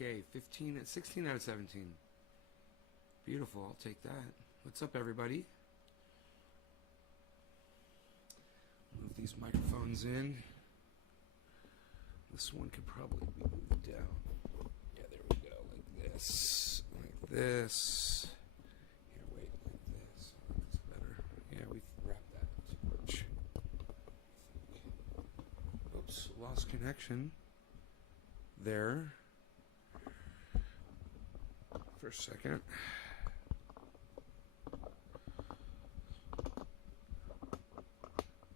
Okay, 15, 16 out of 17. Beautiful, I'll take that. What's up, everybody? Move these microphones in. This one could probably be moved down. Yeah, there we go, like this. Like this. Here, wait, like this. Oh, that's better. Yeah, we've wrapped that too much. Oops, lost connection. There. For a second.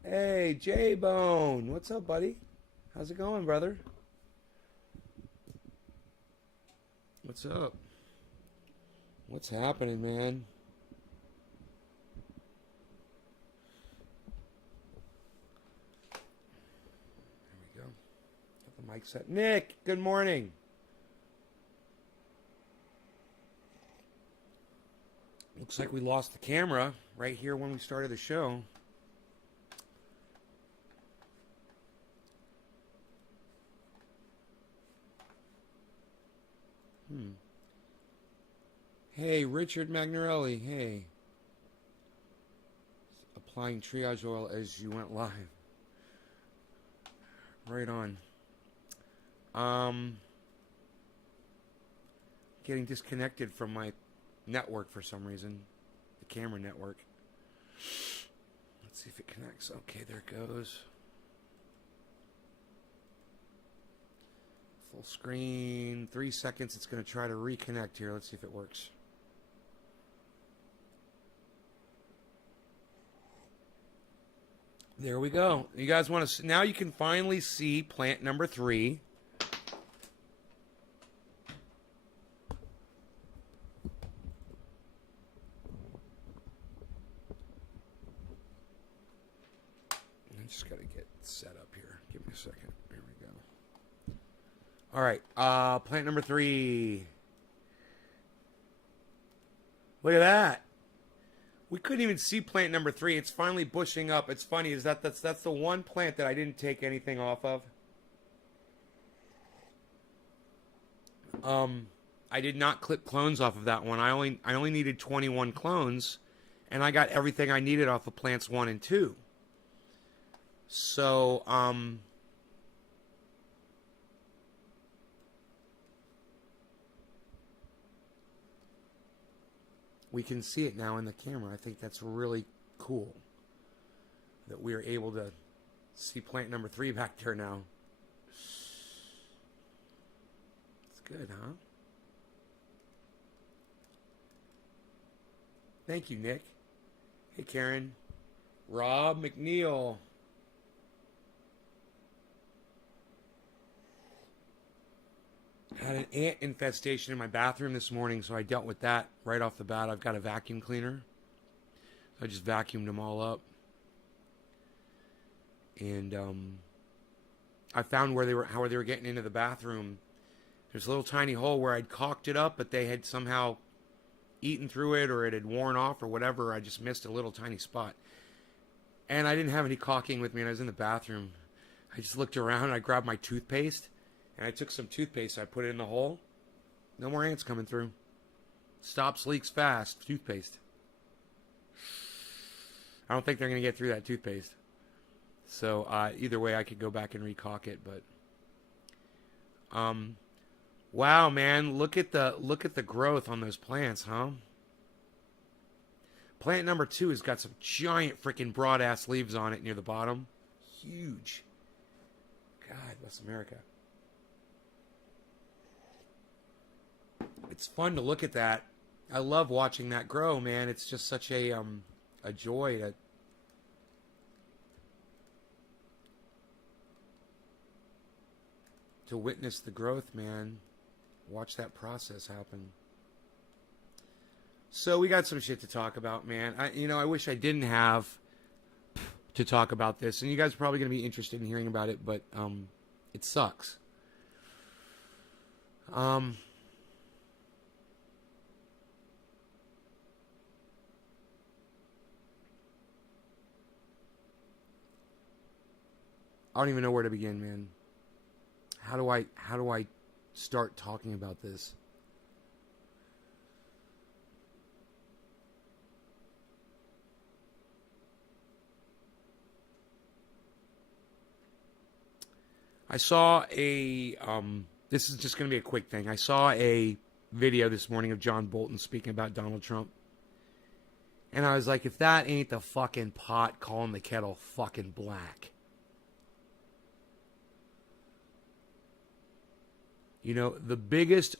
Hey, J-Bone. What's up, buddy? How's it going, brother? What's up? What's happening, man? There we go. Got the mic set. Nick, good morning. Looks like we lost the camera right here when we started the show. Hey, Richard Magnarelli. Hey. Applying triage oil as you went live. Right on. Getting disconnected from my network for some reason. The camera network. Let's see if it connects. Okay, there it goes. Full screen. 3 seconds. It's going to try to reconnect here. Let's see if it works. There we go. You guys want to... Now you can finally see plant number 3. I just got to get set up here. Give me a second. There we go. All right. Plant number 3. Look at that. We couldn't even see plant number 3. It's finally bushing up. It's funny, is that's the one plant that I didn't take anything off of. I did not clip clones off of that one. I only needed 21 clones, and I got everything I needed off of plants 1 and 2. So, we can see it now in the camera. I think that's really cool that we are able to see plant number 3 back there now. It's good, huh? Thank you, Nick. Hey, Karen. Rob McNeil. Had an ant infestation in my bathroom this morning, so I dealt with that right off the bat. I've got a vacuum cleaner. I just vacuumed them all up. And I found how they were getting into the bathroom. There's a little tiny hole where I'd caulked it up, but they had somehow eaten through it, or it had worn off or whatever. I just missed a little tiny spot. And I didn't have any caulking with me, and I was in the bathroom. I just looked around, and I grabbed my toothpaste. And I took some toothpaste, I put it in the hole. No more ants coming through. Stops leaks fast. Toothpaste. I don't think they're going to get through that toothpaste. So either way, I could go back and recaulk it. But wow, man, look at the growth on those plants, huh? Plant number 2 has got some giant freaking broad ass leaves on it near the bottom. Huge. God bless America. It's fun to look at that. I love watching that grow, man. It's just such a joy to witness the growth, man. Watch that process happen. So we got some shit to talk about, man. I wish I didn't have to talk about this, and you guys are probably going to be interested in hearing about it, but it sucks. I don't even know where to begin, man. How do I start talking about this. I saw a, this is just going to be a quick thing. I saw a video this morning of John Bolton speaking about Donald Trump. And I was like, if that ain't the fucking pot calling the kettle fucking black. You know, the biggest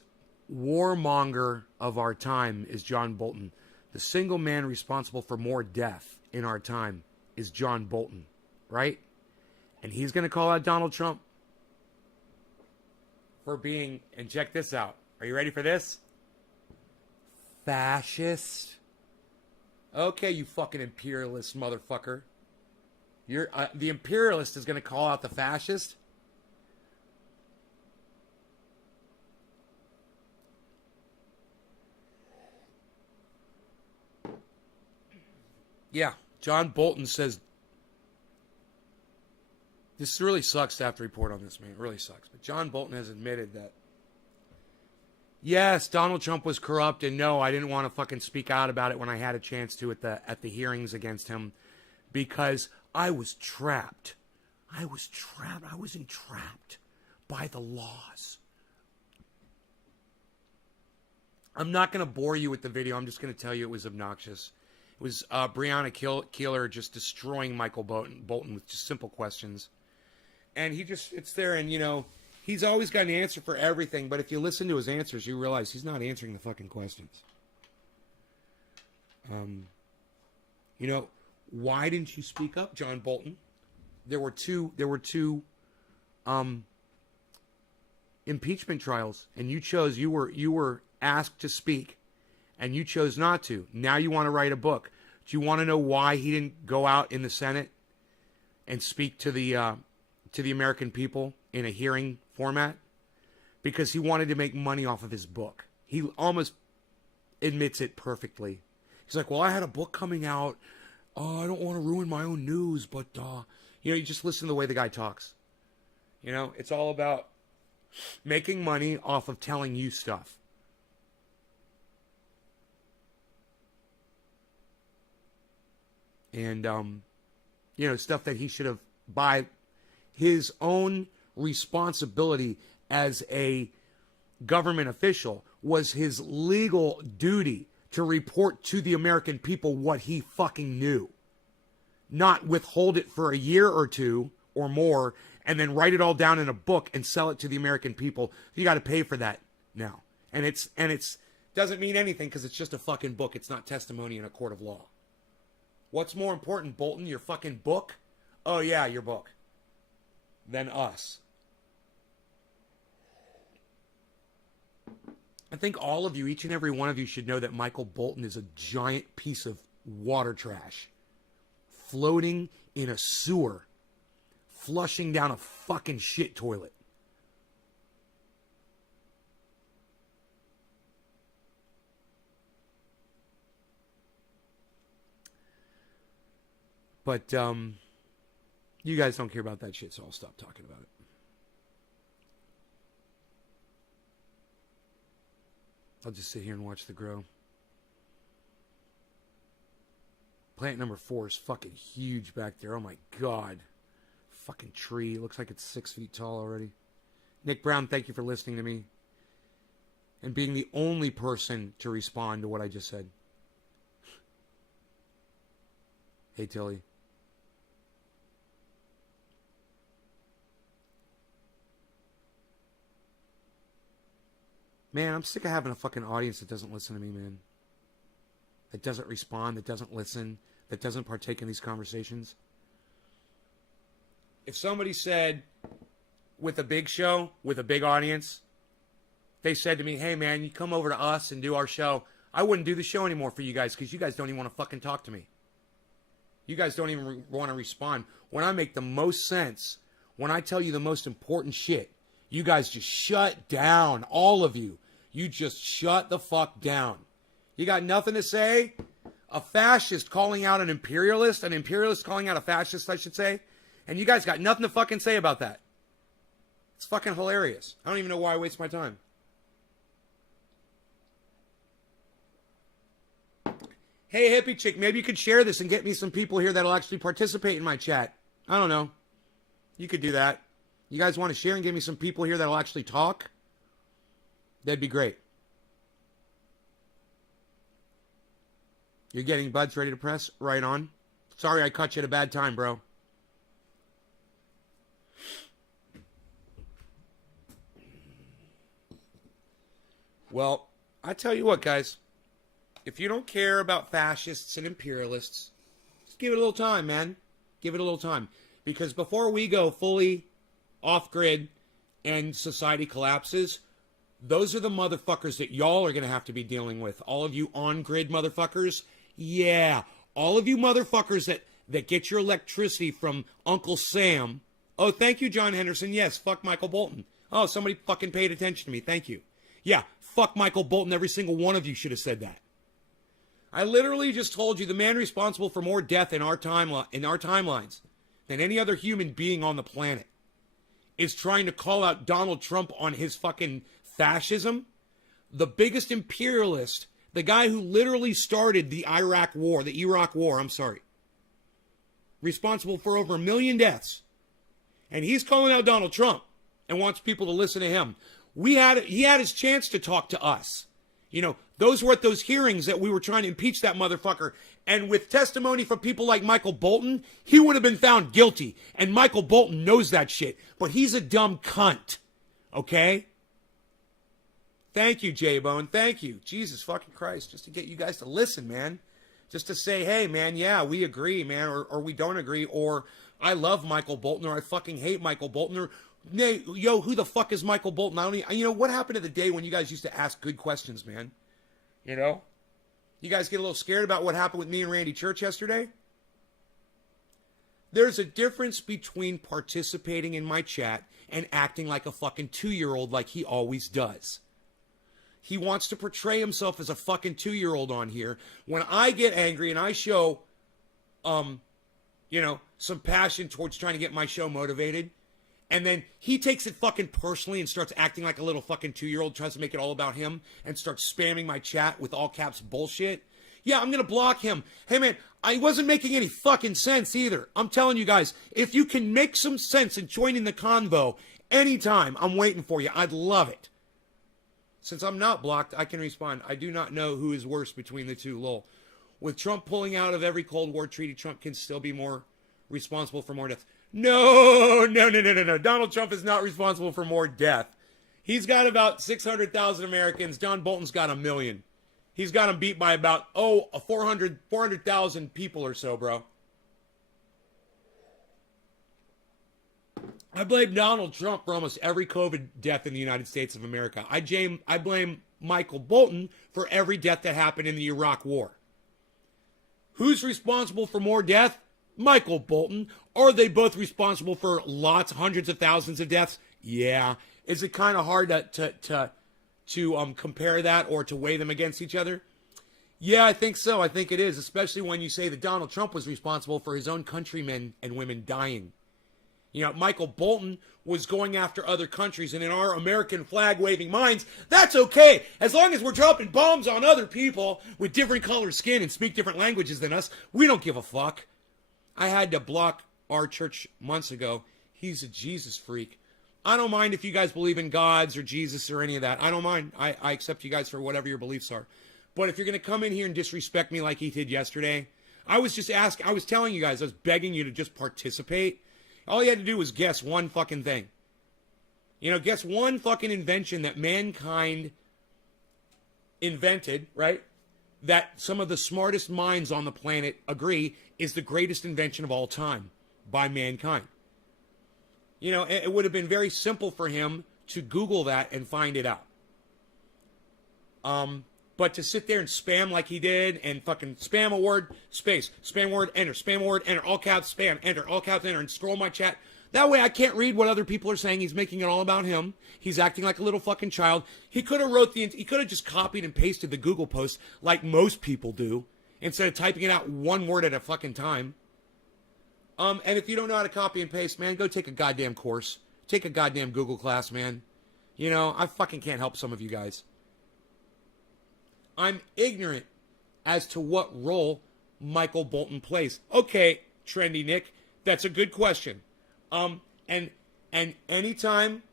warmonger of our time is John Bolton. The single man responsible for more death in our time is John Bolton, right? And he's going to call out Donald Trump for being, and check this out. Are you ready for this? Fascist. Okay, you fucking imperialist motherfucker. You're the imperialist is going to call out the fascist. Yeah, John Bolton says, this really sucks to have to report on this, man. It really sucks. But John Bolton has admitted that, yes, Donald Trump was corrupt, and no, I didn't want to fucking speak out about it when I had a chance to at the hearings against him, because I was trapped. I was entrapped by the laws. I'm not going to bore you with the video. I'm just going to tell you it was obnoxious. It was Breonna Keeler just destroying Michael Bolton with just simple questions. And he just sits there and, you know, he's always got an answer for everything. But if you listen to his answers, you realize he's not answering the fucking questions. You know, why didn't you speak up, John Bolton? There were two impeachment trials, and you were asked to speak, and you chose not to. Now you want to write a book. Do you want to know why he didn't go out in the Senate and speak to the American people in a hearing format? Because he wanted to make money off of his book. He almost admits it perfectly. He's like, well, I had a book coming out. I don't want to ruin my own news, but, you know, you just listen to the way the guy talks. You know, it's all about making money off of telling you stuff. And, you know, stuff that he should have, by his own responsibility as a government official, was his legal duty to report to the American people what he fucking knew. Not withhold it for a year or two or more and then write it all down in a book and sell it to the American people. You got to pay for that now. And it's doesn't mean anything because it's just a fucking book. It's not testimony in a court of law. What's more important, Bolton, your fucking book? Oh yeah, your book. Than us. I think all of you, each and every one of you, should know that Michael Bolton is a giant piece of water trash. Floating in a sewer. Flushing down a fucking shit toilet. But, you guys don't care about that shit, so I'll stop talking about it. I'll just sit here and watch the grow. Plant number 4 is fucking huge back there. Oh my God. Fucking tree. Looks like it's 6 feet tall already. Nick Brown, thank you for listening to me. And being the only person to respond to what I just said. Hey, Tilly. Man, I'm sick of having a fucking audience that doesn't listen to me, man. That doesn't respond, that doesn't listen, that doesn't partake in these conversations. If somebody said, with a big show, with a big audience, they said to me, hey man, you come over to us and do our show, I wouldn't do the show anymore for you guys because you guys don't even want to fucking talk to me. You guys don't even want to respond. When I make the most sense, when I tell you the most important shit, you guys just shut down, all of you. You just shut the fuck down. You got nothing to say? A fascist calling out an imperialist calling out a fascist, I should say, and you guys got nothing to fucking say about that. It's fucking hilarious. I don't even know why I waste my time. Hey, hippie chick, maybe you could share this and get me some people here that'll actually participate in my chat. I don't know. You could do that. You guys want to share and give me some people here that'll actually talk? That'd be great. You're getting buds ready to press? Right on. Sorry I caught you at a bad time, bro. Well, I tell you what, guys. If you don't care about fascists and imperialists, just give it a little time, man. Give it a little time. Because before we go fully off-grid and society collapses, those are the motherfuckers that y'all are going to have to be dealing with. All of you on-grid motherfuckers. Yeah. All of you motherfuckers that get your electricity from Uncle Sam. Oh, thank you, John Henderson. Yes, fuck Michael Bolton. Oh, somebody fucking paid attention to me. Thank you. Yeah, fuck Michael Bolton. Every single one of you should have said that. I literally just told you the man responsible for more death in our timelines than any other human being on the planet is trying to call out Donald Trump on his fucking fascism. The biggest imperialist, the guy who literally started the Iraq War, responsible for over 1 million deaths. And he's calling out Donald Trump and wants people to listen to him. He had his chance to talk to us. You know, those were at those hearings that we were trying to impeach that motherfucker. And with testimony from people like Michael Bolton, he would have been found guilty. And Michael Bolton knows that shit. But he's a dumb cunt. Okay? Thank you, J-Bone. Thank you. Jesus fucking Christ. Just to get you guys to listen, man. Just to say, hey, man, yeah, we agree, man. Or we don't agree. Or I love Michael Bolton. Or I fucking hate Michael Bolton. Or, yo, who the fuck is Michael Bolton? What happened to the day when you guys used to ask good questions, man? You know? You guys get a little scared about what happened with me and Randy Church yesterday? There's a difference between participating in my chat and acting like a fucking 2-year-old like he always does. He wants to portray himself as a fucking 2-year-old on here. When I get angry and I show, some passion towards trying to get my show motivated, and then he takes it fucking personally and starts acting like a little fucking 2-year-old, tries to make it all about him, and starts spamming my chat with all caps bullshit. Yeah, I'm going to block him. Hey, man, I wasn't making any fucking sense either. I'm telling you guys, if you can make some sense in joining the convo anytime, I'm waiting for you. I'd love it. Since I'm not blocked, I can respond. I do not know who is worse between the two, lol. With Trump pulling out of every Cold War treaty, Trump can still be more responsible for more death. No. Donald Trump is not responsible for more death. He's got about 600,000 Americans. John Bolton's got 1 million. He's got him beat by about, 400,000 people or so, bro. I blame Donald Trump for almost every COVID death in the United States of America. I blame Michael Bolton for every death that happened in the Iraq War. Who's responsible for more death? Michael Bolton. Are they both responsible for lots, hundreds of thousands of deaths? Yeah. Is it kind of hard to compare that or to weigh them against each other? Yeah, I think so. I think it is, especially when you say that Donald Trump was responsible for his own countrymen and women dying. You know, Michael Bolton was going after other countries, and in our American flag-waving minds, that's okay. As long as we're dropping bombs on other people with different colored skin and speak different languages than us, we don't give a fuck. I had to block our church months ago. He's a Jesus freak. I don't mind if you guys believe in gods or Jesus or any of that. I don't mind. I accept you guys for whatever your beliefs are. But if you're going to come in here and disrespect me like he did yesterday, I was telling you guys, I was begging you to just participate. All you had to do was guess one fucking thing. You know, guess one fucking invention that mankind invented, right? That some of the smartest minds on the planet agree is the greatest invention of all time by mankind. You know, it would have been very simple for him to Google that and find it out. But to sit there and spam like he did and fucking spam a word, space, spam word, enter, spam word, enter, all caps, spam, enter, all caps, enter, and scroll my chat. That way I can't read what other people are saying. He's making it all about him. He's acting like a little fucking child. He could have just copied and pasted the Google post like most people do instead of typing it out one word at a fucking time. And if you don't know how to copy and paste, man, go take a goddamn course. Take a goddamn Google class, man. You know, I fucking can't help some of you guys. I'm ignorant as to what role Michael Bolton plays. Okay, Trendy Nick, that's a good question. And anytime,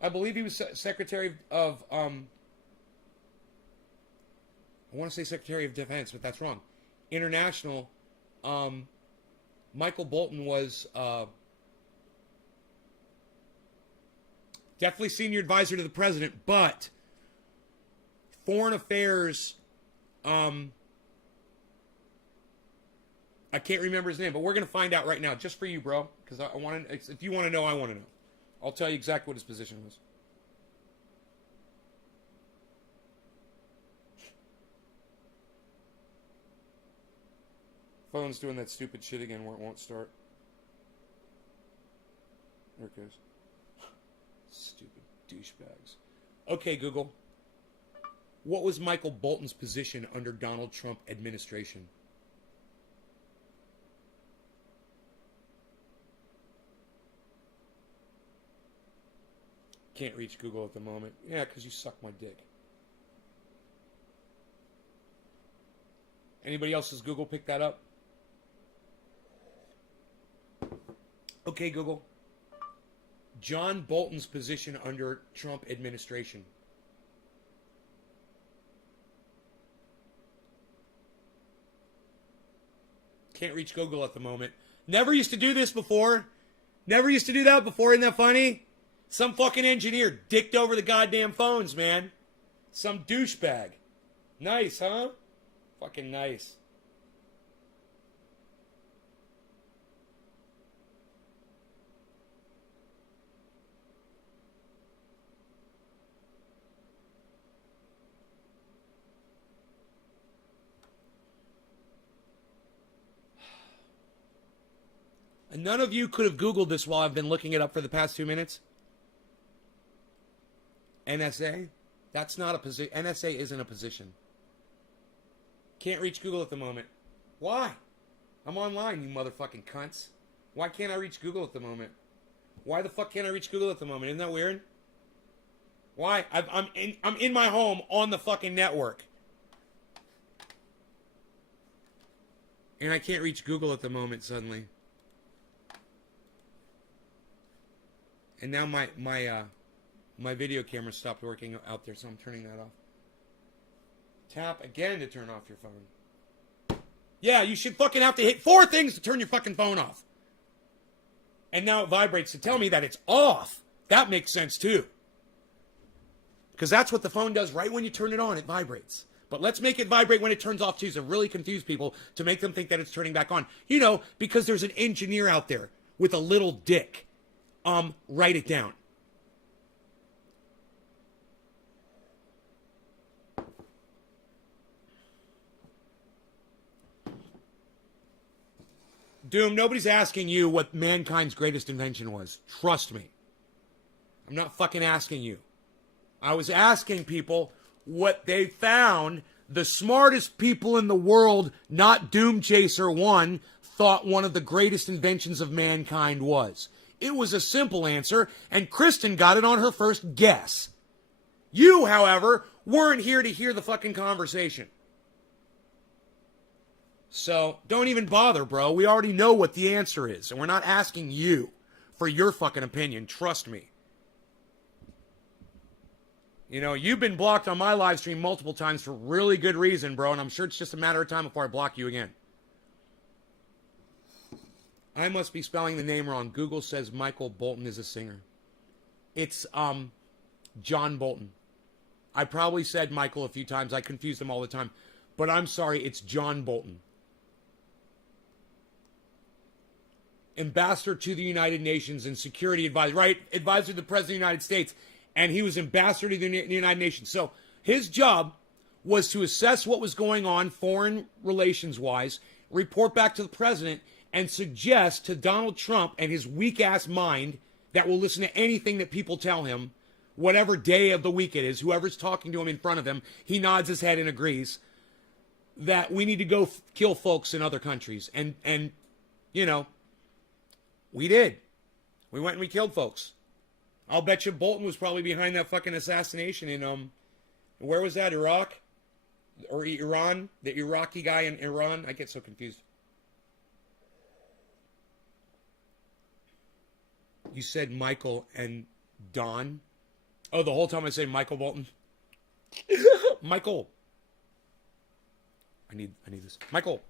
I believe he was Secretary of I want to say Secretary of Defense, but that's wrong. International. Michael Bolton was definitely senior advisor to the president, but foreign affairs, I can't remember his name, but we're going to find out right now, just for you, bro, because I want to. If you want to know, I want to know. I'll tell you exactly what his position was. Phone's doing that stupid shit again where it won't start. There it goes. Stupid douchebags. Okay, Google. What was Michael Bolton's position under Donald Trump administration? Can't reach Google at the moment. Yeah, because you suck my dick. Anybody else's Google pick that up? Okay, Google. John Bolton's position under Trump administration. Can't reach Google at the moment. Never used to do this before. Never used to do that before. Isn't that funny? Some fucking engineer dicked over the goddamn phones, man. Some douchebag. Nice, huh? Fucking nice. And none of you could have Googled this while I've been looking it up for the past 2 minutes? NSA? That's not a position. NSA isn't a position. Can't reach Google at the moment. Why? I'm online, you motherfucking cunts. Why can't I reach Google at the moment? Why the fuck can't I reach Google at the moment? Isn't that weird? Why? I'm in my home on the fucking network. And I can't reach Google at the moment suddenly. And now my video camera stopped working out there, so I'm turning that off. Tap again to turn off your phone. Yeah, you should fucking have to hit 4 things to turn your fucking phone off. And now it vibrates to tell me that it's off. That makes sense too. Because that's what the phone does right when you turn it on, it vibrates. But let's make it vibrate when it turns off too, to really confuse people, to make them think that it's turning back on. You know, because there's an engineer out there with a little dick. Write it down. Doom, nobody's asking you what mankind's greatest invention was. Trust me. I'm not fucking asking you. I was asking people what they found the smartest people in the world, not Doom Chaser 1, thought one of the greatest inventions of mankind was. It was a simple answer, and Kristen got it on her first guess. You, however, weren't here to hear the fucking conversation. So, don't even bother, bro. We already know what the answer is, and we're not asking you for your fucking opinion. Trust me. You know, you've been blocked on my live stream multiple times for really good reason, bro, and I'm sure it's just a matter of time before I block you again. I must be spelling the name wrong. Google says Michael Bolton is a singer. It's John Bolton. I probably said Michael a few times. I confuse them all the time. But I'm sorry, it's John Bolton. Ambassador to the United Nations and security advisor, right? Advisor to the President of the United States. And he was ambassador to the United Nations. So his job was to assess what was going on foreign relations-wise, report back to the president, and suggest to Donald Trump and his weak-ass mind that will listen to anything that people tell him, whatever day of the week it is, whoever's talking to him in front of him, he nods his head and agrees that we need to go kill folks in other countries. And you know, we did. We went and we killed folks. I'll bet you Bolton was probably behind that fucking assassination in where was that? Iraq or Iran? The Iraqi guy in Iran? I get so confused. You said Michael and Don. Oh, the whole time I say Michael Bolton. Michael. I need this. Michael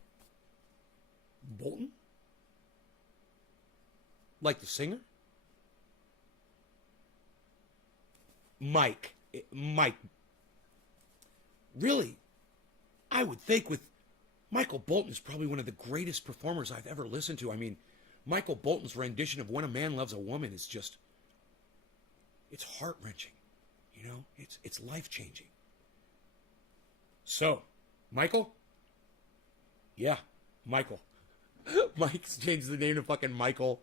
Bolton? Like the singer? Mike. Really? I would think with Michael Bolton is probably one of the greatest performers I've ever listened to. I mean, Michael Bolton's rendition of When a Man Loves a Woman is just, it's heart-wrenching. You know, it's life-changing. So, Michael? Yeah, Michael. Mike's changed the name to fucking Michael.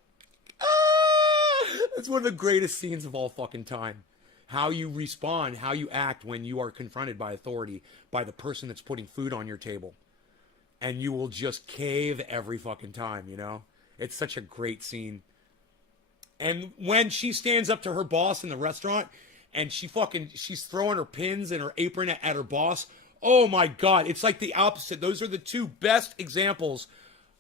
That's one of the greatest scenes of all fucking time. How you respond, how you act when you are confronted by authority, by the person that's putting food on your table. And you will just cave every fucking time, you know? It's such a great scene. And when she stands up to her boss in the restaurant and she's throwing her pins and her apron at her boss. Oh my God, it's like the opposite. Those are the two best examples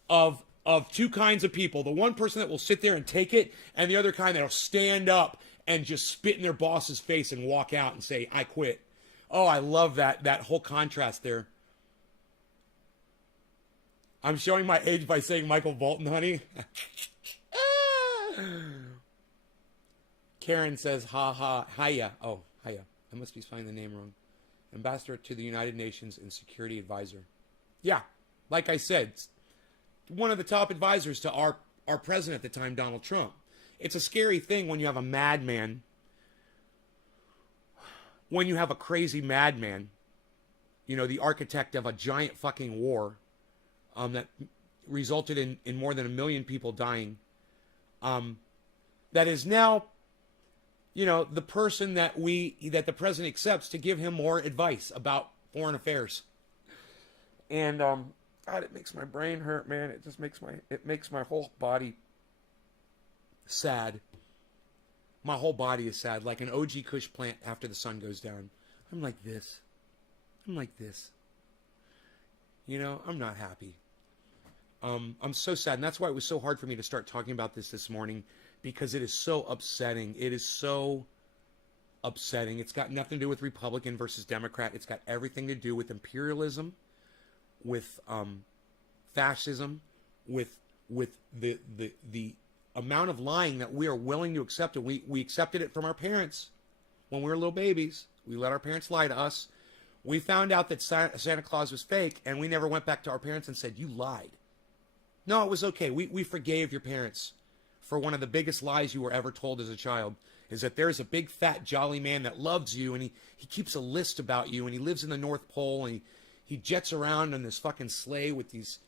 of two kinds of people. The one person that will sit there and take it, and the other kind that'll stand up and just spit in their boss's face and walk out and say, I quit. Oh, I love that whole contrast there. I'm showing my age by saying Michael Bolton, honey. Karen says, hiya. Oh, hiya. I must be spelling the name wrong. Ambassador to the United Nations and Security Advisor. Yeah, like I said, one of the top advisors to our president at the time, Donald Trump. It's a scary thing when you have a madman, when you have a crazy madman, you know, the architect of a giant fucking war that resulted in more than 1 million people dying, that is now, you know, the person that the president accepts to give him more advice about foreign affairs. And God, it makes my brain hurt, man. It just makes my whole body sad. My whole body is sad, like an OG Kush plant after the sun goes down. I'm like this. You know, I'm not happy. I'm so sad, and that's why it was so hard for me to start talking about this morning, because it is so upsetting. It is so upsetting. It's got nothing to do with Republican versus Democrat. It's got everything to do with imperialism, with fascism, with the amount of lying that we are willing to accept. And we accepted it from our parents when we were little babies. We let our parents lie to us. We found out that Santa Claus was fake, and we never went back to our parents and said, you lied. No, it was okay. We forgave your parents for one of the biggest lies you were ever told as a child, is that there's a big, fat, jolly man that loves you, and he keeps a list about you, and he lives in the North Pole, and he jets around on this fucking sleigh with these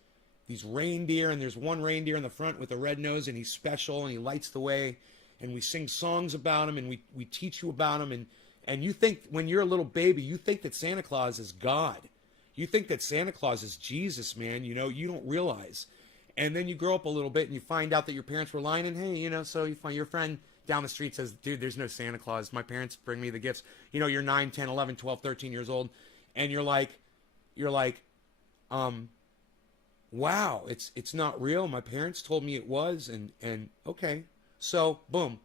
reindeer, and there's one reindeer in the front with a red nose, and he's special, and he lights the way, and we sing songs about him, and we teach you about him, and you think, when you're a little baby, you think that Santa Claus is God. You think that Santa Claus is Jesus, man. You know, you don't realize. And then you grow up a little bit and you find out that your parents were lying, and hey, you know, so you find your friend down the street says, dude, there's no Santa Claus. My parents bring me the gifts. You know, you're 9, 10, 11, 12, 13 years old, and you're like, wow, it's not real. My parents told me it was, and okay. So, boom,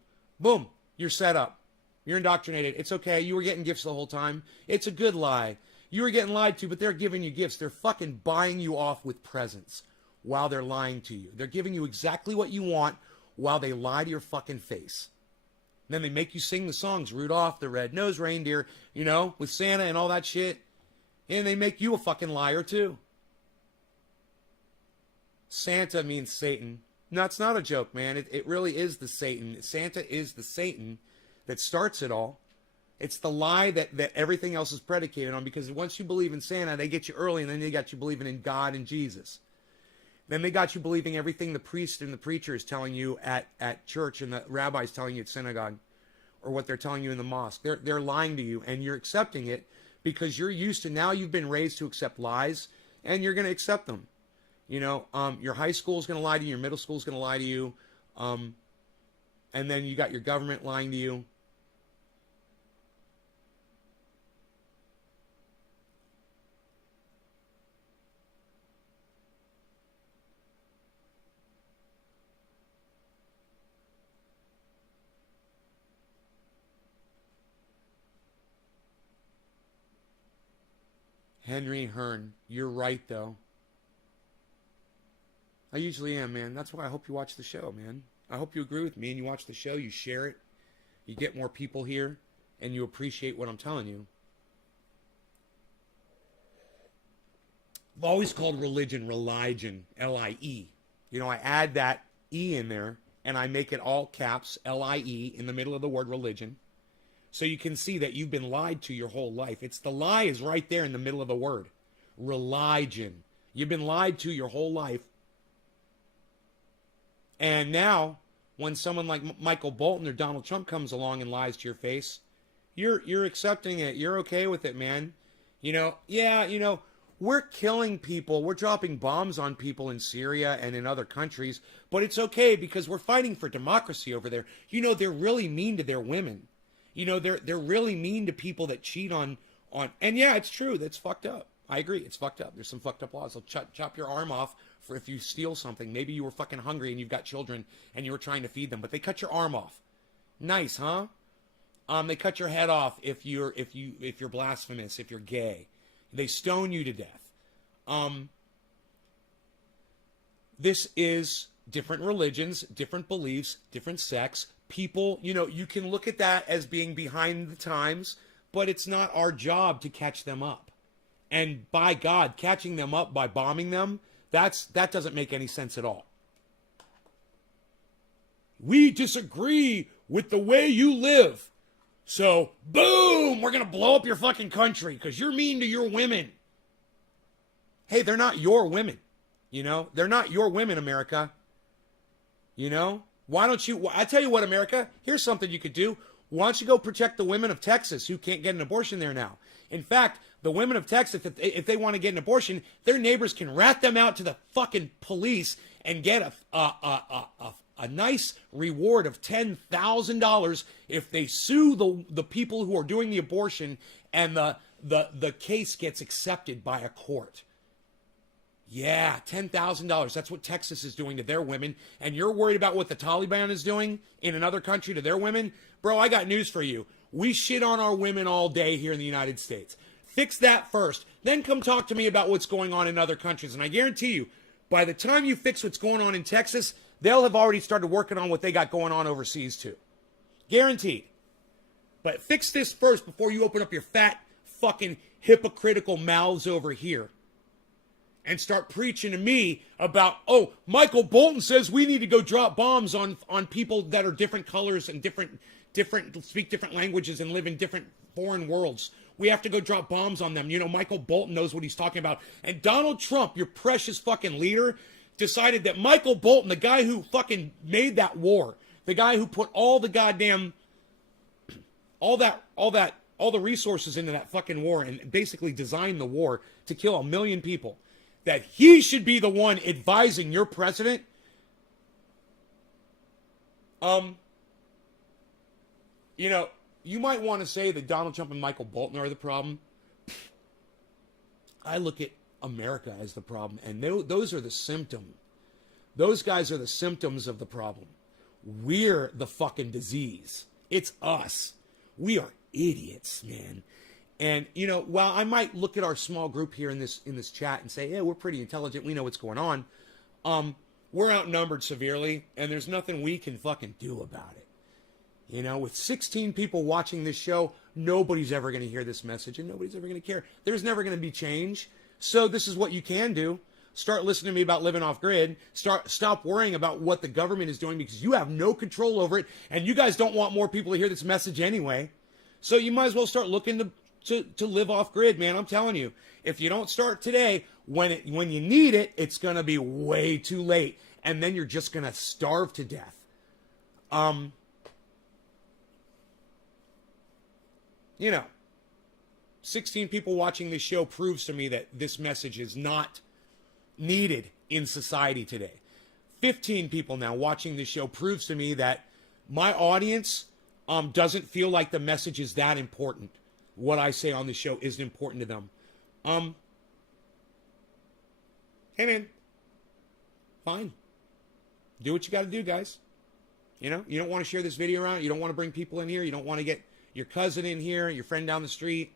you're set up. You're indoctrinated. It's okay. You were getting gifts the whole time. It's a good lie. You were getting lied to, but they're giving you gifts. They're fucking buying you off with presents while they're lying to you. They're giving you exactly what you want while they lie to your fucking face. And then they make you sing the songs, Rudolph the Red-Nosed Reindeer, you know, with Santa and all that shit. And they make you a fucking liar too. Santa means Satan. No, it's not a joke, man. It really is the Satan. Santa is the Satan that starts it all. It's the lie that everything else is predicated on, because once you believe in Santa, they get you early, and then they got you believing in God and Jesus. Then they got you believing everything the priest and the preacher is telling you at church, and the rabbi's telling you at synagogue, or what they're telling you in the mosque. They're lying to you, and you're accepting it because you're used to, now you've been raised to accept lies, and you're going to accept them. You know, your high school is going to lie to you, your middle school is going to lie to you, and then you got your government lying to you. Henry Hearn. You're right, though. I usually am, man. That's why I hope you watch the show, man. I hope you agree with me and you watch the show, you share it, you get more people here, and you appreciate what I'm telling you. I've always called religion, L-I-E. You know, I add that E in there, and I make it all caps, L-I-E, in the middle of the word religion. So you can see that you've been lied to your whole life. It's the lie is right there in the middle of the word. Religion. You've been lied to your whole life. And now, when someone like Michael Bolton or Donald Trump comes along and lies to your face, you're accepting it. You're okay with it, man. You know, we're killing people. We're dropping bombs on people in Syria and in other countries, but it's okay because we're fighting for democracy over there. You know, they're really mean to their women. You know, they're really mean to people that cheat on, and yeah, it's true. That's fucked up. I agree. It's fucked up. There's some fucked up laws. They'll chop your arm off for if you steal something. Maybe you were fucking hungry and you've got children and you were trying to feed them, but they cut your arm off. Nice, huh? They cut your head off if you're blasphemous, if you're gay. They stone you to death. This is different religions, different beliefs, different sects. People, you know, you can look at that as being behind the times, but it's not our job to catch them up. And by God, catching them up by bombing them, that doesn't make any sense at all. We disagree with the way you live. So, boom, we're going to blow up your fucking country because you're mean to your women. Hey, they're not your women. You know, they're not your women, America. You know, why don't you, I tell you what, America, here's something you could do. Why don't you go protect the women of Texas who can't get an abortion there now? In fact, the women of Texas, if they want to get an abortion, their neighbors can rat them out to the fucking police and get a nice reward of $10,000 if they sue the people who are doing the abortion and the case gets accepted by a court. Yeah, $10,000. That's what Texas is doing to their women. And you're worried about what the Taliban is doing in another country to their women? Bro, I got news for you. We shit on our women all day here in the United States. Fix that first. Then come talk to me about what's going on in other countries. And I guarantee you, by the time you fix what's going on in Texas, they'll have already started working on what they got going on overseas too. Guaranteed. But fix this first before you open up your fat, fucking hypocritical mouths over here and start preaching to me about, oh, Michael Bolton says we need to go drop bombs on people that are different colors and different speak different languages and live in different foreign worlds. We have to go drop bombs on them. You know, Michael Bolton knows what he's talking about. And Donald Trump, your precious fucking leader, decided that Michael Bolton, the guy who fucking made that war, the guy who put all the goddamn, all the resources into that fucking war and basically designed the war to kill 1 million people, that he should be the one advising your president. You know, you might want to say that Donald Trump and Michael Bolton are the problem. I look at America as the problem, and those are the symptom. Those guys are the symptoms of the problem. We're the fucking disease. It's us. We are idiots, man. And, you know, while I might look at our small group here in this chat and say, yeah, we're pretty intelligent, we know what's going on, we're outnumbered severely, and there's nothing we can fucking do about it. You know, with 16 people watching this show, nobody's ever going to hear this message, and nobody's ever going to care. There's never going to be change. So this is what you can do. Start listening to me about living off grid. Stop worrying about what the government is doing because you have no control over it, and you guys don't want more people to hear this message anyway. So you might as well start looking to live off grid, man. I'm telling you, if you don't start today, when you need it, it's going to be way too late, and then you're just going to starve to death. You know, 16 people watching this show proves to me that this message is not needed in society today. 15 people now watching this show proves to me that my audience doesn't feel like the message is that important. What I say on the show isn't important to them. Hey, man. Fine. Do what you got to do, guys. You know, you don't want to share this video around. You don't want to bring people in here. You don't want to get your cousin in here, your friend down the street.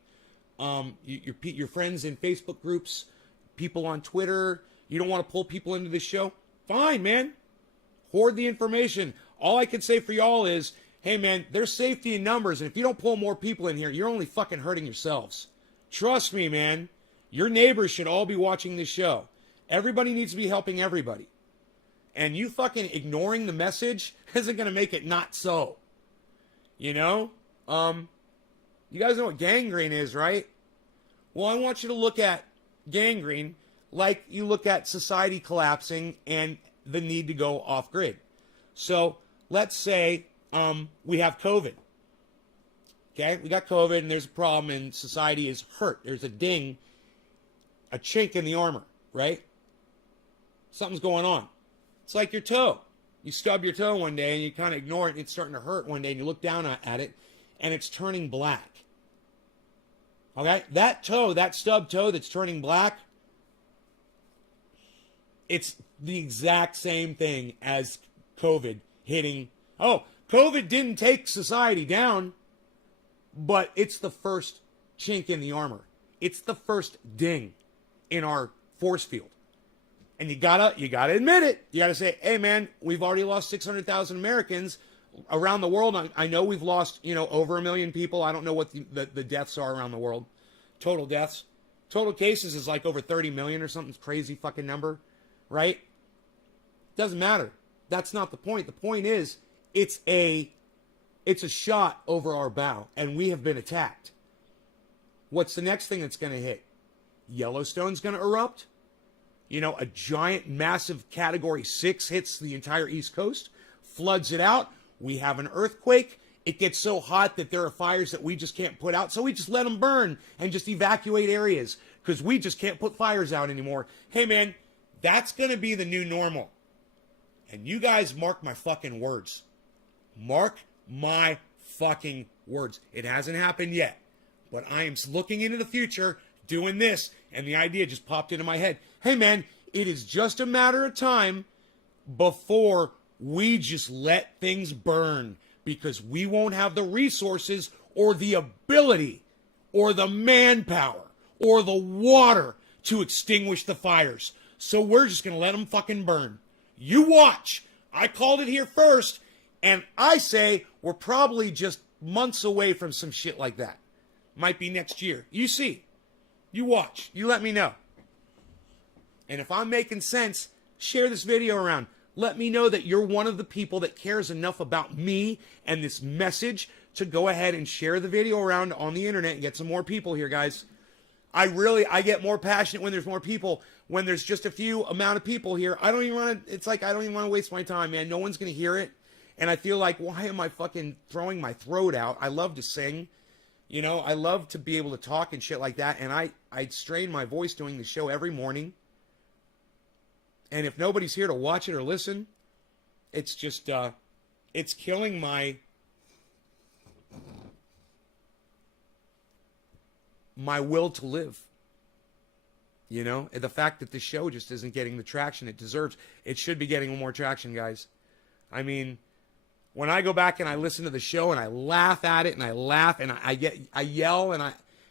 your friends in Facebook groups, people on Twitter. You don't want to pull people into this show? Fine, man. Hoard the information. All I can say for y'all is, hey, man, there's safety in numbers, and if you don't pull more people in here, you're only fucking hurting yourselves. Trust me, man. Your neighbors should all be watching this show. Everybody needs to be helping everybody. And you fucking ignoring the message isn't going to make it not so. You know? You guys know what gangrene is, right? Well, I want you to look at gangrene like you look at society collapsing and the need to go off grid. So let's say we have COVID. Okay, we got COVID and there's a problem and society is hurt. There's a ding, a chink in the armor, right? Something's going on. It's like your toe. You stub your toe one day and you kind of ignore it and it's starting to hurt one day and you look down at it and it's turning black. Okay, that toe, that stub toe that's turning black, it's the exact same thing as COVID hitting. Oh, COVID didn't take society down, but it's the first chink in the armor. It's the first ding in our force field. And you gotta admit it. You gotta say, hey man, we've already lost 600,000 Americans around the world. I know we've lost, over 1 million people. I don't know what the deaths are around the world. Total deaths. Total cases is like over 30 million or something crazy fucking number, right? Doesn't matter. That's not the point. The point is, it's a shot over our bow, and we have been attacked. What's the next thing that's going to hit? Yellowstone's going to erupt. A giant, massive Category 6 hits the entire East Coast, floods it out. We have an earthquake. It gets so hot that there are fires that we just can't put out, so we just let them burn and just evacuate areas because we just can't put fires out anymore. Hey, man, that's going to be the new normal. And you guys mark my fucking words. Mark my fucking words. It hasn't happened yet, but I am looking into the future doing this, and the idea just popped into my head. Hey, man, it is just a matter of time before we just let things burn because we won't have the resources or the ability or the manpower or the water to extinguish the fires. So we're just going to let them fucking burn. You watch. I called it here first, and I say we're probably just months away from some shit like that. Might be next year. You see. You watch. You let me know. And if I'm making sense, share this video around. Let me know that you're one of the people that cares enough about me and this message to go ahead and share the video around on the internet and get some more people here, guys. I get more passionate when there's more people. When there's just a few amount of people here, I don't even want to waste my time, man. No one's going to hear it. And I feel like, why am I fucking throwing my throat out? I love to sing. I love to be able to talk and shit like that. And I strain my voice doing the show every morning. And if nobody's here to watch it or listen, it's just, it's killing my will to live. The fact that the show just isn't getting the traction it deserves. It should be getting more traction, guys. I mean, when I go back and I listen to the show and I laugh at it and I laugh and I yell and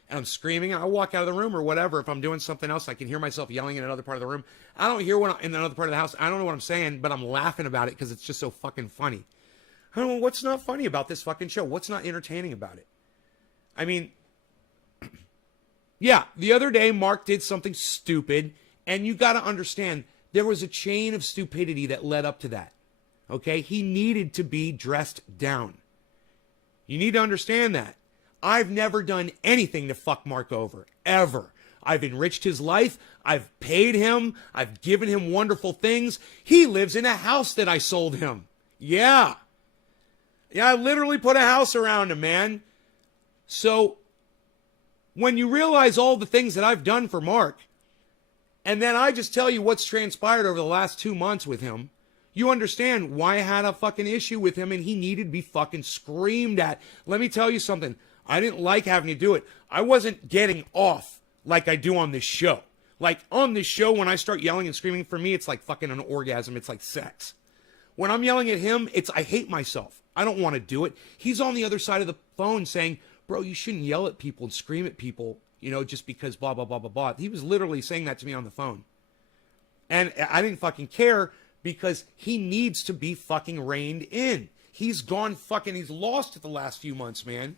I'm screaming and I walk out of the room or whatever. If I'm doing something else, I can hear myself yelling in another part of the room. I don't hear what in another part of the house. I don't know what I'm saying, but I'm laughing about it because it's just so fucking funny. I don't know what's not funny about this fucking show. What's not entertaining about it? I mean, yeah, the other day Mark did something stupid, and you got to understand there was a chain of stupidity that led up to that. Okay? He needed to be dressed down. You need to understand that. I've never done anything to fuck Mark over, ever. I've enriched his life. I've paid him. I've given him wonderful things. He lives in a house that I sold him. Yeah. Yeah, I literally put a house around him, man. So, when you realize all the things that I've done for Mark, and then I just tell you what's transpired over the last 2 months with him, you understand why I had a fucking issue with him and he needed to be fucking screamed at. Let me tell you something. I didn't like having to do it. I wasn't getting off like I do on this show. Like on this show, when I start yelling and screaming, for me, it's like fucking an orgasm. It's like sex. When I'm yelling at him, I hate myself. I don't want to do it. He's on the other side of the phone saying, bro, you shouldn't yell at people and scream at people you know, just because blah, blah, blah, blah, blah. He was literally saying that to me on the phone. And I didn't fucking care because he needs to be fucking reined in. He's he's lost it the last few months, man.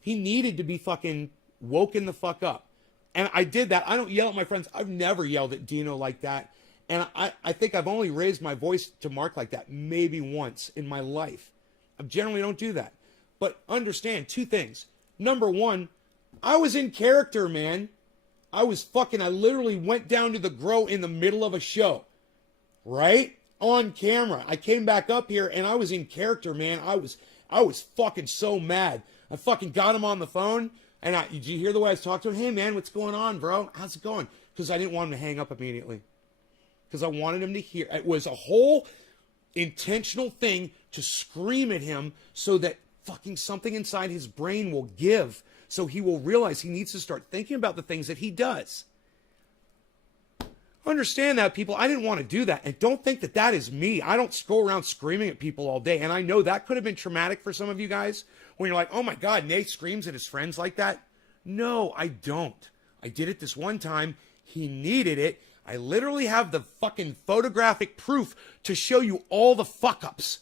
He needed to be fucking woken the fuck up. And I did that. I don't yell at my friends. I've never yelled at Dino like that. And I think I've only raised my voice to Mark like that maybe once in my life. I generally don't do that. But understand two things. Number one, I was in character, man. I literally went down to the grow in the middle of a show. Right? On camera. I came back up here and I was in character, man. I was fucking so mad. I fucking got him on the phone. And did you hear the way I was talking to him? Hey, man, what's going on, bro? How's it going? Because I didn't want him to hang up immediately. Because I wanted him to hear. It was a whole intentional thing to scream at him so that fucking something inside his brain will give. So he will realize he needs to start thinking about the things that he does. Understand that, people. I didn't want to do that. And don't think that that is me. I don't go around screaming at people all day. And I know that could have been traumatic for some of you guys when you're like, oh my God, Nate screams at his friends like that. No, I don't. I did it this one time. He needed it. I literally have the fucking photographic proof to show you all the fuck ups.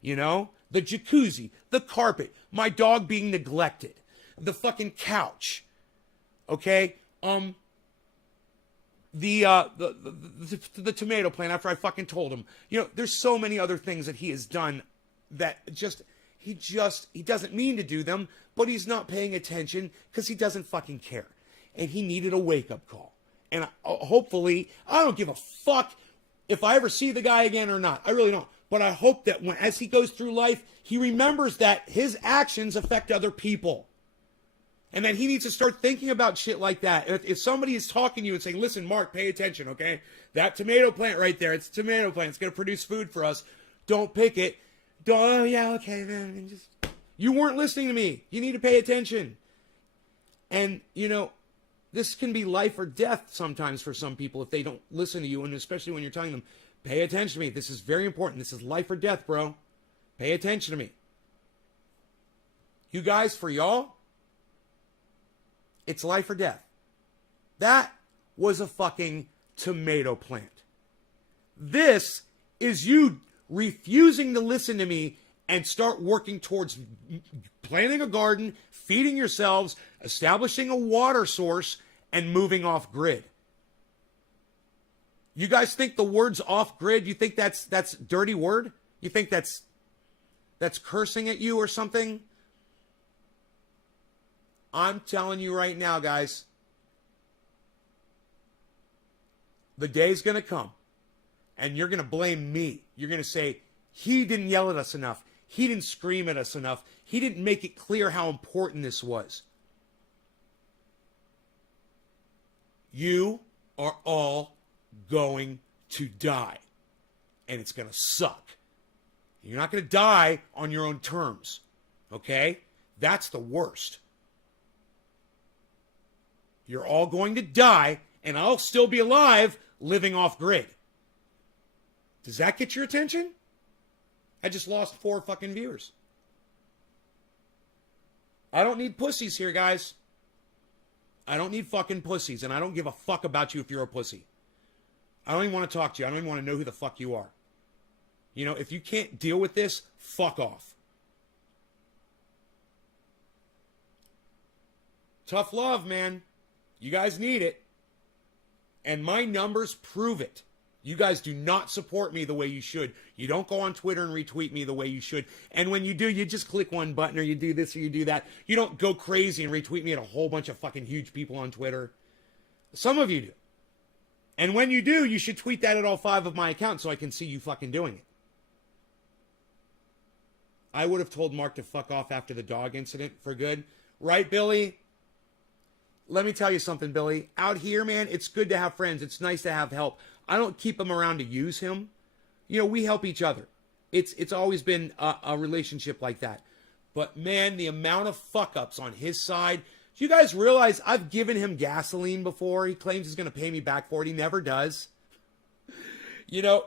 You know, the jacuzzi, the carpet, my dog being neglected, the fucking couch. Okay. The tomato plant after I fucking told him. You know, there's so many other things that he has done that he doesn't mean to do them, but he's not paying attention because he doesn't fucking care. And he needed a wake-up call. And hopefully, I don't give a fuck if I ever see the guy again or not. I really don't. But I hope that as he goes through life, he remembers that his actions affect other people. And then he needs to start thinking about shit like that. If somebody is talking to you and saying, listen, Mark, pay attention, okay? That tomato plant right there, it's a tomato plant. It's going to produce food for us. Don't pick it. Oh, yeah, okay, man. You weren't listening to me. You need to pay attention. And, you know, this can be life or death sometimes for some people if they don't listen to you, and especially when you're telling them, pay attention to me. This is very important. This is life or death, bro. Pay attention to me. You guys, for y'all, it's life or death. That was a fucking tomato plant. This is you refusing to listen to me and start working towards planting a garden, feeding yourselves, establishing a water source, and moving off grid. You guys think the word's off grid? You think that's dirty word? You think that's cursing at you or something? I'm telling you right now, guys, the day's going to come, and you're going to blame me. You're going to say, he didn't yell at us enough. He didn't scream at us enough. He didn't make it clear how important this was. You are all going to die, and it's going to suck. You're not going to die on your own terms, okay? That's the worst. You're all going to die, and I'll still be alive living off grid. Does that get your attention? I just lost 4 fucking viewers. I don't need pussies here, guys. I don't need fucking pussies, and I don't give a fuck about you if you're a pussy. I don't even want to talk to you. I don't even want to know who the fuck you are. You know, if you can't deal with this, fuck off. Tough love, man. You guys need it. And my numbers prove it. You guys do not support me the way you should. You don't go on Twitter and retweet me the way you should. And when you do, you just click one button or you do this or you do that. You don't go crazy and retweet me at a whole bunch of fucking huge people on Twitter. Some of you do. And when you do, you should tweet that at all 5 of my accounts so I can see you fucking doing it. I would have told Mark to fuck off after the dog incident for good. Right, Billy? Let me tell you something, Billy. Out here, man, it's good to have friends. It's nice to have help. I don't keep him around to use him. You know, we help each other. It's always been a relationship like that. But, man, the amount of fuck-ups on his side. Do you guys realize I've given him gasoline before? He claims he's going to pay me back for it. He never does. You know,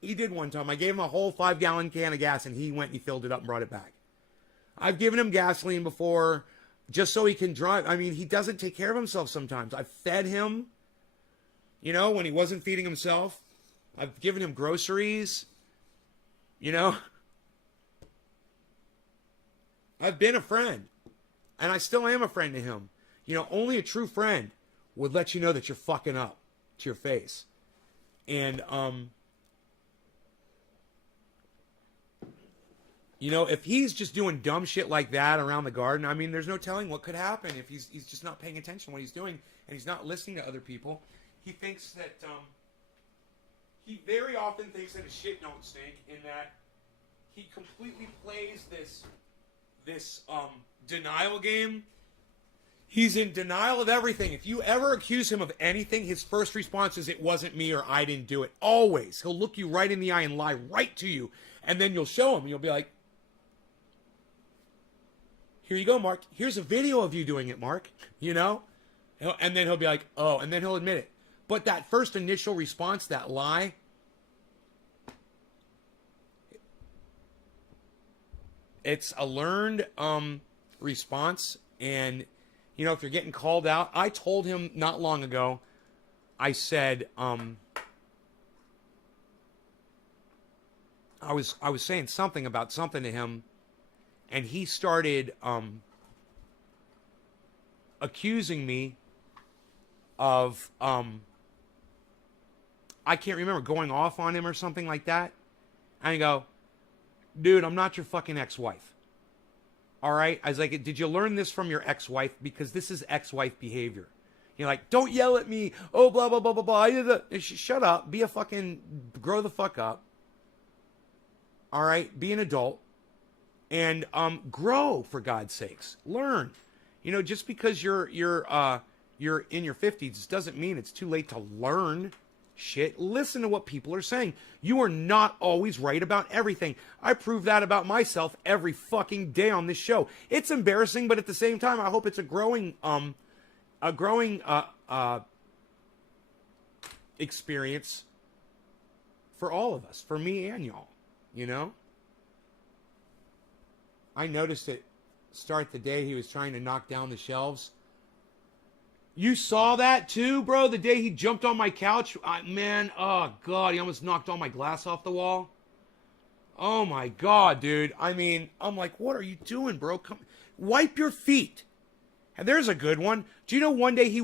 he did one time. I gave him a whole 5-gallon can of gas, and he went and he filled it up and brought it back. I've given him gasoline before. just so he can drive. I mean, he doesn't take care of himself sometimes. I've fed him, you know, when he wasn't feeding himself. I've given him groceries, you know. I've been a friend, and I still am a friend to him. You know, only a true friend would let you know that you're fucking up to your face. And, you know, if he's just doing dumb shit like that around the garden, I mean, there's no telling what could happen if he's just not paying attention to what he's doing and he's not listening to other people. He thinks that, he very often thinks that his shit don't stink, in that he completely plays this denial game. He's in denial of everything. If you ever accuse him of anything, his first response is, it wasn't me, or I didn't do it. Always. He'll look you right in the eye and lie right to you. And then you'll show him, and you'll be like, here you go, Mark. Here's a video of you doing it, Mark. You know? And then he'll be like, oh, and then he'll admit it. But that first initial response, that lie, it's a learned response. And, you know, if you're getting called out, I told him not long ago, I said, I was saying something about something to him, and he started accusing me of, I can't remember, going off on him or something like that. And I go, dude, I'm not your fucking ex-wife. All right? I was like, did you learn this from your ex-wife? Because this is ex-wife behavior. You're like, don't yell at me. Oh, blah, blah, blah, blah, blah. Shut up. Be a fucking, grow the fuck up. All right? Be an adult. And grow, for God's sakes. Learn. You know, just because you're in your 50s doesn't mean it's too late to learn shit. Listen to what people are saying. You are not always right about everything. I prove that about myself every fucking day on this show. It's embarrassing, but at the same time, I hope it's a growing experience for all of us, for me and y'all, you know? I noticed it start the day he was trying to knock down the shelves. You saw that too, bro? The day he jumped on my couch? Man, oh God, he almost knocked all my glass off the wall. Oh my God, dude. I mean, I'm like, what are you doing, bro? Come, wipe your feet. And there's a good one. Do you know one day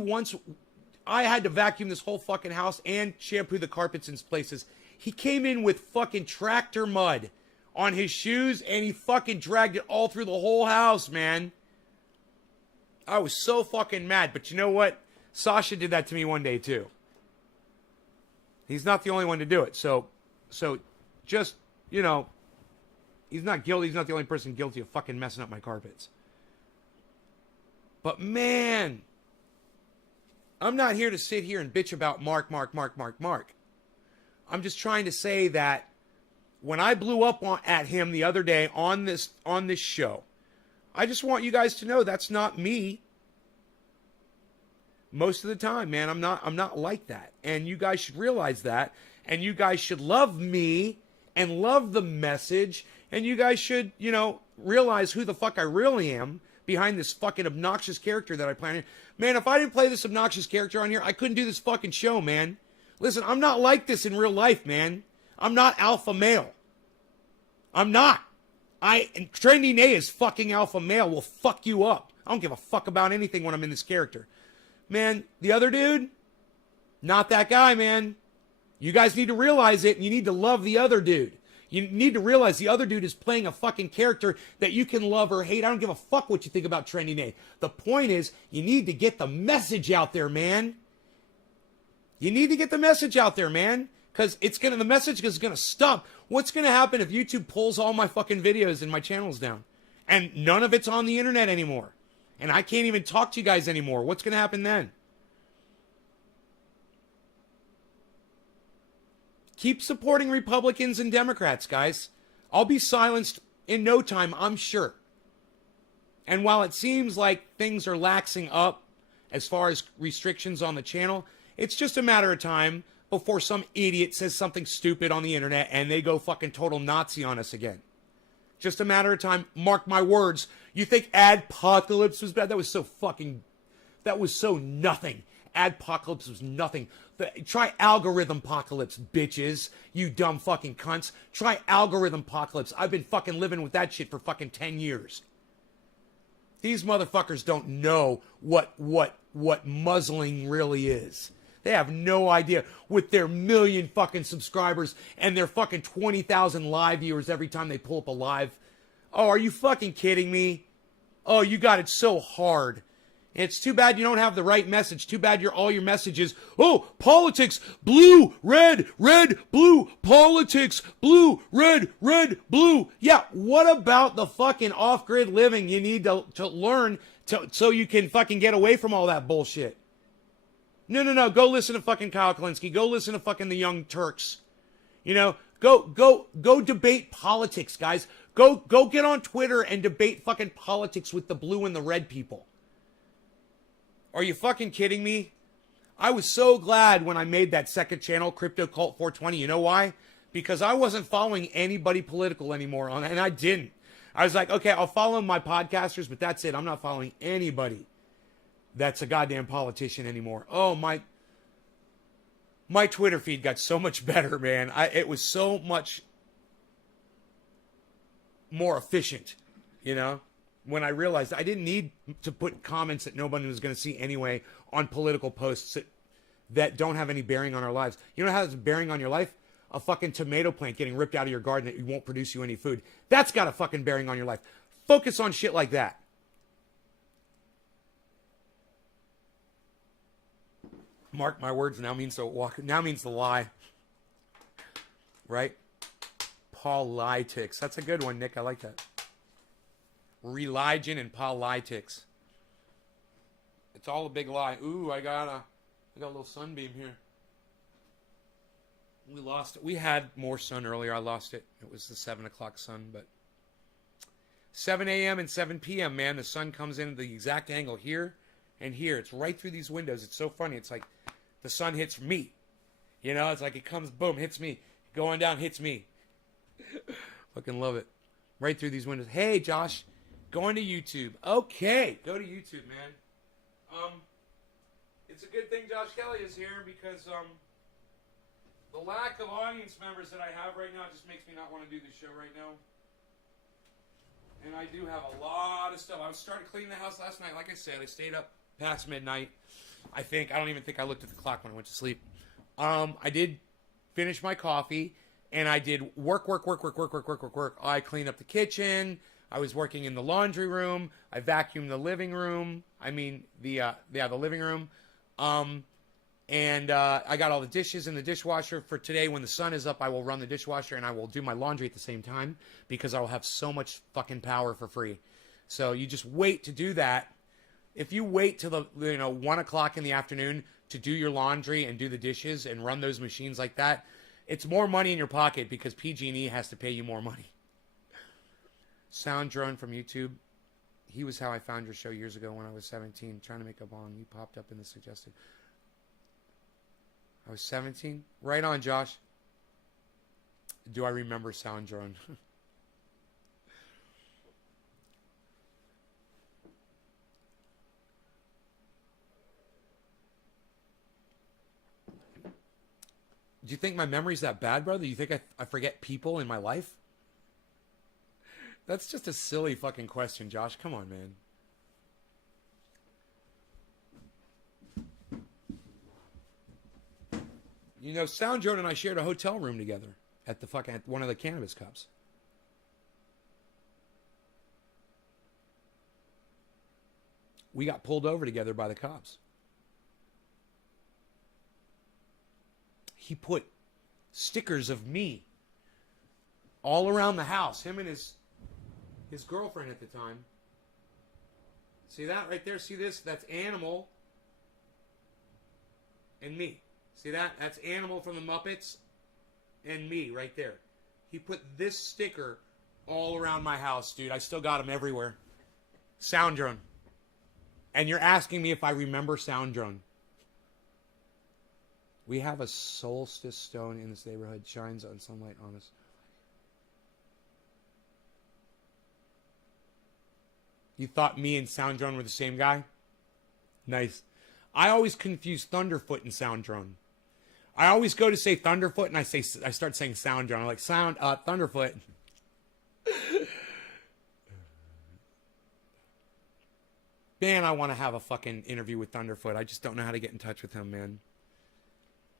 I had to vacuum this whole fucking house and shampoo the carpets in places. He came in with fucking tractor mud on his shoes, and he fucking dragged it all through the whole house, man. I was so fucking mad. But you know what? Sasha did that to me one day, too. He's not the only one to do it. So just, you know, he's not guilty. He's not the only person guilty of fucking messing up my carpets. But, man, I'm not here to sit here and bitch about Mark. I'm just trying to say that when I blew up at him the other day on this show, I just want you guys to know that's not me. Most of the time, man, I'm not like that. And you guys should realize that. And you guys should love me and love the message. And you guys should, you know, realize who the fuck I really am behind this fucking obnoxious character that I play on here. Man, if I didn't play this obnoxious character on here, I couldn't do this fucking show, man. Listen, I'm not like this in real life, man. I'm not alpha male. I'm not. And Trendy Nay is fucking alpha male. Will fuck you up. I don't give a fuck about anything when I'm in this character. Man, the other dude, not that guy, man. You guys need to realize it, and you need to love the other dude. You need to realize the other dude is playing a fucking character that you can love or hate. I don't give a fuck what you think about Trendy Nay. The point is, you need to get the message out there, man. You need to get the message out there, man. Because the message is going to stop. What's going to happen if YouTube pulls all my fucking videos and my channels down? And none of it's on the internet anymore. And I can't even talk to you guys anymore. What's going to happen then? Keep supporting Republicans and Democrats, guys. I'll be silenced in no time, I'm sure. And while it seems like things are laxing up as far as restrictions on the channel, it's just a matter of time before some idiot says something stupid on the internet and they go fucking total Nazi on us again. Just a matter of time. Mark my words. You think Adpocalypse was bad? That was so fucking... That was so nothing. Adpocalypse was nothing. Try Algorithm Apocalypse, bitches. You dumb fucking cunts. Try Algorithm Apocalypse. I've been fucking living with that shit for fucking 10 years. These motherfuckers don't know what muzzling really is. They have no idea with their million fucking subscribers and their fucking 20,000 live viewers every time they pull up a live. Oh, are you fucking kidding me? Oh, you got it so hard. It's too bad you don't have the right message. Too bad all your messages, oh, politics, blue, red, blue, politics, blue, red, blue. Yeah, what about the fucking off-grid living you need to learn so you can fucking get away from all that bullshit? No. Go listen to fucking Kyle Kalinske. Go listen to fucking the Young Turks. You know, go debate politics, guys. Go get on Twitter and debate fucking politics with the blue and the red people. Are you fucking kidding me? I was so glad when I made that second channel, Crypto Cult 420. You know why? Because I wasn't following anybody political anymore on it, and I didn't. I was like, okay, I'll follow my podcasters, but that's it. I'm not following anybody that's a goddamn politician anymore. Oh, my Twitter feed got so much better, man. It was so much more efficient, you know? When I realized I didn't need to put comments that nobody was going to see anyway on political posts that don't have any bearing on our lives. You know how it's bearing on your life? A fucking tomato plant getting ripped out of your garden that won't produce you any food. That's got a fucking bearing on your life. Focus on shit like that. Mark my words, now means the lie. Right? Politics. That's a good one, Nick. I like that. Religion and politics. It's all a big lie. Ooh, I got a little sunbeam here. We lost it. We had more sun earlier. I lost it. It was the 7 o'clock sun, but 7 a.m. and 7 p.m., man, the sun comes in at the exact angle here and here. It's right through these windows. It's so funny. It's like the sun hits me. You know, it's like it comes, boom, hits me. Going down, hits me. Fucking love it. Right through these windows. Hey, Josh. Going to YouTube. Okay, go to YouTube, man. It's a good thing Josh Kelly is here because the lack of audience members that I have right now just makes me not want to do this show right now. And I do have a lot of stuff. I started cleaning the house last night. Like I said, I stayed up past midnight. I don't even think I looked at the clock when I went to sleep. I did finish my coffee, and I did work. I cleaned up the kitchen. I was working in the laundry room. I vacuumed the living room. I mean, the living room. And I got all the dishes in the dishwasher. For today, when the sun is up, I will run the dishwasher and I will do my laundry at the same time because I will have so much fucking power for free. So you just wait to do that. If you wait till 1 o'clock in the afternoon to do your laundry and do the dishes and run those machines like that, it's more money in your pocket because PG&E has to pay you more money. Sound Drone from YouTube. He was how I found your show years ago when I was 17, trying to make a bong. You popped up in the suggested. I was 17? Right on, Josh. Do I remember Sound Drone? Do you think my memory's that bad, brother? You think I forget people in my life? That's just a silly fucking question, Josh. Come on, man. You know, Sound Drone and I shared a hotel room together at one of the Cannabis Cups. We got pulled over together by the cops. He put stickers of me all around the house. Him and his girlfriend at the time. See that right there? See this? That's Animal and me. See that? That's Animal from the Muppets and me right there. He put this sticker all around my house, dude. I still got them everywhere. Sound Drone. And you're asking me if I remember Sound Drone. We have a solstice stone in this neighborhood. Shines on sunlight on us. You thought me and Sound Drone were the same guy? Nice. I always confuse Thunderfoot and Sound Drone. I always go to say Thunderfoot and I start saying Sound Drone. I'm like, Thunderfoot. Man, I want to have a fucking interview with Thunderfoot. I just don't know how to get in touch with him, man.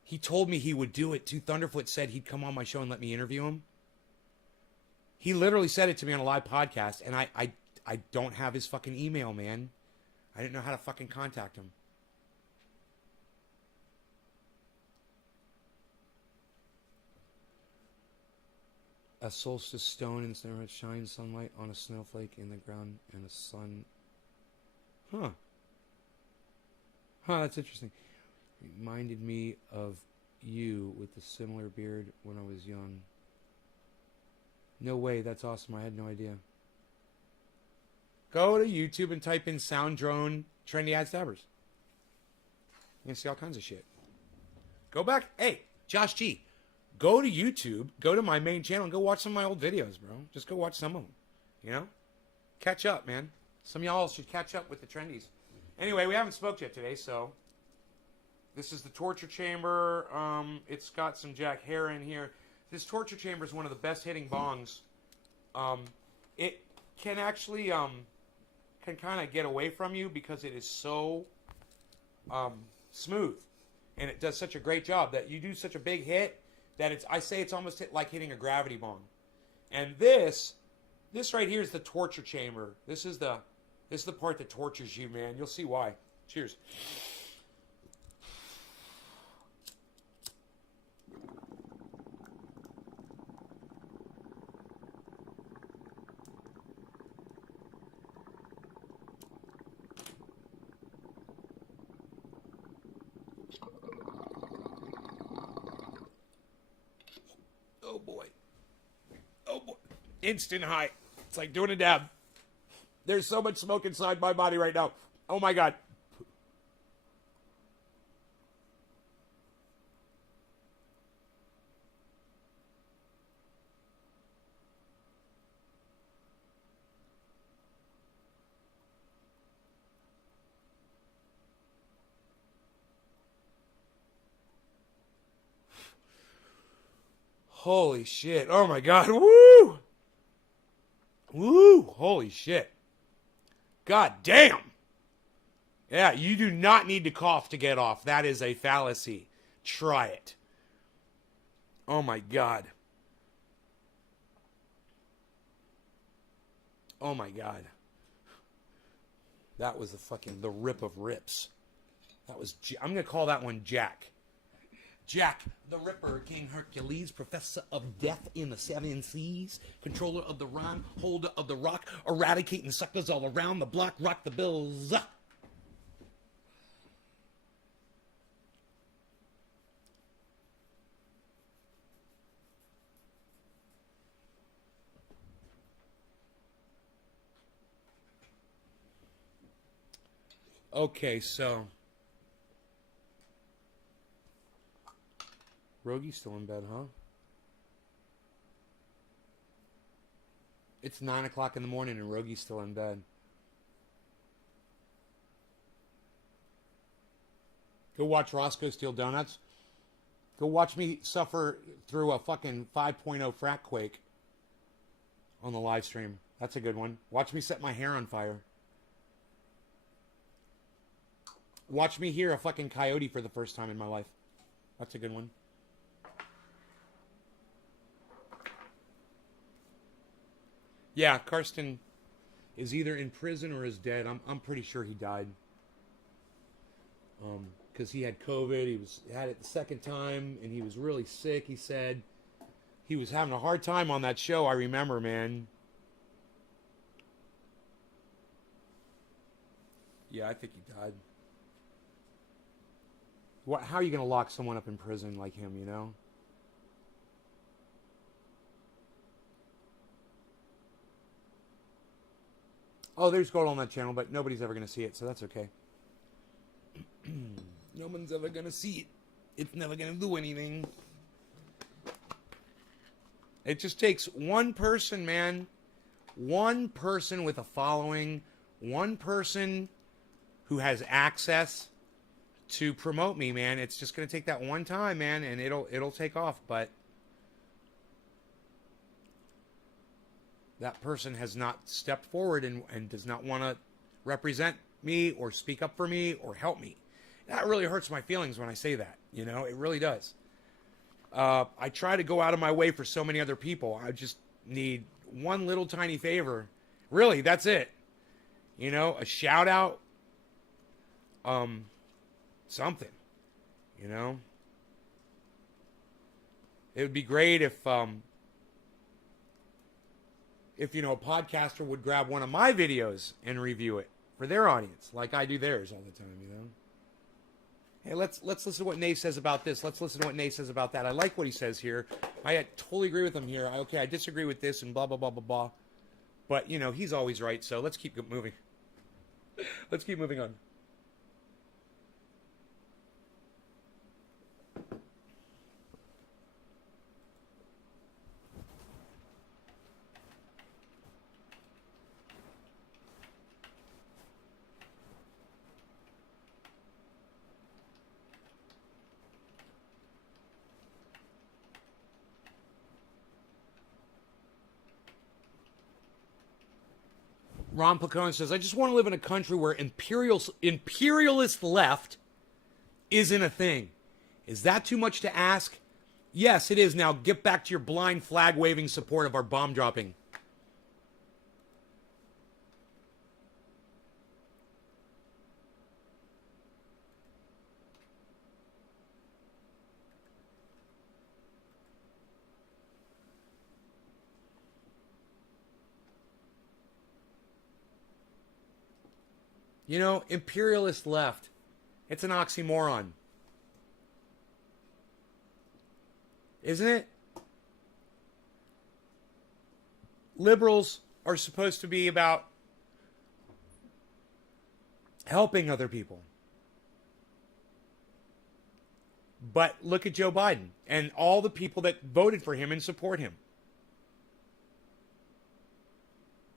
He told me he would do it too. Thunderfoot said he'd come on my show and let me interview him. He literally said it to me on a live podcast, and I don't have his fucking email, man. I didn't know how to fucking contact him. A solstice stone in the center shines sunlight on a snowflake in the ground and the sun. Huh, that's interesting. Reminded me of you with a similar beard when I was young. No way, that's awesome. I had no idea. Go to YouTube and type in Sound Drone Trendy Ad Stabbers. You can see all kinds of shit. Go back. Hey, Josh G. Go to YouTube, go to my main channel, and go watch some of my old videos, bro. Just go watch some of them. You know? Catch up, man. Some of y'all should catch up with the trendies. Anyway, we haven't smoked yet today, so... This is the torture chamber. It's got some Jack Hare in here. This torture chamber is one of the best hitting bongs. It can actually can kind of get away from you because it is so smooth, and it does such a great job that you do such a big hit that I say it's almost like hitting a gravity bong. And this right here is the torture chamber. This is the part that tortures you, man. You'll see why. Cheers. Oh boy. Instant high. It's like doing a dab. There's so much smoke inside my body right now. Oh my God. Holy shit. Oh my God. Woo! Woo! Holy shit. God damn. Yeah, you do not need to cough to get off. That is a fallacy. Try it. Oh my God. Oh my God. That was the rip of rips. That was, I'm going to call that one Jack. Jack, the Ripper, King Hercules, professor of death in the seven seas, controller of the rhyme, holder of the rock, eradicating suckers all around the block, rock the bills. Okay, so Rogi's still in bed, huh? It's 9 o'clock in the morning and Rogi's still in bed. Go watch Roscoe steal donuts. Go watch me suffer through a fucking 5.0 frack quake on the live stream. That's a good one. Watch me set my hair on fire. Watch me hear a fucking coyote for the first time in my life. That's a good one. Yeah, Karsten is either in prison or is dead. I'm pretty sure he died. Because he had COVID. He had it the second time, and he was really sick. He said he was having a hard time on that show. I remember, man. Yeah, I think he died. How are you going to lock someone up in prison like him, you know? Oh, there's gold on that channel, but nobody's ever going to see it, so that's okay. No one's ever going to see it. It's never going to do anything. It just takes one person, man. One person with a following, one person who has access to promote me, man. It's just going to take that one time, man, and it'll take off. But that person has not stepped forward and does not want to represent me or speak up for me or help me. That really hurts my feelings when I say that. You know, it really does. I try to go out of my way for so many other people. I just need one little tiny favor. Really, that's it. You know, a shout out. Something. You know. It would be great if you know, a podcaster would grab one of my videos and review it for their audience, like I do theirs all the time, you know. Hey, let's listen to what Nay says about this. Let's listen to what Nay says about that. I like what he says here. I totally agree with him here. Okay, I disagree with this and blah, blah, blah, blah, blah. But, you know, he's always right, so let's keep moving. Let's keep moving on. Ron Placone says, I just want to live in a country where imperialist left isn't a thing. Is that too much to ask? Yes, it is. Now get back to your blind flag waving support of our bomb dropping. You know, imperialist left. It's an oxymoron. Isn't it? Liberals are supposed to be about helping other people. But look at Joe Biden and all the people that voted for him and support him.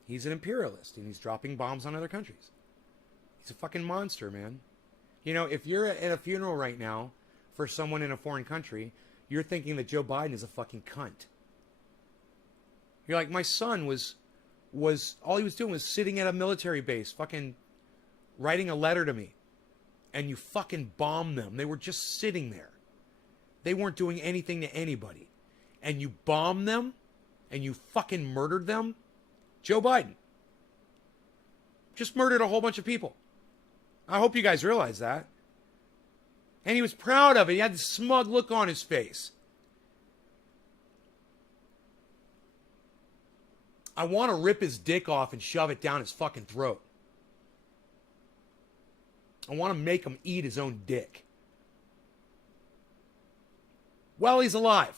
He's an imperialist and he's dropping bombs on other countries. He's a fucking monster, man. You know, if you're at a funeral right now for someone in a foreign country, you're thinking that Joe Biden is a fucking cunt. You're like, my son was all he was doing was sitting at a military base, fucking writing a letter to me. And you fucking bombed them. They were just sitting there. They weren't doing anything to anybody. And you bombed them and you fucking murdered them. Joe Biden just murdered a whole bunch of people. I hope you guys realize that. And he was proud of it. He had this smug look on his face. I want to rip his dick off and shove it down his fucking throat. I want to make him eat his own dick. While he's alive.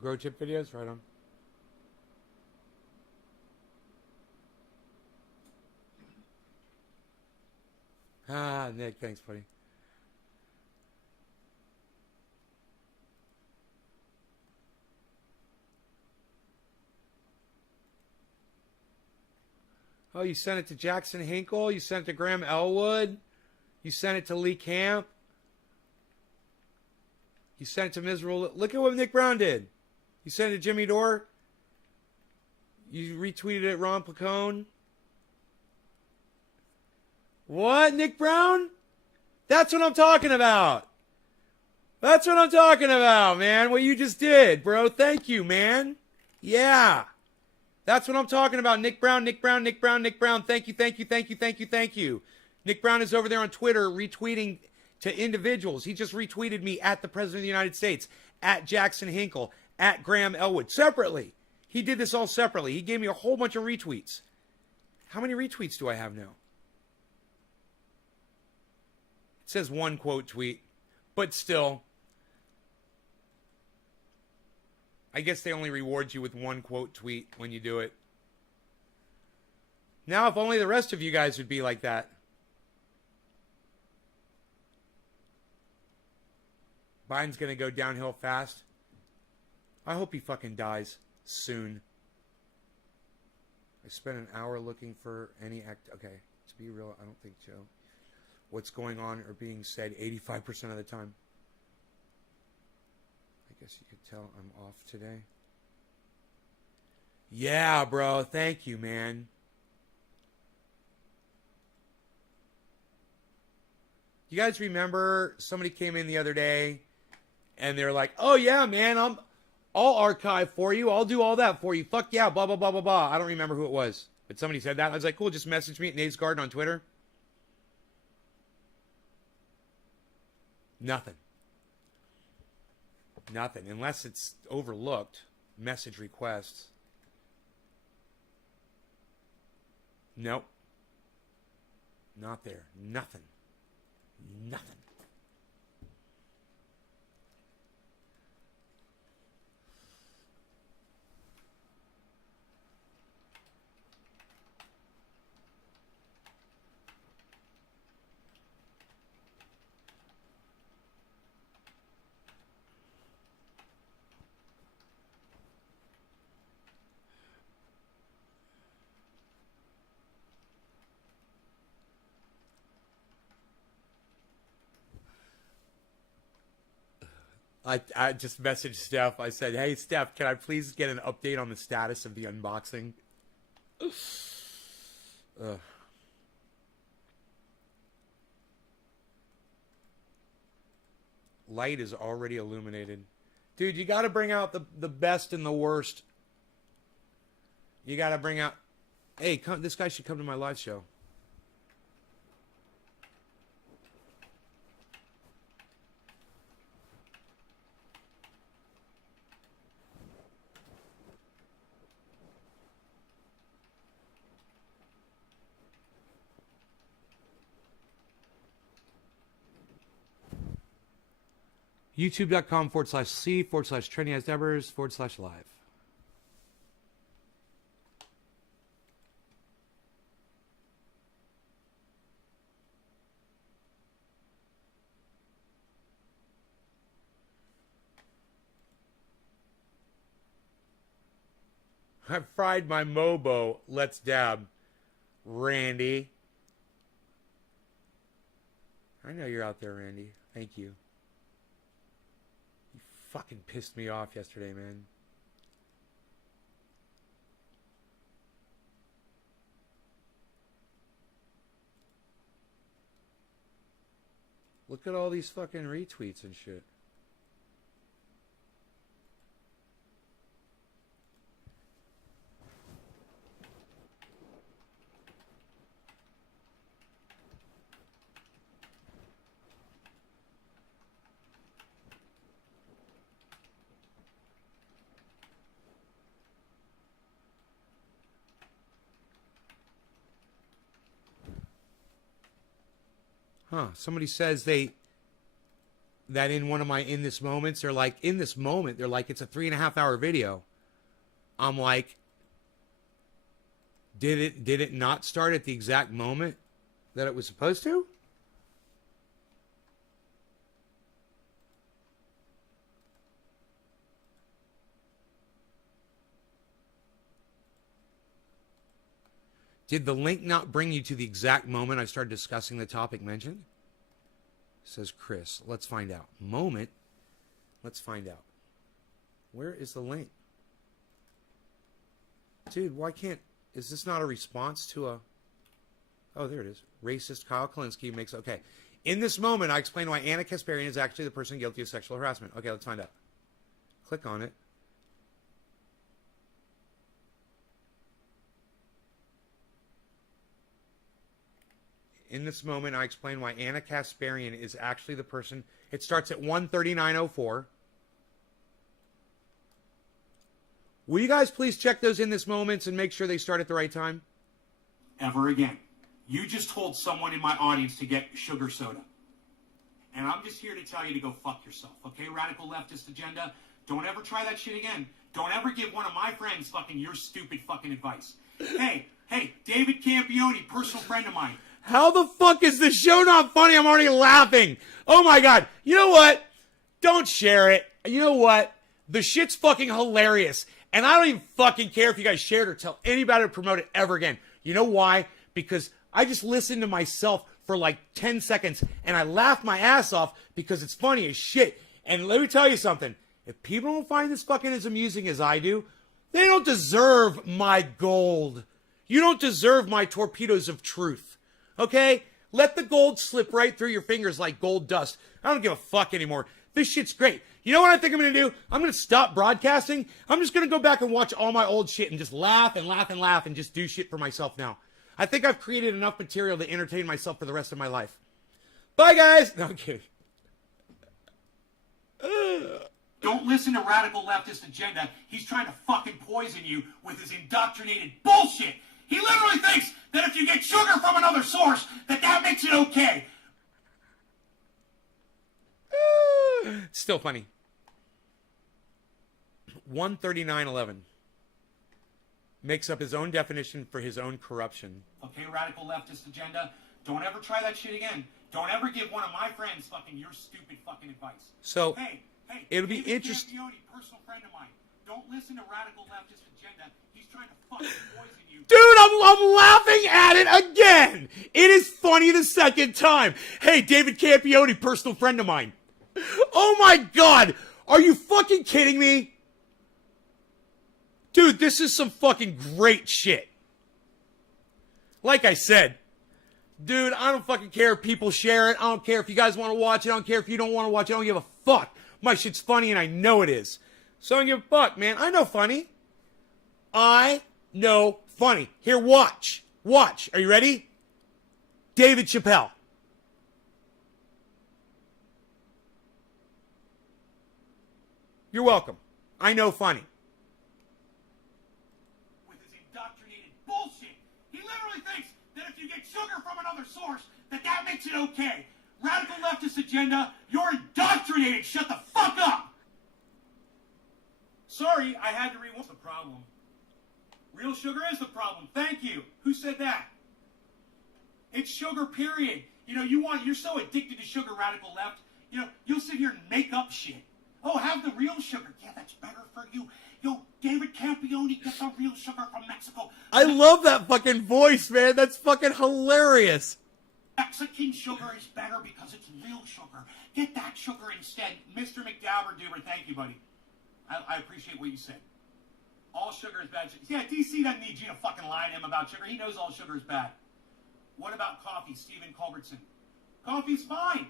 Grow tip videos, right on. Ah, Nick, thanks, buddy. Oh, you sent it to Jackson Hinkle? You sent it to Graham Elwood? You sent it to Lee Camp? You sent it to Miserable... Look at what Nick Brown did. You sent it to Jimmy Dore? You retweeted it, Ron Placone? What, Nick Brown? That's what I'm talking about. That's what I'm talking about, man. What you just did, bro. Thank you, man. Yeah. That's what I'm talking about. Nick Brown, Nick Brown, Nick Brown, Nick Brown. Thank you, thank you, thank you, thank you, thank you. Nick Brown is over there on Twitter retweeting to individuals. He just retweeted me at the President of the United States, at Jackson Hinkle, at Graham Elwood, separately. He did this all separately. He gave me a whole bunch of retweets. How many retweets do I have now? It says one quote tweet, but still. I guess they only reward you with one quote tweet when you do it. Now, if only the rest of you guys would be like that. Biden's going to go downhill fast. I hope he fucking dies soon. I spent an hour looking for any act. Okay, to be real, I don't think so. What's going on or being said 85% of the time. I guess you could tell I'm off today. Yeah, bro. Thank you, man. You guys remember somebody came in the other day and they're like, oh, yeah, man, I'll archive for you. I'll do all that for you. Fuck yeah, blah, blah, blah, blah, blah. I don't remember who it was, but somebody said that. I was like, cool, just message me at Nate's Garden on Twitter. Nothing. Nothing. Unless it's overlooked. Message requests. Nope. Not there. Nothing. Nothing. I just messaged Steph. I said, hey, Steph, can I please get an update on the status of the unboxing? Ugh. Light is already illuminated. Dude, you got to bring out the best and the worst. You got to bring out... Hey, this guy should come to my live show. YouTube.com/C/Trendy-as-Devers/live. I fried my Mobo. Let's dab. Randy. I know you're out there, Randy. Thank you. You fucking pissed me off yesterday, man. Look at all these fucking retweets and shit. Huh. Somebody says that in one of my in this moments, they're like, in this moment, they're like, it's a 3.5-hour video. I'm like, did it not start at the exact moment that it was supposed to? Did the link not bring you to the exact moment I started discussing the topic mentioned? Says Chris. Let's find out. Moment. Let's find out. Where is the link? Dude, why can't... Is this not a response to a... Oh, there it is. Racist Kyle Kalinske makes... Okay. In this moment, I explain why Anna Kasparian is actually the person guilty of sexual harassment. Okay, let's find out. Click on it. In this moment, I explain why Anna Kasparian is actually the person... It starts at 1:39:04. Will you guys please check those in this moments and make sure they start at the right time? Ever again. You just told someone in my audience to get sugar soda. And I'm just here to tell you to go fuck yourself, okay? Radical leftist agenda. Don't ever try that shit again. Don't ever give one of my friends fucking your stupid fucking advice. Hey, David Campione, personal friend of mine. How the fuck is this show not funny? I'm already laughing. Oh my God. You know what? Don't share it. You know what? The shit's fucking hilarious. And I don't even fucking care if you guys share it or tell anybody to promote it ever again. You know why? Because I just listened to myself for like 10 seconds and I laughed my ass off because it's funny as shit. And let me tell you something. If people don't find this fucking as amusing as I do, they don't deserve my gold. You don't deserve my torpedoes of truth. Okay? Let the gold slip right through your fingers like gold dust. I don't give a fuck anymore. This shit's great. You know what I think I'm going to do? I'm going to stop broadcasting. I'm just going to go back and watch all my old shit and just laugh and laugh and laugh and just do shit for myself now. I think I've created enough material to entertain myself for the rest of my life. Bye, guys. No, I'm kidding. Don't listen to radical leftist agenda. He's trying to fucking poison you with his indoctrinated bullshit. He literally thinks that if you get sugar from another source, that makes it okay. Still funny. 139:11 makes up his own definition for his own corruption. Okay, radical leftist agenda. Don't ever try that shit again. Don't ever give one of my friends fucking your stupid fucking advice. So, hey, it'll be interesting. Personal friend of mine. Don't listen to radical leftist agenda. He's trying to fucking poison you. Dude, I'm laughing at it again. It is funny the second time. Hey, David Campione, personal friend of mine. Oh my God. Are you fucking kidding me? Dude, this is some fucking great shit. Like I said, dude, I don't fucking care if people share it. I don't care if you guys want to watch it. I don't care if you don't want to watch it. I don't give a fuck. My shit's funny and I know it is. So I don't give a fuck, man. I know funny. I know funny. Here, watch. Watch. Are you ready? David Chappelle. You're welcome. I know funny. With his indoctrinated bullshit. He literally thinks that if you get sugar from another source, that makes it okay. Radical leftist agenda, you're indoctrinated. Shut the fuck up. Sorry, I had to read. What's the problem? Real sugar is the problem. Thank you. Who said that? It's sugar, period. You know, you're so addicted to sugar, radical left. You know, you'll sit here and make up shit. Oh, have the real sugar. Yeah, that's better for you. Yo, David Campione, get the real sugar from Mexico. I love that fucking voice, man. That's fucking hilarious. Mexican sugar is better because it's real sugar. Get that sugar instead. Mr. McDowber-Duber, thank you, buddy. I appreciate what you said. All sugar is bad. Yeah, DC doesn't need you to fucking lie to him about sugar. He knows all sugar is bad. What about coffee, Stephen Culbertson? Coffee's fine.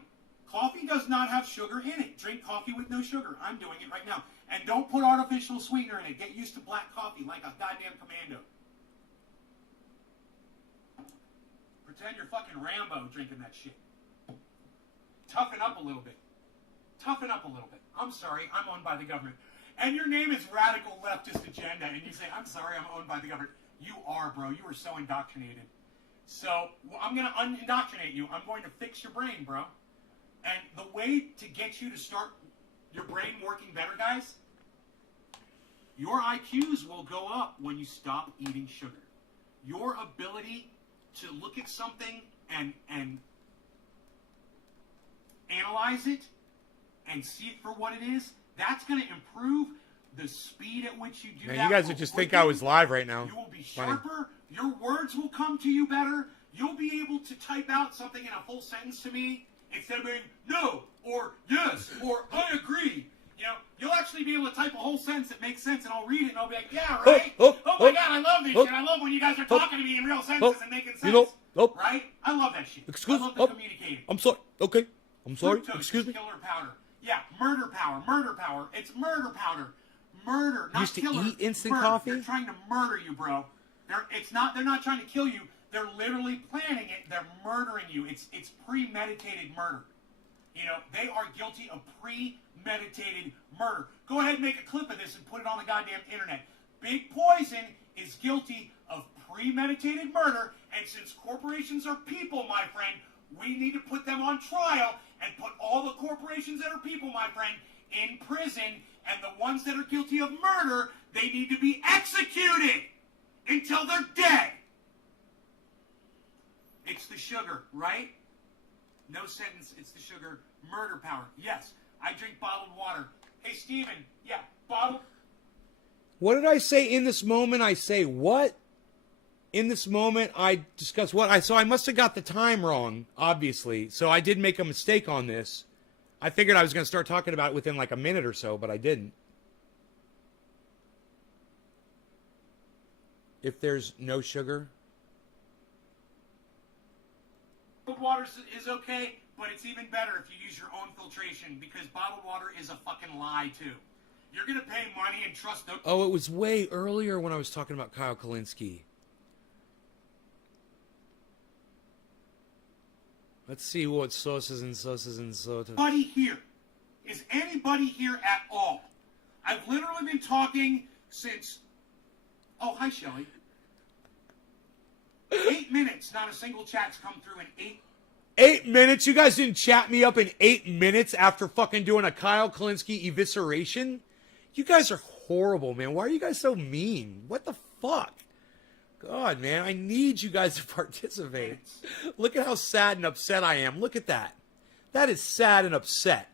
Coffee does not have sugar in it. Drink coffee with no sugar. I'm doing it right now. And don't put artificial sweetener in it. Get used to black coffee like a goddamn commando. Pretend you're fucking Rambo drinking that shit. Toughen up a little bit. Toughen up a little bit. I'm sorry, I'm owned by the government. And your name is Radical Leftist Agenda, and you say, I'm sorry, I'm owned by the government. You are, bro. You are so indoctrinated. So, I'm going to unindoctrinate you. I'm going to fix your brain, bro. And the way to get you to start your brain working better, guys, your IQs will go up when you stop eating sugar. Your ability to look at something and analyze it and see it for what it is, that's going to improve the speed at which you do Man, that. you guys would just think I was live right now. You will be Funny. sharper, Your words will come to you better. You'll be able to type out something in a full sentence to me instead of being no or yes or I agree. You know, you'll actually be able to type a whole sentence that makes sense, and I'll read it, and I'll be like, yeah, right? Oh my God, I love this shit. I love when you guys are talking to me in real sentences and making sense. Right? I love that shit. I love the communicating. I'm sorry. Okay. I'm sorry. Fructose Excuse me. Killer powder. Yeah, murder power. Murder power. It's murder powder. Murder, not Used to killer. eat instant murder. coffee? They're trying to murder you, bro. They're not trying to kill you. They're literally planning it. They're murdering you. It's premeditated murder. You know, they are guilty of premeditated murder. Go ahead and make a clip of this and put it on the goddamn internet. Big Poison is guilty of premeditated murder, and since corporations are people, my friend, we need to put them on trial and put all the corporations that are people, my friend, in prison, and the ones that are guilty of murder, they need to be executed until they're dead. It's the sugar, right? No sentence, it's the sugar. Murder power. Yes, I drink bottled water. Hey, Steven, yeah, bottled... What did I say in this moment? I say what? In this moment, I discuss what? So I must have got the time wrong, obviously. So I did make a mistake on this. I figured I was going to start talking about it within like a minute or so, but I didn't. If there's no sugar... Bottled water is okay, but it's even better if you use your own filtration, because bottled water is a fucking lie, too. You're going to pay money and trust... Oh, it was way earlier when I was talking about Kyle Kalinske. Let's see what sauces and soda. Anybody here? Is anybody here at all? I've literally been talking since... Oh, hi, Shelly. 8 minutes, not a single chat's come through in 8 minutes? You guys didn't chat me up in 8 minutes after fucking doing a Kyle Kalinske evisceration? You guys are horrible, man. Why are you guys so mean? What the fuck? God, man, I need you guys to participate. Look at how sad and upset I am. Look at that. That is sad and upset.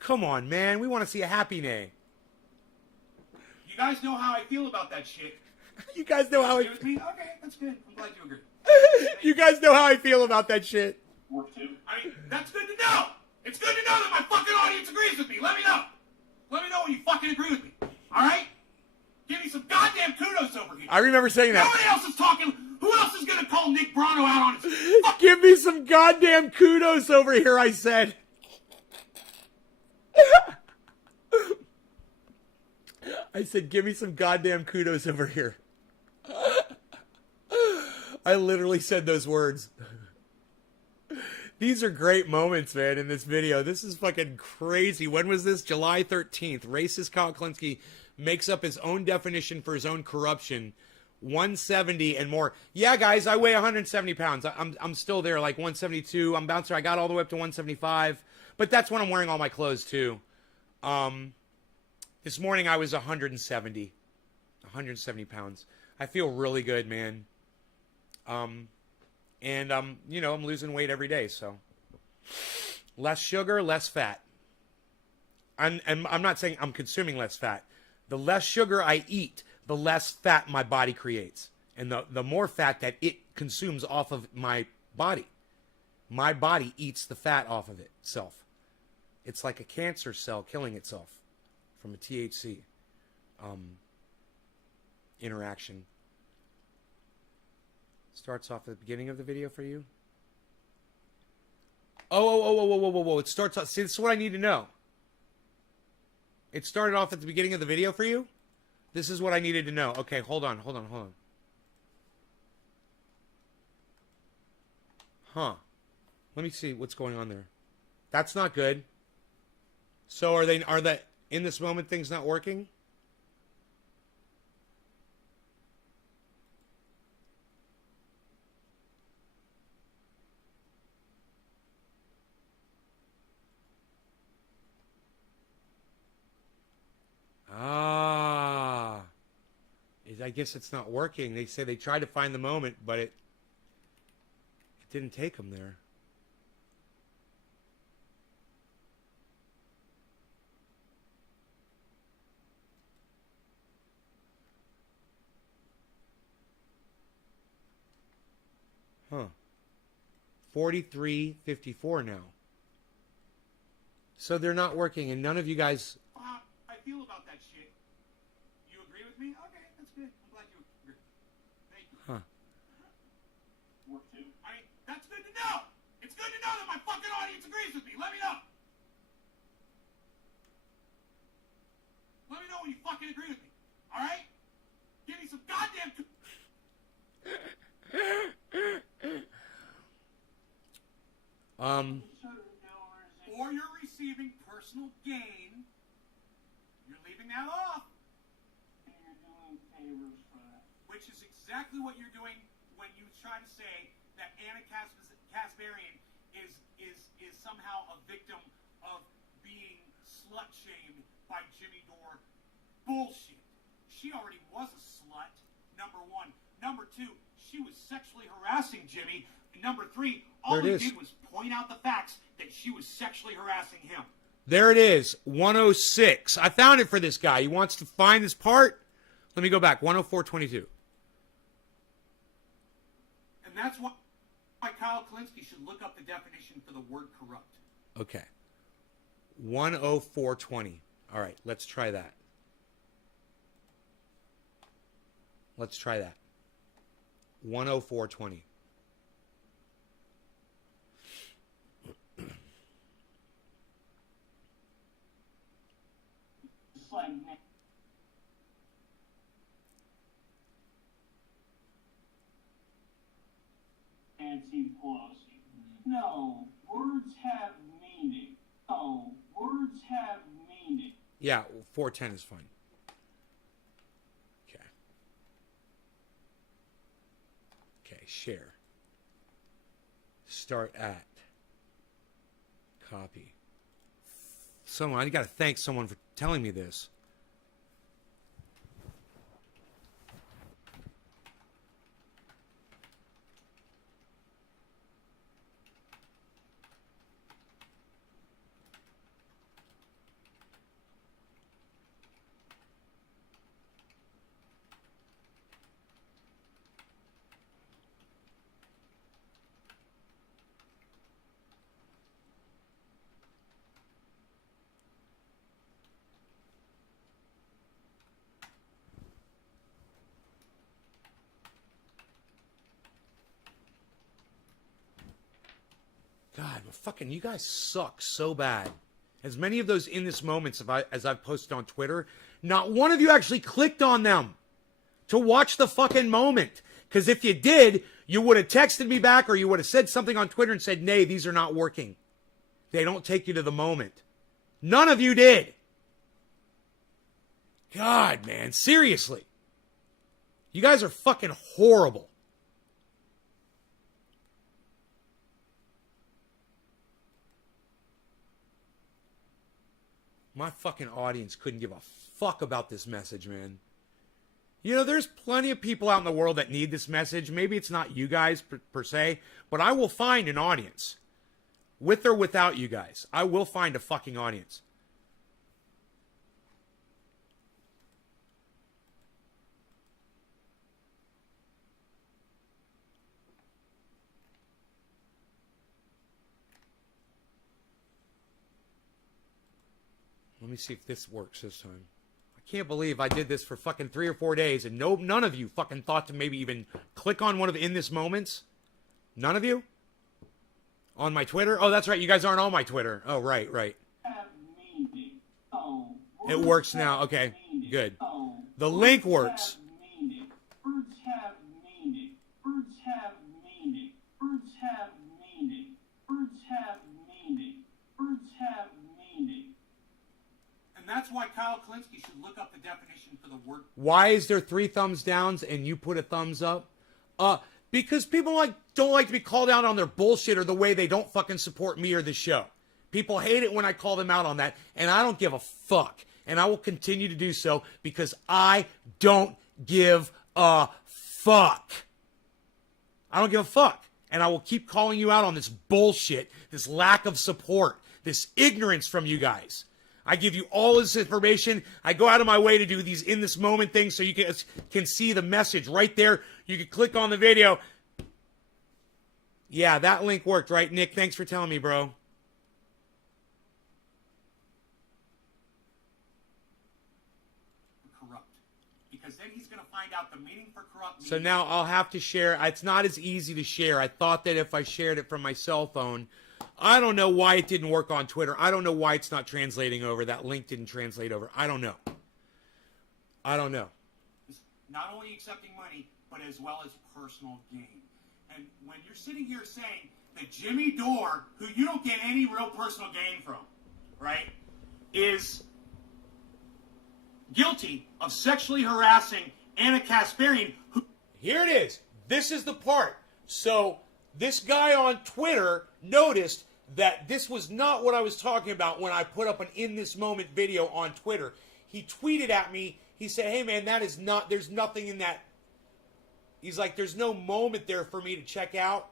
Come on, man. We want to see a happy day. You guys know how I feel about that shit. You guys know how I... With me? Okay, that's good. I'm glad you agree. You guys know how I feel about that shit. I mean, that's good to know. It's good to know that my fucking audience agrees with me. Let me know. Let me know when you fucking agree with me. All right? Give me some goddamn kudos over here. I remember saying that. Nobody else is talking. Who else is going to call Nick Brano out on his... Give me some goddamn kudos over here, I said. I said, give me some goddamn kudos over here. I literally said those words. These are great moments, man, in this video. This is fucking crazy. When was this? July 13th. Racist Kyle Kalinske makes up his own definition for his own corruption. 170 and more. Yeah, guys, I weigh 170 pounds. I'm still there, like 172. I'm bouncing. I got all the way up to 175. But that's when I'm wearing all my clothes, too. This morning I was 170 pounds. I feel really good, man. And you know, I'm losing weight every day, so less sugar, less fat. And I'm not saying I'm consuming less fat. The less sugar I eat, the less fat my body creates, and the more fat that it consumes off of my body eats the fat off of itself. It's like a cancer cell killing itself from a THC interaction. Starts off at the beginning of the video for you. Oh. It starts off. See, this is what I need to know. It started off at the beginning of the video for you? This is what I needed to know. Okay, hold on. Huh. Let me see what's going on there. That's not good. So are that in this moment things not working? I guess it's not working. They say they tried to find the moment, but it didn't take them there. Huh. 43.54 now. So they're not working, and none of you guys... I feel about that shit. You agree with me? Okay, that's good. I'm glad you agree. Thank you. Huh. Work too. That's good to know. It's good to know that my fucking audience agrees with me. Let me know. Let me know when you fucking agree with me. All right? Give me some goddamn... Or you're receiving personal gain. You're leaving that off. And you're doing favors for that. Which is exactly what you're doing when you try to say that Anna Kasparian is somehow a victim of being slut-shamed by Jimmy Dore. Bullshit. She already was a slut, number one. Number two, she was sexually harassing Jimmy. And number three, all he did was point out the facts that she was sexually harassing him. There it is, 106. I found it for this guy. He wants to find this part. Let me go back, 104.22. And that's why Kyle Klinsky should look up the definition for the word corrupt. Okay. 104.20. All right, let's try that. Let's try that. 104.20. It's like Nancy Pelosi. No, words have meaning. No, words have meaning. Yeah, 410 is fine. Okay. Okay, share. Start at. Copy. I got to thank someone for telling me this. God, but fucking you guys suck so bad. As many of those in this moments as I've posted on Twitter, not one of you actually clicked on them to watch the fucking moment. Because if you did, you would have texted me back or you would have said something on Twitter and said, "Nay, these are not working. They don't take you to the moment." None of you did. God, man, seriously. You guys are fucking horrible. My fucking audience couldn't give a fuck about this message, man. You know, there's plenty of people out in the world that need this message. Maybe it's not you guys per se, but I will find an audience. With or without you guys. I will find a fucking audience. Let me see if this works this time. I can't believe I did this for fucking 3 or 4 days and none of you fucking thought to maybe even click on one of In This Moments. None of you? On my Twitter? Oh, that's right. You guys aren't on my Twitter. Oh, right. It works now. Okay, good. The link works. Words have meaning. Words have meaning. Words have meaning. Words have meaning. Words have meaning. And that's why Kyle Klinsky should look up the definition for the word. Why is there 3 thumbs downs and you put a thumbs up? Because people don't like to be called out on their bullshit or the way they don't fucking support me or the show. People hate it when I call them out on that, and I don't give a fuck. And I will continue to do so because I don't give a fuck. I don't give a fuck. And I will keep calling you out on this bullshit, this lack of support, this ignorance from you guys. I give you all this information. I go out of my way to do these In This Moment things so you can see the message right there. You can click on the video. Yeah, that link worked, right, Nick? Thanks for telling me, bro. Corrupt. Because then he's going to find out the meaning for corrupt. So now I'll have to share. It's not as easy to share. I thought that if I shared it from my cell phone, I don't know why it didn't work on Twitter. I don't know why it's not translating over. That link didn't translate over. I don't know. Not only accepting money, but as well as personal gain. And when you're sitting here saying that Jimmy Dore, who you don't get any real personal gain from, right, is guilty of sexually harassing Anna Kasparian, who... Here it is. This is the part. So this guy on Twitter noticed that this was not what I was talking about when I put up an In This Moment video on Twitter. He tweeted at me. He said, hey, man, that is not, there's nothing in that. He's like, there's no moment there for me to check out.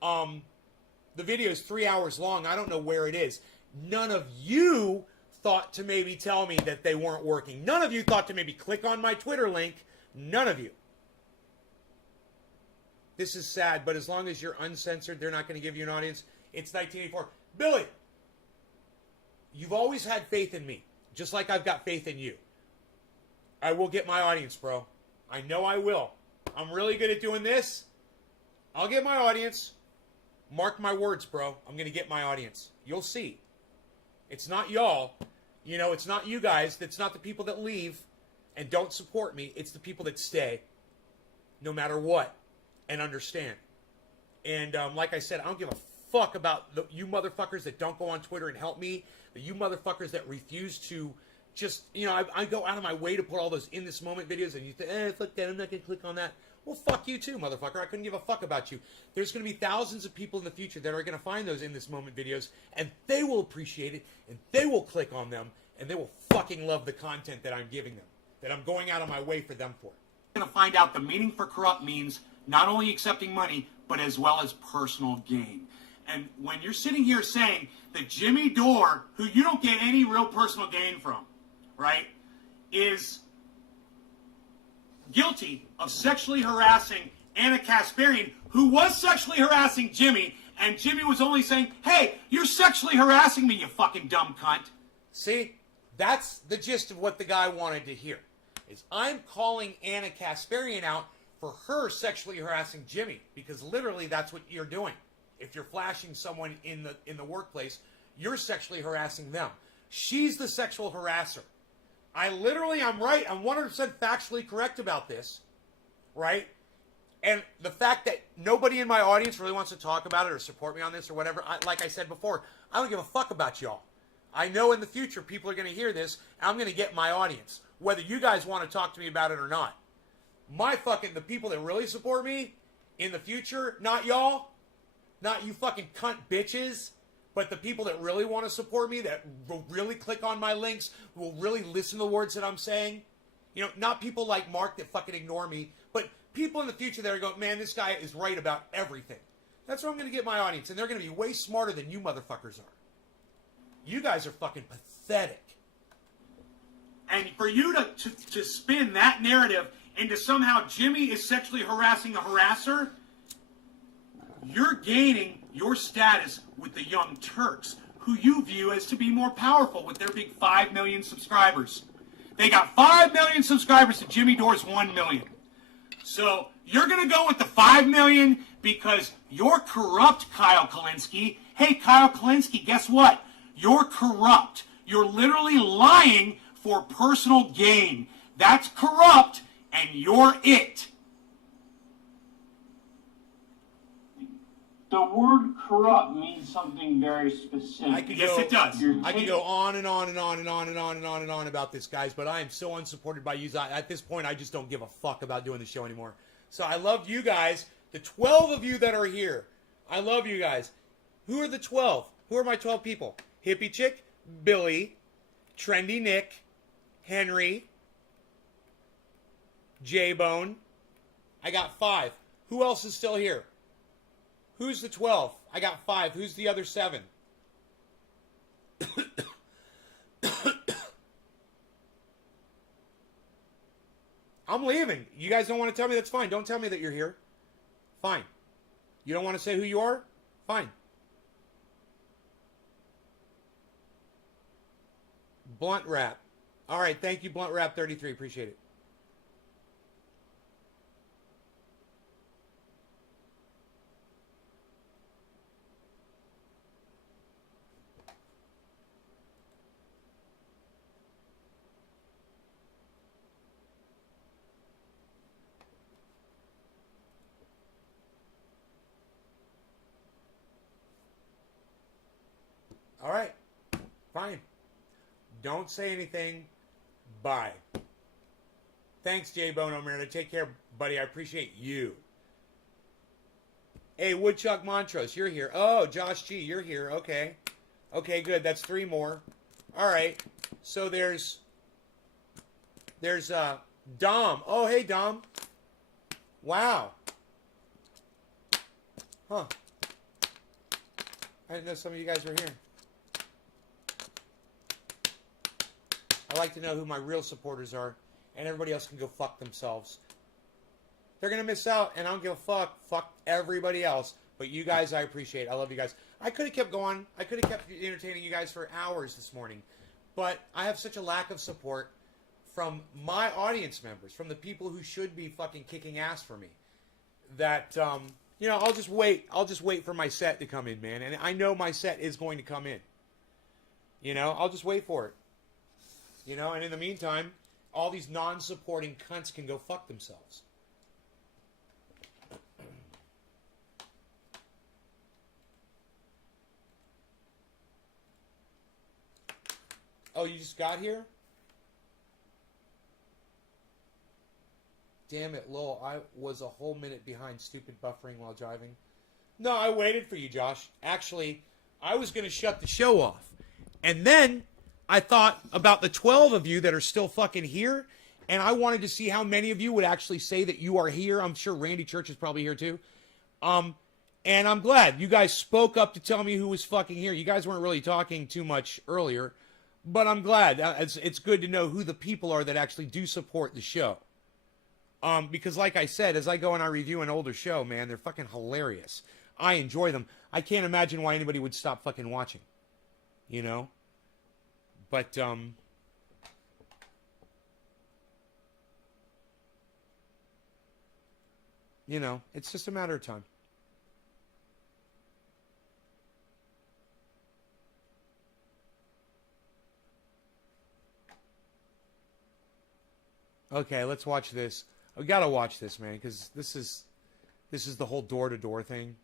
The video is 3 hours long. I don't know where it is. None of you thought to maybe tell me that they weren't working. None of you thought to maybe click on my Twitter link. None of you. This is sad, but as long as you're uncensored, they're not going to give you an audience. It's 1984. Billy, you've always had faith in me, just like I've got faith in you. I will get my audience, bro. I know I will. I'm really good at doing this. I'll get my audience. Mark my words, bro. I'm going to get my audience. You'll see. It's not y'all. You know, it's not you guys. It's not the people that leave and don't support me. It's the people that stay, no matter what, and understand. And like I said, I don't give a fuck about you motherfuckers that don't go on Twitter and help me. You motherfuckers that refuse to just, you know, I go out of my way to put all those In This Moment videos, and you think, fuck that, I'm not going to click on that. Well, fuck you too, motherfucker. I couldn't give a fuck about you. There's going to be thousands of people in the future that are going to find those In This Moment videos, and they will appreciate it, and they will click on them, and they will fucking love the content that I'm giving them, that I'm going out of my way for them for. Going to find out the meaning for corrupt means not only accepting money, but as well as personal gain. And when you're sitting here saying that Jimmy Dore, who you don't get any real personal gain from, right, is guilty of sexually harassing Anna Kasparian, who was sexually harassing Jimmy, and Jimmy was only saying, hey, you're sexually harassing me, you fucking dumb cunt. See, that's the gist of what the guy wanted to hear, is I'm calling Anna Kasparian out for her sexually harassing Jimmy, because literally that's what you're doing. If you're flashing someone in the workplace, you're sexually harassing them. She's the sexual harasser. I'm right. I'm 100% factually correct about this, right? And the fact that nobody in my audience really wants to talk about it or support me on this or whatever, like I said before, I don't give a fuck about y'all. I know in the future people are going to hear this, and I'm going to get my audience, whether you guys want to talk to me about it or not. The people that really support me in the future, not y'all, not you fucking cunt bitches, but the people that really want to support me, that will really click on my links, will really listen to the words that I'm saying. You know, not people like Mark that fucking ignore me, but people in the future that are going, man, this guy is right about everything. That's where I'm going to get my audience, and they're going to be way smarter than you motherfuckers are. You guys are fucking pathetic. And for you to spin that narrative into somehow Jimmy is sexually harassing the harasser, you're gaining your status with the Young Turks, who you view as to be more powerful with their big 5 million subscribers. They got 5 million subscribers to Jimmy Dore's 1 million. So you're going to go with the 5 million because you're corrupt, Kyle Kulinski. Hey, Kyle Kulinski, guess what? You're corrupt. You're literally lying for personal gain. That's corrupt, and you're it. The word corrupt means something very specific. Yes, it does. I could go on and on and on and on and on and on and on about this, guys, but I am so unsupported by you. At this point, I just don't give a fuck about doing the show anymore. So I love you guys, the 12 of you that are here. I love you guys. Who are the 12? Who are my 12 people? Hippie Chick, Billy, Trendy Nick, Henry, J-Bone. I got 5. Who else is still here? Who's the 12? I got 5. Who's the other 7? I'm leaving. You guys don't want to tell me? That's fine. Don't tell me that you're here. Fine. You don't want to say who you are? Fine. Blunt Wrap. All right, thank you, Blunt Wrap 33. Appreciate it. All right, fine. Don't say anything. Bye. Thanks, J Bono Mariner. Take care, buddy. I appreciate you. Hey, Woodchuck Montrose, you're here. Oh, Josh G, you're here. Okay. Okay, good. That's 3 more. All right. So there's Dom. Oh, hey, Dom. Wow. Huh. I didn't know some of you guys were here. I like to know who my real supporters are, and everybody else can go fuck themselves. They're going to miss out, and I don't give a fuck. Fuck everybody else. But you guys, I appreciate. I love you guys. I could have kept going. I could have kept entertaining you guys for hours this morning. But I have such a lack of support from my audience members, from the people who should be fucking kicking ass for me, that, you know, I'll just wait. I'll just wait for my set to come in, man. And I know my set is going to come in. You know, I'll just wait for it. You know, and in the meantime, all these non-supporting cunts can go fuck themselves. Oh, you just got here? Damn it, Lowell. I was a whole minute behind stupid buffering while driving. No, I waited for you, Josh. Actually, I was going to shut the show off. And then I thought about the 12 of you that are still fucking here, and I wanted to see how many of you would actually say that you are here. I'm sure Randy Church is probably here too. And I'm glad you guys spoke up to tell me who was fucking here. You guys weren't really talking too much earlier, but I'm glad. It's good to know who the people are that actually do support the show. Because like I said, as I go and I review an older show, man, they're fucking hilarious. I enjoy them. I can't imagine why anybody would stop fucking watching. You know? But, you know, it's just a matter of time. Okay, let's watch this. We gotta watch this, man, because this is the whole door-to-door thing.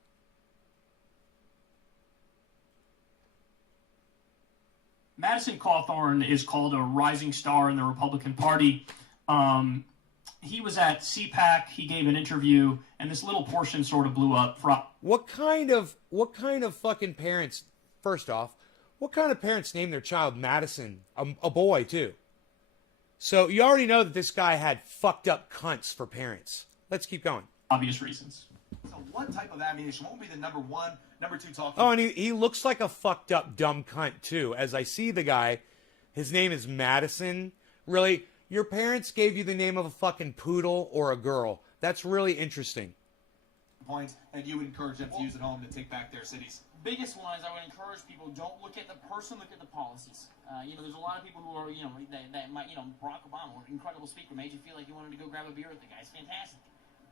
Madison Cawthorn is called a rising star in the Republican Party. He was at CPAC. He gave an interview, and this little portion sort of blew up. What kind of fucking parents? First off, what kind of parents name their child Madison? A boy too. So you already know that this guy had fucked up cunts for parents. Let's keep going. Obvious reasons. So what type of ammunition? What would be the number 1, number 2 talking? Oh, and he looks like a fucked up dumb cunt too. As I see the guy, his name is Madison. Really, your parents gave you the name of a fucking poodle or a girl. That's really interesting. Points, and you would encourage them to use at home to take back their cities. Biggest one is I would encourage people, don't look at the person, look at the policies. There's a lot of people who are, that might, Barack Obama, an incredible speaker, made you feel like you wanted to go grab a beer with the guy. It's fantastic.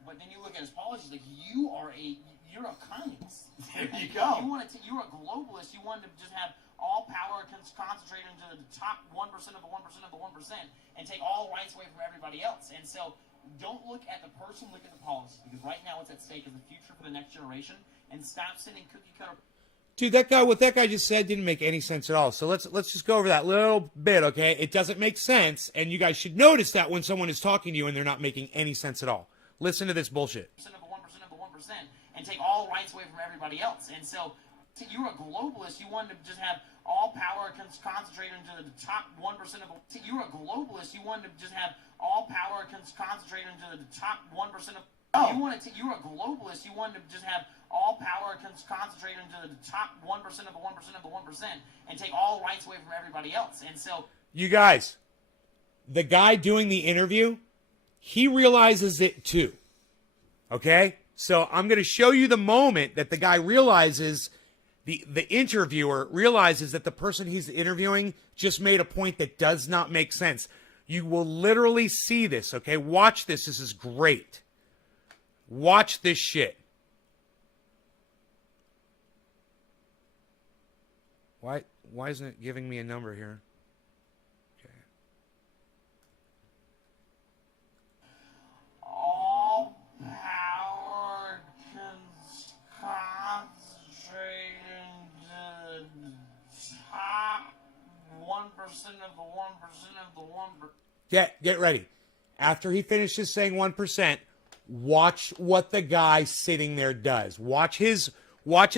But then you look at his policies, like you're a communist. There you go. You're a globalist. You wanted to just have all power concentrated into the top 1% of the 1% of the 1% and take all rights away from everybody else. And so don't look at the person, look at the policies. Because right now what's at stake is the future for the next generation. And stop sending cookie cutter. Dude, what that guy just said didn't make any sense at all. So let's just go over that little bit, okay? It doesn't make sense, and you guys should notice that when someone is talking to you and they're not making any sense at all. Listen to this bullshit. Of the 1% of the 1% and take all rights away from everybody else. And so you're a globalist. You wanted to just have all power concentrated into the top 1% of the. You're a globalist. You wanted to just have all power concentrated into the top 1% of. You're a globalist. You wanted to just have all power concentrated into the top 1% of the 1% of the 1% and take all rights away from everybody else. And so, you guys, the guy doing the interview, he realizes it too. Okay? So I'm going to show you the moment that the guy realizes, the interviewer realizes that the person he's interviewing just made a point that does not make sense. You will literally see this, okay? Watch this. This is great. Watch this shit. Why isn't it giving me a number here? Okay. All power concentrated in the top 1% of the 1% of the 1%. Get ready. After he finishes saying 1%, watch what the guy sitting there does. Watch as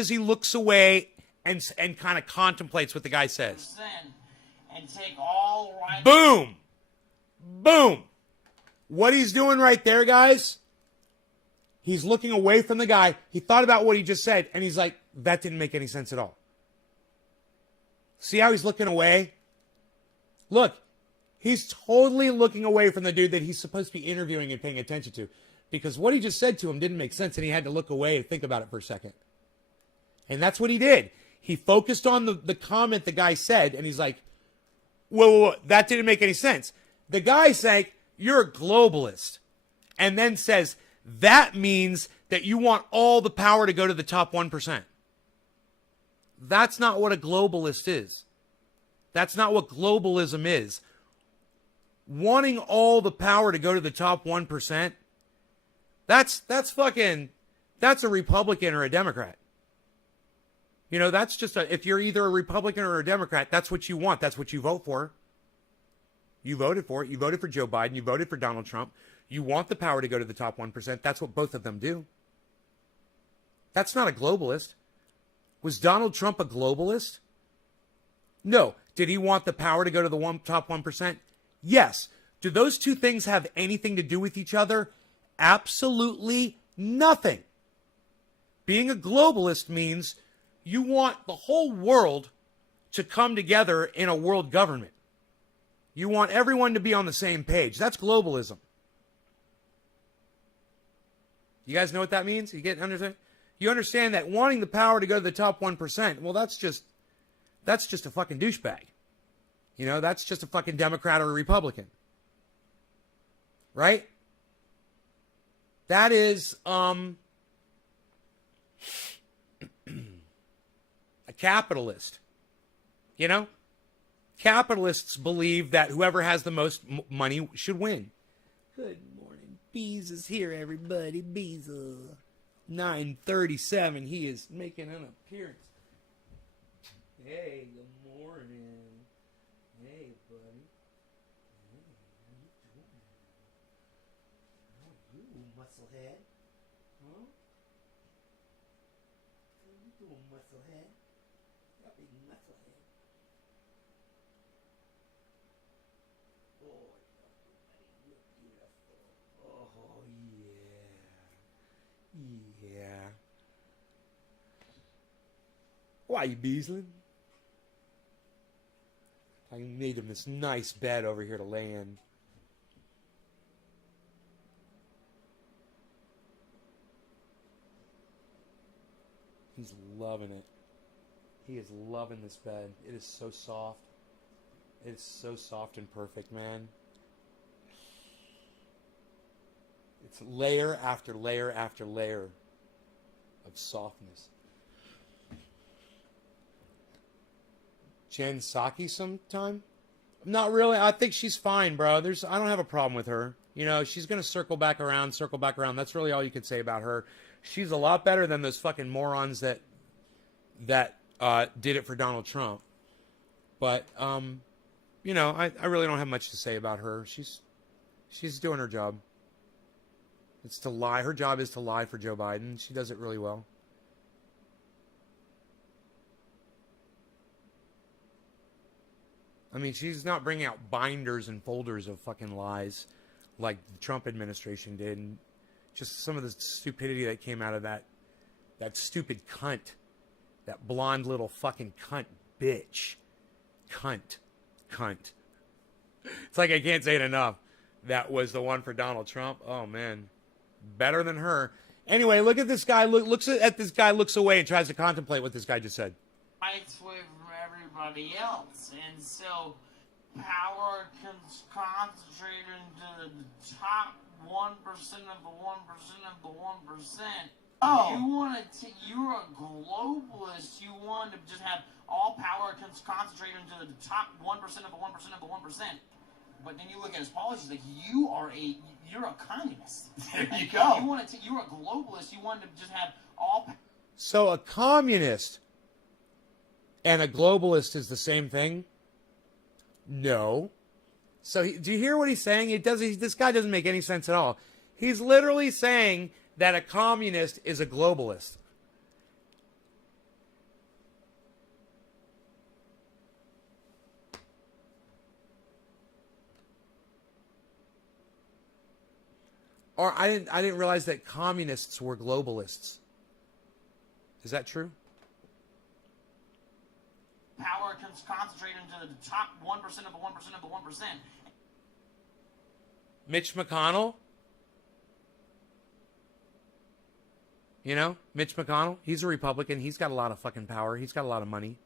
he looks away and kind of contemplates what the guy says. And take all right. Boom! Boom! What he's doing right there, guys, he's looking away from the guy. He thought about what he just said, and he's like, that didn't make any sense at all. See how he's looking away? Look, he's totally looking away from the dude that he's supposed to be interviewing and paying attention to. Because what he just said to him didn't make sense, and he had to look away and think about it for a second. And that's what he did. He focused on the comment the guy said, and he's like, whoa, that didn't make any sense. The guy's like, you're a globalist. And then says, that means that you want all the power to go to the top 1%. That's not what a globalist is. That's not what globalism is. Wanting all the power to go to the top 1%, that's a Republican or a Democrat. You know, that's just if you're either a Republican or a Democrat, that's what you want. That's what you vote for. You voted for it. You voted for Joe Biden. You voted for Donald Trump. You want the power to go to the top 1%. That's what both of them do. That's not a globalist. Was Donald Trump a globalist? No. Did he want the power to go to the top 1%? Yes. Do those two things have anything to do with each other? Absolutely nothing. Being a globalist means you want the whole world to come together in a world government. You want everyone to be on the same page. That's globalism. You guys know what that means? Understand? You understand that wanting the power to go to the top 1%, well, that's just a fucking douchebag. You know, that's just a fucking Democrat or a Republican. Right? That is, a capitalist. You know? Capitalists believe that whoever has the most money should win. Good morning. Bees is here, everybody. Bees. 9:37. He is making an appearance. Hey, good morning. Hey, buddy. Hey, how you doing? How you, musclehead? Huh? How you doing, musclehead? That big musclehead. Oh, you're beautiful. Oh, yeah. Yeah. Why you beasling? I made him this nice bed over here to lay in. He's loving it. He is loving this bed. It is so soft. It is so soft and perfect, man. It's layer after layer after layer of softness. Jen Psaki sometime? Not really. I think she's fine, bro. I don't have a problem with her. You know, she's going to circle back around. That's really all you could say about her. She's a lot better than those fucking morons that did it for Donald Trump. But, you know, I really don't have much to say about her. She's doing her job. It's to lie. Her job is to lie for Joe Biden. She does it really well. I mean, she's not bringing out binders and folders of fucking lies like the Trump administration did. And just some of the stupidity that came out of that stupid cunt. That blonde little fucking cunt bitch. Cunt. It's like I can't say it enough. That was the one for Donald Trump. Oh, man. Better than her. Anyway, look at this guy. Looks at this guy, looks away, and tries to contemplate what this guy just said. rights away from everybody else. And so power concentrated into the top 1% of the 1% of the 1%. Oh. You want to? You're a globalist. You want to just have all power concentrated into the top 1% of the 1% of the 1%. But then you look at his policies, like you're a communist. There you Like, go. You want to? You're a globalist. You want to just have all. So a communist and a globalist is the same thing? No. So do you hear what he's saying? This guy doesn't make any sense at all. He's literally saying that a communist is a globalist. Or I didn't realize that communists were globalists. Is that true? Power concentrated into the top 1% of the 1% of the 1%. Mitch McConnell? You know, Mitch McConnell, he's a Republican. He's got a lot of fucking power. He's got a lot of money.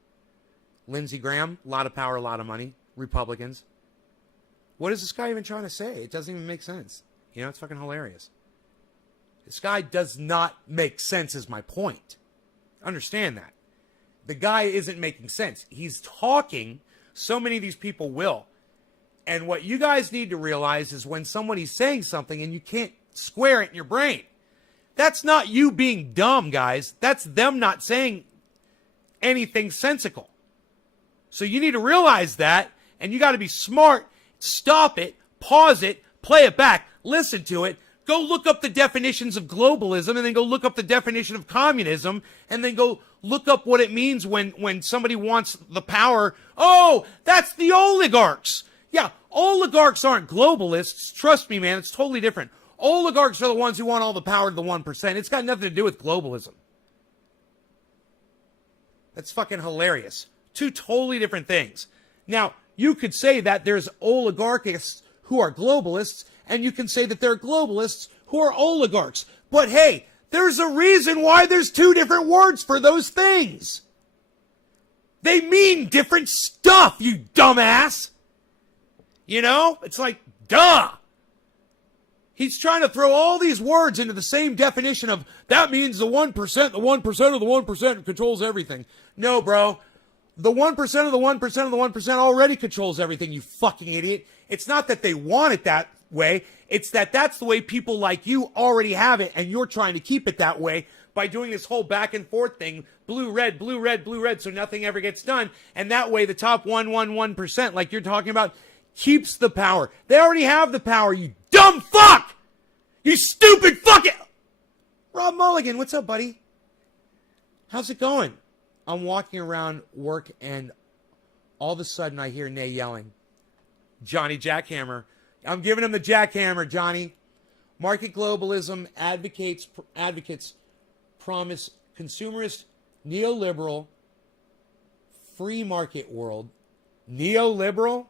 Lindsey Graham, a lot of power, a lot of money. Republicans. What is this guy even trying to say? It doesn't even make sense. You know, it's fucking hilarious. This guy does not make sense is my point. Understand that. The guy isn't making sense. He's talking. So many of these people will. And what you guys need to realize is when somebody's saying something and you can't square it in your brain, that's not you being dumb, guys. That's them not saying anything sensical. So you need to realize that, and you got to be smart. Stop it, pause it, play it back, listen to it, go look up the definitions of globalism, and then go look up the definition of communism, and then go look up what it means when somebody wants the power. Oh, that's the oligarchs. Yeah, oligarchs aren't globalists. Trust me, man, it's totally different. Oligarchs are the ones who want all the power to the 1%. It's got nothing to do with globalism. That's fucking hilarious. Two totally different things. Now, you could say that there's oligarchists who are globalists, and you can say that there are globalists who are oligarchs. But hey, there's a reason why there's two different words for those things. They mean different stuff, you dumbass. You know? It's like, duh. He's trying to throw all these words into the same definition of, that means the 1% of the 1% controls everything. No, bro. The 1% of the 1% of the 1% already controls everything, you fucking idiot. It's not that they want it that way. It's that that's the way people like you already have it, and you're trying to keep it that way by doing this whole back and forth thing, blue, red, blue, red, blue, red, so nothing ever gets done. And that way the top 1%, like you're talking about, keeps the power. They already have the power, you dumb fuck! You stupid fucking... Rob Mulligan, what's up, buddy? How's it going? I'm walking around work and all of a sudden I hear Nay yelling. Johnny Jackhammer. I'm giving him the jackhammer, Johnny. Market globalism advocates promise consumerist, neoliberal, free market world. Neoliberal?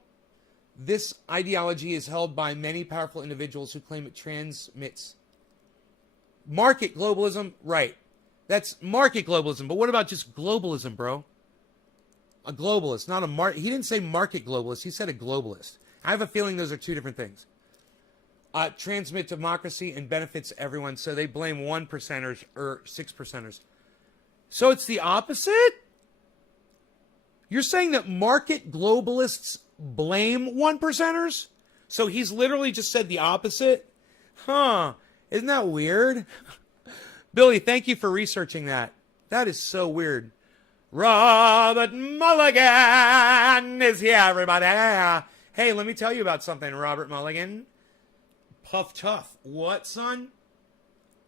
This ideology is held by many powerful individuals who claim it transmits market globalism. Right. That's market globalism. But what about just globalism, bro? A globalist, not a he didn't say market globalist. He said a globalist. I have a feeling those are two different things. Transmit democracy and benefits everyone. So they blame 1%ers or 6%ers. So it's the opposite? You're saying that market globalists blame 1%ers? So he's literally just said the opposite? Huh. Isn't that weird? Billy, thank you for researching that. That is so weird. Robert Mulligan is here, everybody. Hey, let me tell you about something, Robert Mulligan. Puff Tough. What, son?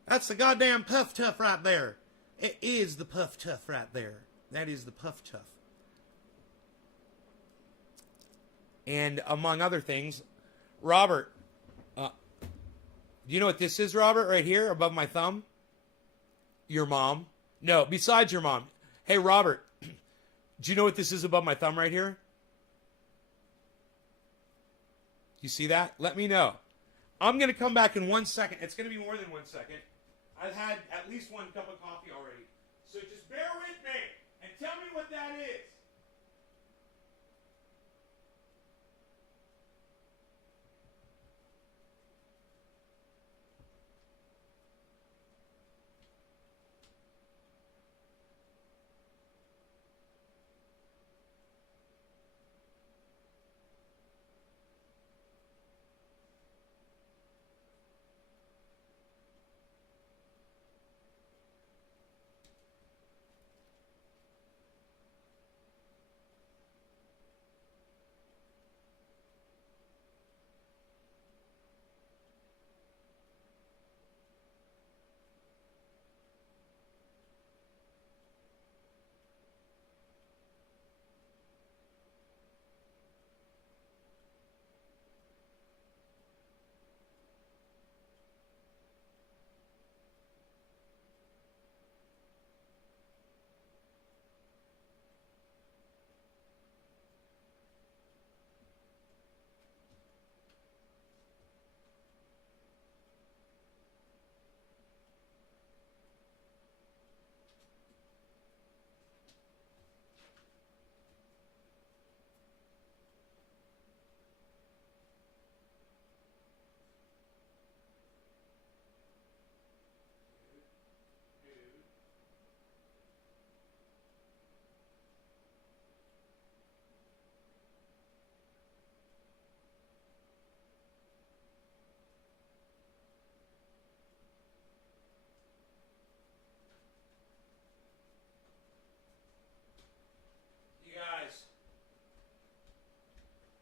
That's the goddamn Puff Tough right there. It is the Puff Tough right there. That is the Puff Tough. And among other things, Robert, do you know what this is, Robert, right here above my thumb? Your mom. No, besides your mom. Hey, Robert, do you know what this is above my thumb right here? You see that? Let me know. I'm going to come back in 1 second. It's going to be more than 1 second. I've had at least one cup of coffee already. So just bear with me and tell me what that is.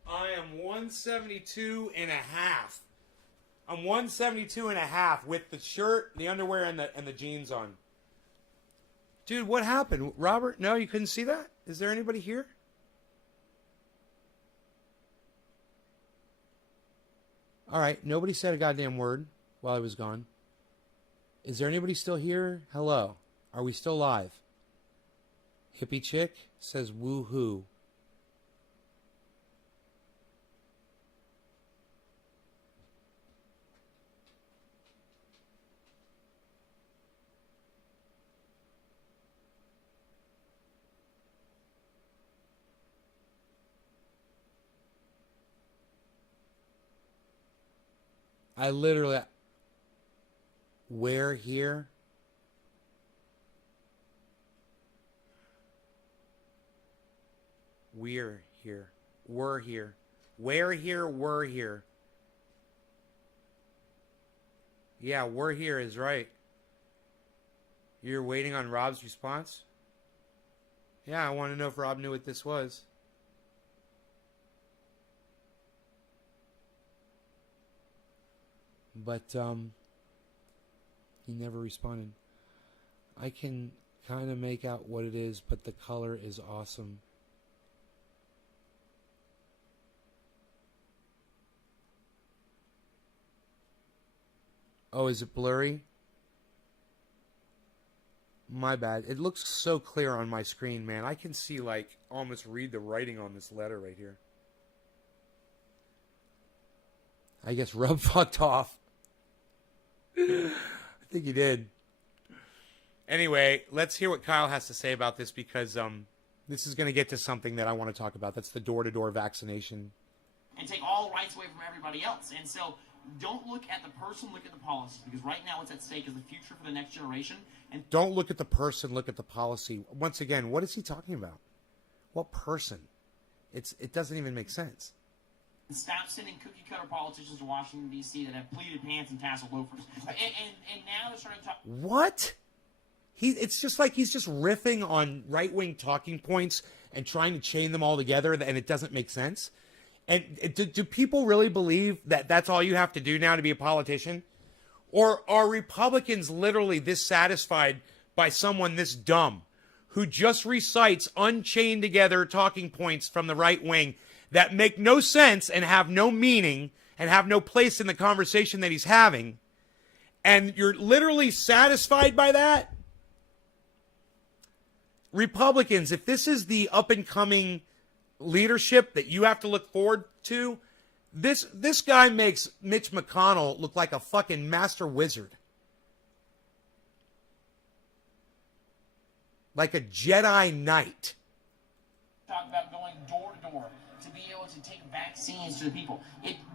I am 172 and a half. I'm 172 and a half with the shirt, the underwear, and the jeans on. Dude, what happened? Robert, no, you couldn't see that? Is there anybody here? All right, nobody said a goddamn word while I was gone. Is there anybody still here? Hello. Are we still live? Hippie chick says woohoo. I literally... Where here? We're here. We're here. Where here? We're here. Yeah, we're here is right. You're waiting on Rob's response? Yeah, I want to know if Rob knew what this was. But, he never responded. I can kind of make out what it is, but the color is awesome. Oh, is it blurry? My bad. It looks so clear on my screen, man. I can see, like, almost read the writing on this letter right here. I guess Rob fucked off. I think he did. Anyway, let's hear what Kyle has to say about this because this is going to get to something that I want to talk about. That's the door-to-door vaccination. And take all rights away from everybody else. And so don't look at the person, look at the policies. Because right now what's at stake is the future for the next generation. And don't look at the person, look at the policy. Once again, what is he talking about? What person? It doesn't even make sense. Stop sending cookie-cutter politicians to Washington, D.C. that have pleated pants and tassel loafers. And now they're starting to talk... What? It's just like he's just riffing on right-wing talking points and trying to chain them all together, and it doesn't make sense. And do people really believe that that's all you have to do now to be a politician? Or are Republicans literally this satisfied by someone this dumb who just recites unchained together talking points from the right wing that make no sense and have no meaning and have no place in the conversation that he's having, and you're literally satisfied by that? Republicans, if this is the up-and-coming leadership that you have to look forward to, this guy makes Mitch McConnell look like a fucking master wizard. like a Jedi Knight. Talk about going door to door to be able to take vaccines to the people.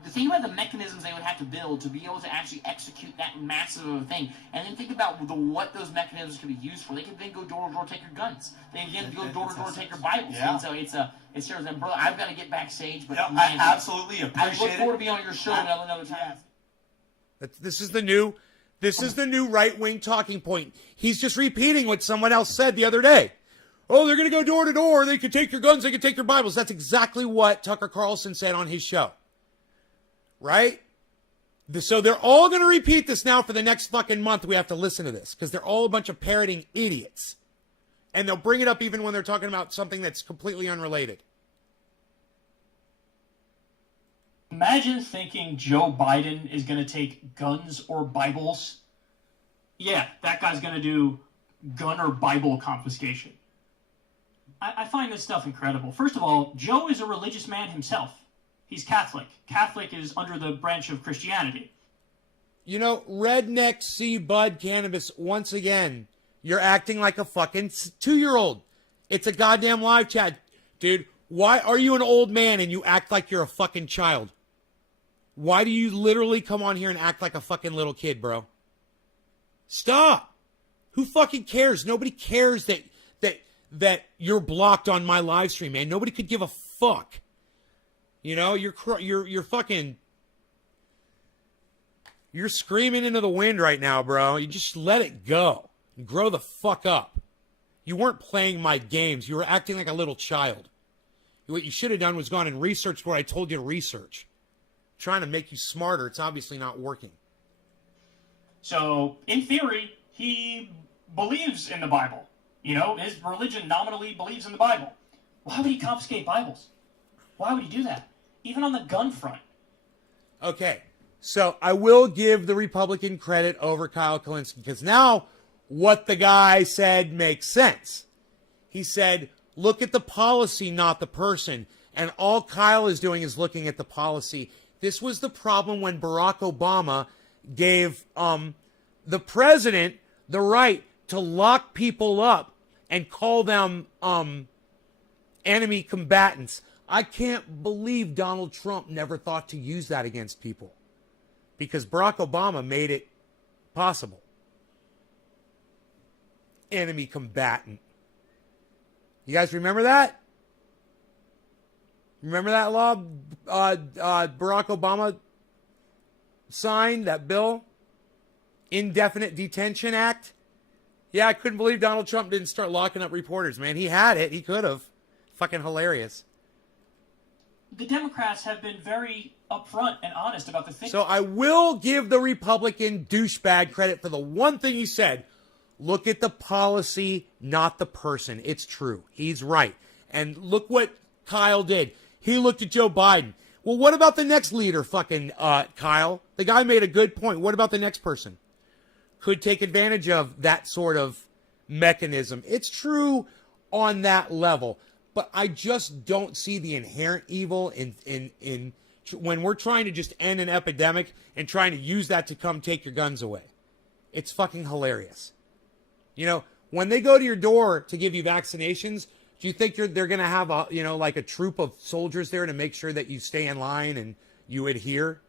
The thing about the mechanisms they would have to build to be able to actually execute that massive of a thing, and then think about what those mechanisms could be used for. They could then go door to door, take your guns. They can go door to door, take your Bibles. Yeah. And so it's serious. And brother, I've got to get backstage, but Yeah, man, I absolutely I look appreciate forward to it. being on your show another time. This is the new right-wing talking point. He's just repeating what someone else said the other day. Oh, they're going to go door to door. They could take your guns. They could take your Bibles. That's exactly what Tucker Carlson said on his show. Right? So they're all going to repeat this now for the next fucking month. We have to listen to this because they're all a bunch of parroting idiots. And they'll bring it up even when they're talking about something that's completely unrelated. Imagine thinking Joe Biden is going to take guns or Bibles. Yeah, that guy's going to do gun or Bible confiscation. I find this stuff incredible. First of all, Joe is a religious man himself. He's Catholic. Catholic is under the branch of Christianity. You know, Redneck C. Bud Cannabis, once again, you're acting like a fucking 2-year-old. It's a goddamn live chat. Dude, why are you an old man and you act like you're a fucking child? Why do you literally come on here and act like a fucking little kid, bro? Stop. Who fucking cares? Nobody cares that you're blocked on my live stream, man. Nobody could give a fuck. You know, you're fucking, you're screaming into the wind right now, bro. You just let it go. Grow the fuck up. You weren't playing my games. You were acting like a little child. What you should have done was gone and researched what I told you to research. Trying to make you smarter. It's obviously not working. So, in theory, he believes in the Bible. You know, his religion nominally believes in the Bible. Why would he confiscate Bibles? Why would he do that? Even on the gun front. Okay, so I will give the Republican credit over Kyle Kulinski because now what the guy said makes sense. He said, look at the policy, not the person. And all Kyle is doing is looking at the policy. This was the problem when Barack Obama gave the president the right to lock people up and call them enemy combatants. I can't believe Donald Trump never thought to use that against people because Barack Obama made it possible. Enemy combatant. You guys remember that? Remember that law Barack Obama signed, that bill? Indefinite Detention Act? Yeah, I couldn't believe Donald Trump didn't start locking up reporters, man. He had it. He could have. Fucking hilarious. The Democrats have been very upfront and honest about the thing. So I will give the Republican douchebag credit for the one thing he said. Look at the policy, not the person. It's true. He's right. And look what Kyle did. He looked at Joe Biden. Well, what about the next leader, fucking Kyle? The guy made a good point. What about the next person? Could take advantage of that sort of mechanism. It's true on that level. But I just don't see the inherent evil in when we're trying to just end an epidemic and trying to use that to come take your guns away. It's fucking hilarious. You know, when they go to your door to give you vaccinations, do you think they're going to have like a troop of soldiers there to make sure that you stay in line and you adhere?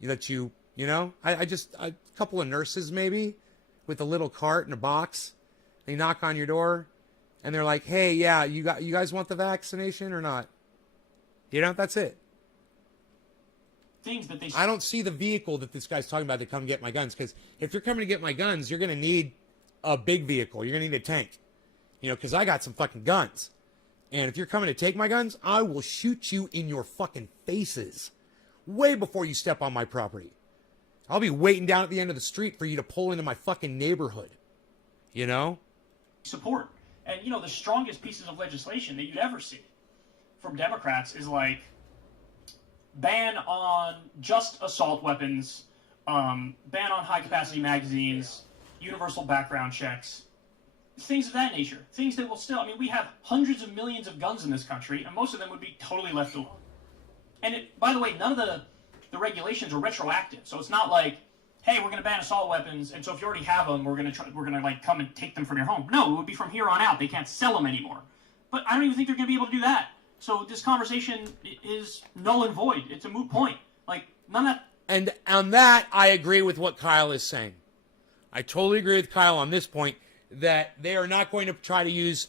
That a couple of nurses maybe with a little cart and a box. They knock on your door and they're like, "Hey, yeah, you guys want the vaccination or not?" That's it. Things that they I don't see the vehicle that this guy's talking about to come get my guns, because if you're coming to get my guns, you're going to need a big vehicle. You're going to need a tank. Because I got some fucking guns. And if you're coming to take my guns, I will shoot you in your fucking faces way before you step on my property. I'll be waiting down at the end of the street for you to pull into my fucking neighborhood. support. And, the strongest pieces of legislation that you'd ever see from Democrats is like ban on just assault weapons, ban on high-capacity magazines, universal background checks, things of that nature. Things that will still, we have hundreds of millions of guns in this country, and most of them would be totally left alone. And, by the way, none of the regulations are retroactive, so it's not like hey, we're going to ban assault weapons, and so if you already have them, we're going to like come and take them from your home. No, it would be from here on out. They can't sell them anymore. But I don't even think they're going to be able to do that. So this conversation is null and void. It's a moot point. Like, none of that. And on that, I agree with what Kyle is saying. I totally agree with Kyle on this point, that they are not going to try to use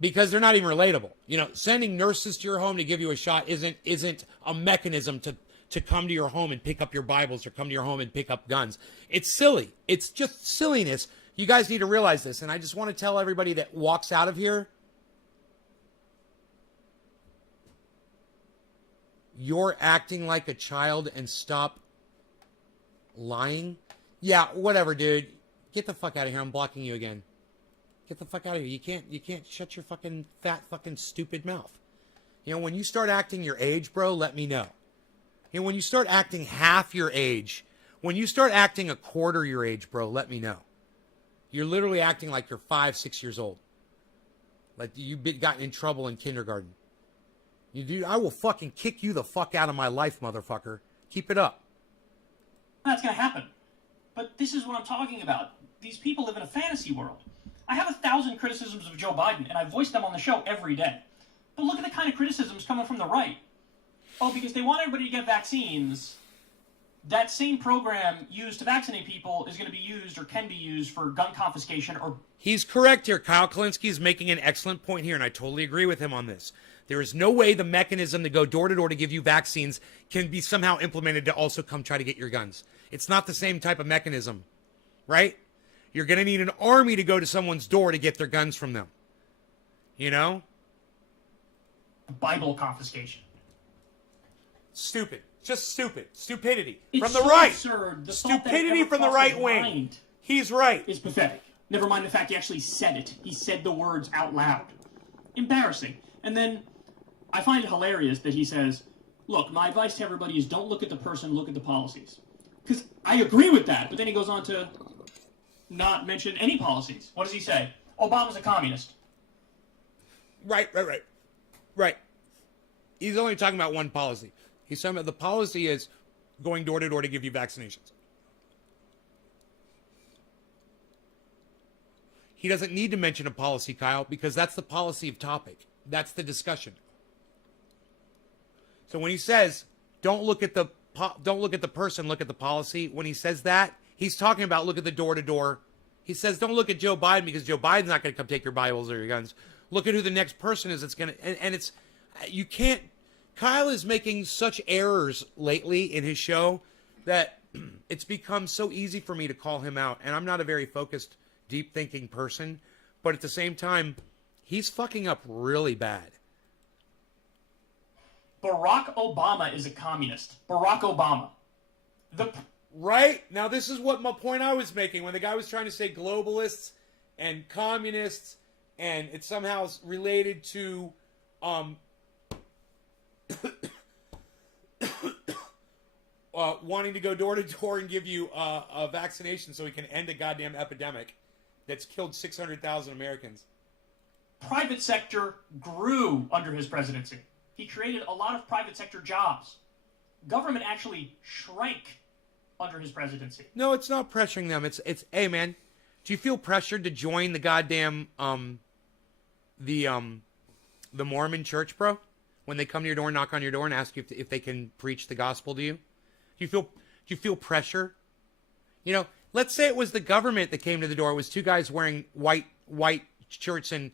because they're not even relatable. You know, sending nurses to your home to give you a shot isn't a mechanism to come to your home and pick up your Bibles or come to your home and pick up guns. It's silly. It's just silliness. You guys need to realize this. And I just want to tell everybody that walks out of here, you're acting like a child and stop lying. Yeah, whatever, dude. Get the fuck out of here. I'm blocking you again. Get the fuck out of here. You can't shut your fucking fat fucking stupid mouth. You know, when you start acting your age, bro, let me know. You know, when you start acting half your age, when you start acting a quarter your age, bro, let me know. You're literally acting like you're 5, 6 years old. Like you've gotten in trouble in kindergarten. You do. I will fucking kick you the fuck out of my life, motherfucker. Keep it up. That's going to happen. But this is what I'm talking about. These people live in a fantasy world. I have 1,000 criticisms of Joe Biden, and I voice them on the show every day. But look at the kind of criticisms coming from the right. Oh, because they want everybody to get vaccines, that same program used to vaccinate people is going to be used or can be used for gun confiscation or... He's correct here. Kyle Kalinske is making an excellent point here, and I totally agree with him on this. There is no way the mechanism to go door to door to give you vaccines can be somehow implemented to also come try to get your guns. It's not the same type of mechanism, right? You're going to need an army to go to someone's door to get their guns from them. You know? Bible confiscation. Stupid. Just stupid. Stupidity. It's from the so right. Absurd. The thought that Stupidity ever from the crossed right his wing. mind He's right. is pathetic. Never mind the fact he actually said it. He said the words out loud. Embarrassing. And then I find it hilarious that he says, look, my advice to everybody is don't look at the person, look at the policies. Because I agree with that. But then he goes on to not mention any policies. What does he say? Obama's a communist. Right. He's only talking about one policy. He's talking about the policy is going door to door to give you vaccinations. He doesn't need to mention a policy, Kyle, because that's the policy of topic. That's the discussion. So when he says, don't look at the person, look at the policy. When he says that, he's talking about look at the door to door. He says, don't look at Joe Biden because Joe Biden's not going to come take your Bibles or your guns. Look at who the next person is that's going to, and it's, you can't, Kyle is making such errors lately in his show that it's become so easy for me to call him out. And I'm not a very focused, deep thinking person, but at the same time, he's fucking up really bad. Barack Obama is a communist. Barack Obama. Right? Now, this is what my point I was making when the guy was trying to say globalists and communists, and it's somehow related to wanting to go door to door and give you a vaccination so we can end a goddamn epidemic that's killed 600,000 Americans. Private sector grew under his presidency. He created a lot of private sector jobs. Government actually shrank under his presidency. No, it's not pressuring them. It's hey man, do you feel pressured to join the goddamn the Mormon church, bro? When they come to your door, knock on your door, and ask you if they can preach the gospel to you? Do you feel pressure? You know, let's say it was the government that came to the door. It was two guys wearing white shirts and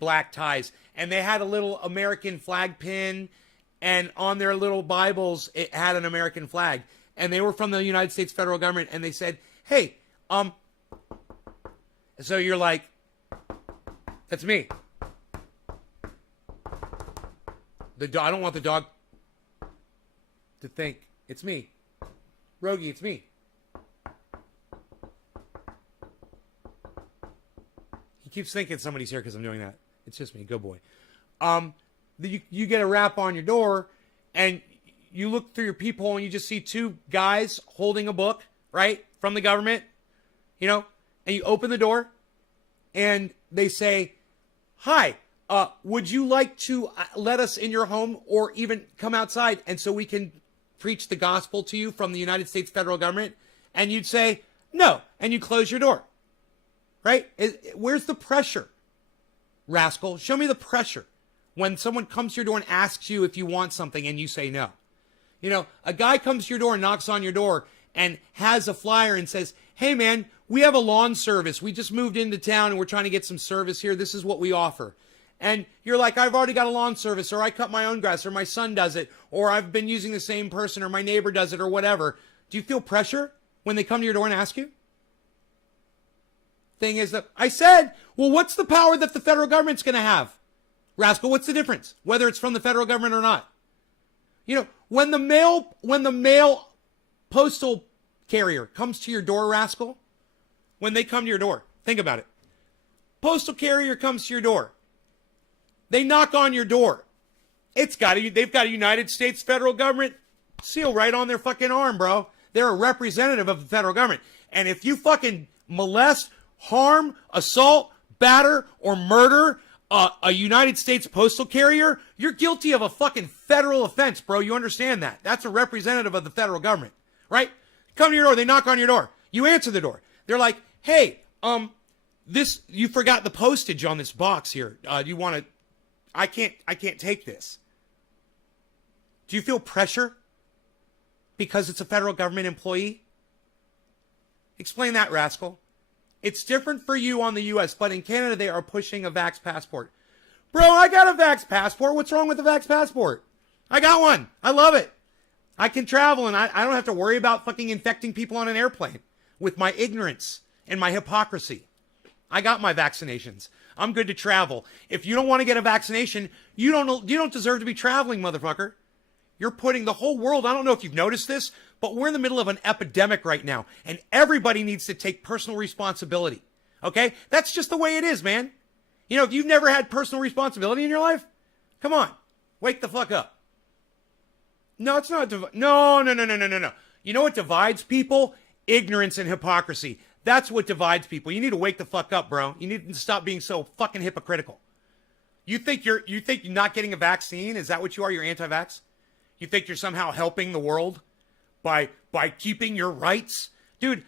black ties, and they had a little American flag pin, and on their little Bibles it had an American flag, and they were from the United States federal government, and they said, hey, so you're like, that's me. I don't want the dog to think it's me. Rogie, it's me. He keeps thinking somebody's here because I'm doing that. It's just me. Good boy. You get a rap on your door, and you look through your peephole, and you just see two guys holding a book, right, from the government, you know, and you open the door, and they say, hi, would you like to let us in your home or even come outside and so we can preach the gospel to you from the United States federal government? And you'd say, no, and you close your door, right? Where's the pressure, rascal? Show me the pressure when someone comes to your door and asks you if you want something and you say no. You know, a guy comes to your door and knocks on your door and has a flyer and says, hey man, we have a lawn service. We just moved into town and we're trying to get some service here. This is what we offer. And you're like, I've already got a lawn service, or I cut my own grass, or my son does it, or I've been using the same person, or my neighbor does it, or whatever. Do you feel pressure when they come to your door and ask you? Thing is that I said, well, what's the power that the federal government's going to have? Rascal, what's the difference? Whether it's from the federal government or not. You know, when the mail postal carrier comes to your door, rascal, when they come to your door, think about it. Postal carrier comes to your door. They knock on your door. They've got a United States federal government seal right on their fucking arm, bro. They're a representative of the federal government. And if you fucking molest, harm, assault, batter, or murder a United States postal carrier, you're guilty of a fucking federal offense, bro. You understand that? That's a representative of the federal government, right? Come to your door. They knock on your door. You answer the door. They're like, hey, you forgot the postage on this box here. You want to? I can't take this. Do you feel pressure because it's a federal government employee? Explain that, rascal. It's different for you on the U.S., but in Canada, they are pushing a Vax passport. Bro, I got a Vax passport. What's wrong with the Vax passport? I got one. I love it. I can travel, and I don't have to worry about fucking infecting people on an airplane with my ignorance and my hypocrisy. I got my vaccinations. I'm good to travel. If you don't want to get a vaccination, you don't deserve to be traveling, motherfucker. You're putting the whole world, I don't know if you've noticed this, but we're in the middle of an epidemic right now, and everybody needs to take personal responsibility. Okay? That's just the way it is, man. You know, if you've never had personal responsibility in your life, come on, wake the fuck up. No, it's not. No. You know what divides people? Ignorance and hypocrisy. That's what divides people. You need to wake the fuck up, bro. You need to stop being so fucking hypocritical. You think you're not getting a vaccine? Is that what you are? You're anti-vax? You think you're somehow helping the world by keeping your rights? Dude,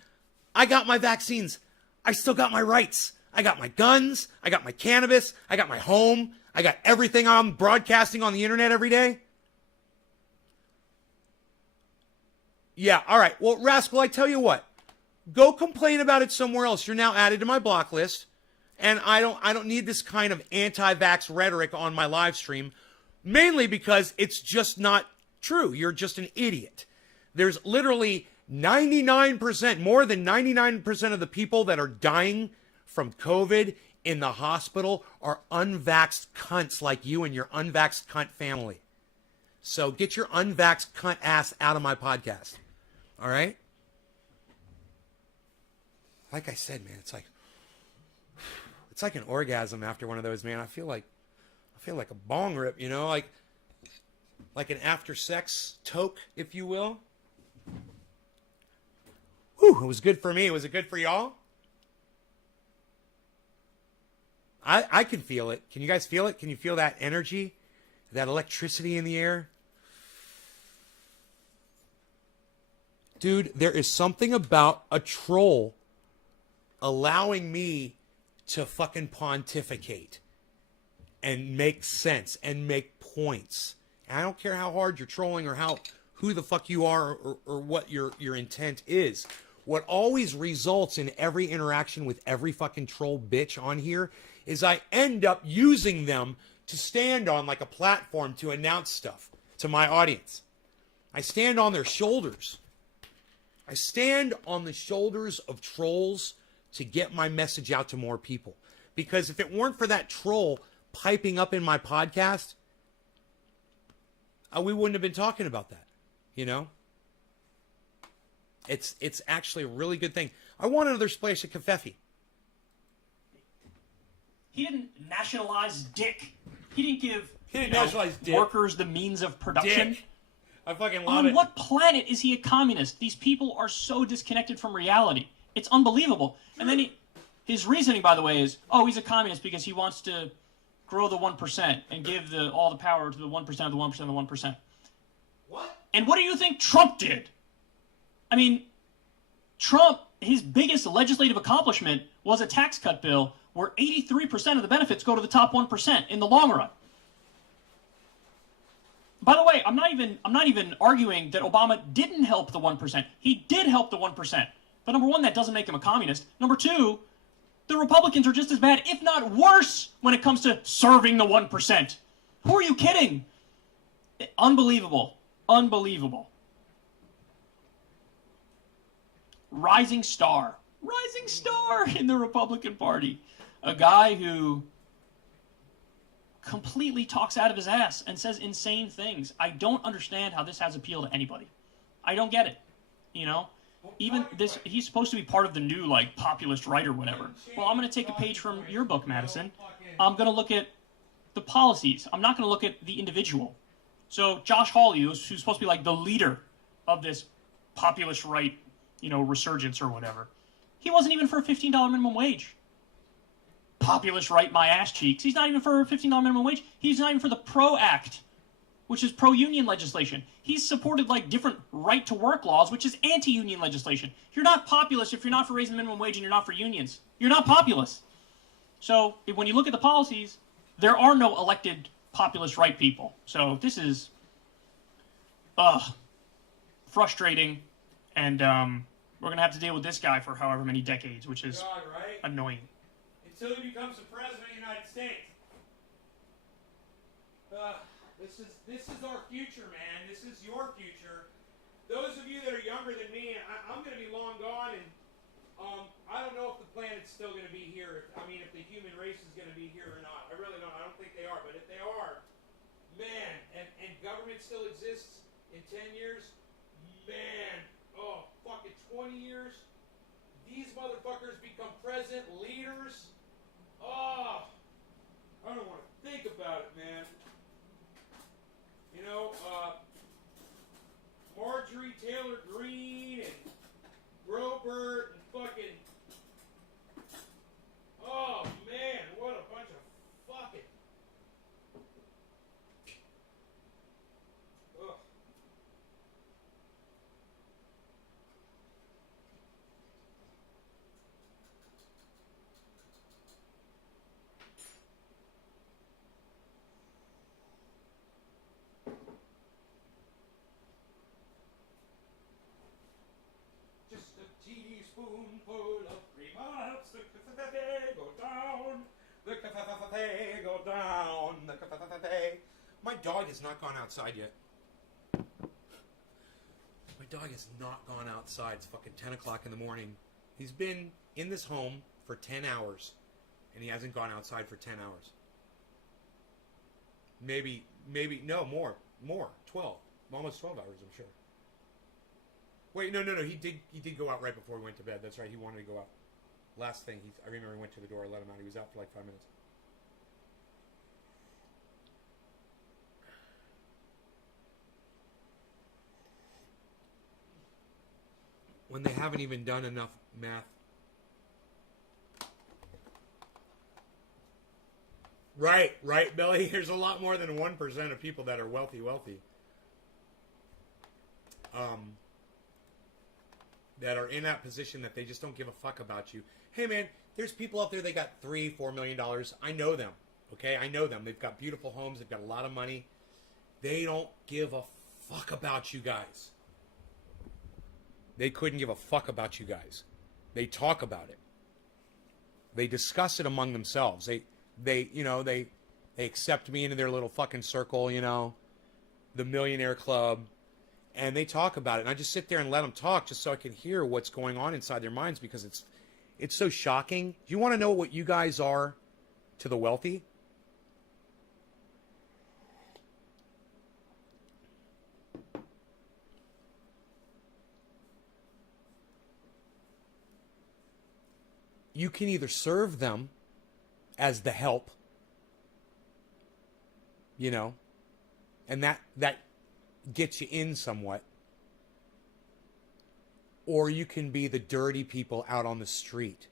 I got my vaccines. I still got my rights. I got my guns. I got my cannabis. I got my home. I got everything I'm broadcasting on the internet every day. Yeah, all right. Well, rascal, I tell you what. Go complain about it somewhere else. You're now added to my block list, and I don't need this kind of anti-vax rhetoric on my live stream, mainly because it's just not true. You're just an idiot. There's literally 99%, more than 99% of the people that are dying from COVID in the hospital are unvaxxed cunts like you and your unvaxxed cunt family. So get your unvaxxed cunt ass out of my podcast. All right? Like I said, man, it's like an orgasm after one of those, man. I feel like a bong rip, you know, like an after sex toke, if you will. Whew, it was good for me. Was it good for y'all? I can feel it. Can you guys feel it? Can you feel that energy? That electricity in the air? Dude, there is something about a troll allowing me to fucking pontificate and make sense and make points. And I don't care how hard you're trolling or who the fuck you are or what your intent is. What always results in every interaction with every fucking troll bitch on here is I end up using them to stand on like a platform to announce stuff to my audience. I stand on their shoulders. I stand on the shoulders of trolls to get my message out to more people. Because if it weren't for that troll piping up in my podcast, we wouldn't have been talking about that, you know? It's actually a really good thing. I want another splash of Covfefe. He didn't nationalize dick. He didn't give nationalize dick. Workers the means of production. Dick. I fucking love it. On what planet is he a communist? These people are so disconnected from reality. It's unbelievable. And then his reasoning, by the way, is, oh, he's a communist because he wants to grow the 1% and give all the power to the 1% of the 1% of the 1%. What? And what do you think Trump did? I mean, Trump, his biggest legislative accomplishment was a tax cut bill where 83% of the benefits go to the top 1% in the long run. By the way, I'm not even arguing that Obama didn't help the 1%. He did help the 1%. But number one, that doesn't make him a communist. Number two, the Republicans are just as bad, if not worse, when it comes to serving the 1%. Who are you kidding? Unbelievable. Unbelievable. Rising star in the Republican Party. A guy who completely talks out of his ass and says insane things. I don't understand how this has appeal to anybody. I don't get it. You know? Even this, he's supposed to be part of the new, like, populist right or whatever. Well, I'm going to take a page from your book, Madison. I'm going to look at the policies. I'm not going to look at the individual. So Josh Hawley, who's supposed to be like the leader of this populist right, you know, resurgence or whatever, he wasn't even for a $15 minimum wage. Populist right, my ass cheeks. He's not even for a $15 minimum wage. He's not even for the PRO Act, which is pro-union legislation. He's supported like different right-to-work laws, which is anti-union legislation. You're not populist if you're not for raising the minimum wage and you're not for unions. You're not populist. So when you look at the policies, there are no elected populist right people. So this is frustrating, and we're going to have to deal with this guy for however many decades, which is God, right? annoying. Until he becomes the president of the United States. This is our future, man. This is your future. Those of you that are younger than me, I'm going to be long gone, and I don't know if the planet's still going to be here. I mean, if the human race is going to be here or not. I really don't. I don't think they are. But if they are, man, and government still exists in 10 years, man, oh, fucking 20 years, these motherfuckers become president leaders. Oh, I don't want to think about it, man. You know, Marjorie Taylor Greene and Robert and fucking. Oh man, what a bunch of fucking. Ugh. Just a teaspoonful of cream helps the cafe go down. The cafe go down. The cafe. My dog has not gone outside yet. My dog has not gone outside. It's fucking 10 o'clock in the morning. He's been in this home for 10 hours, and he hasn't gone outside for 10 hours. Maybe, no, more, 12, almost 12 hours, I'm sure. Wait, no, he did go out right before we went to bed. That's right, he wanted to go out. Last thing, I remember he went to the door, I let him out. He was out for like 5 minutes. When they haven't even done enough math. Right, Billy. There's a lot more than 1% of people that are wealthy. That are in that position that they just don't give a fuck about you. Hey, man, there's people out there, they got $3-4 million. I know them, okay? I know them. They've got beautiful homes. They've got a lot of money. They don't give a fuck about you guys. They couldn't give a fuck about you guys. They talk about it. They discuss it among themselves. They accept me into their little fucking circle, the millionaire club, and they talk about it. And I just sit there and let them talk just so I can hear what's going on inside their minds, because it's so shocking. Do you want to know what you guys are to the wealthy? You can either serve them as the help, and that gets you in somewhat, or you can be the dirty people out on the street.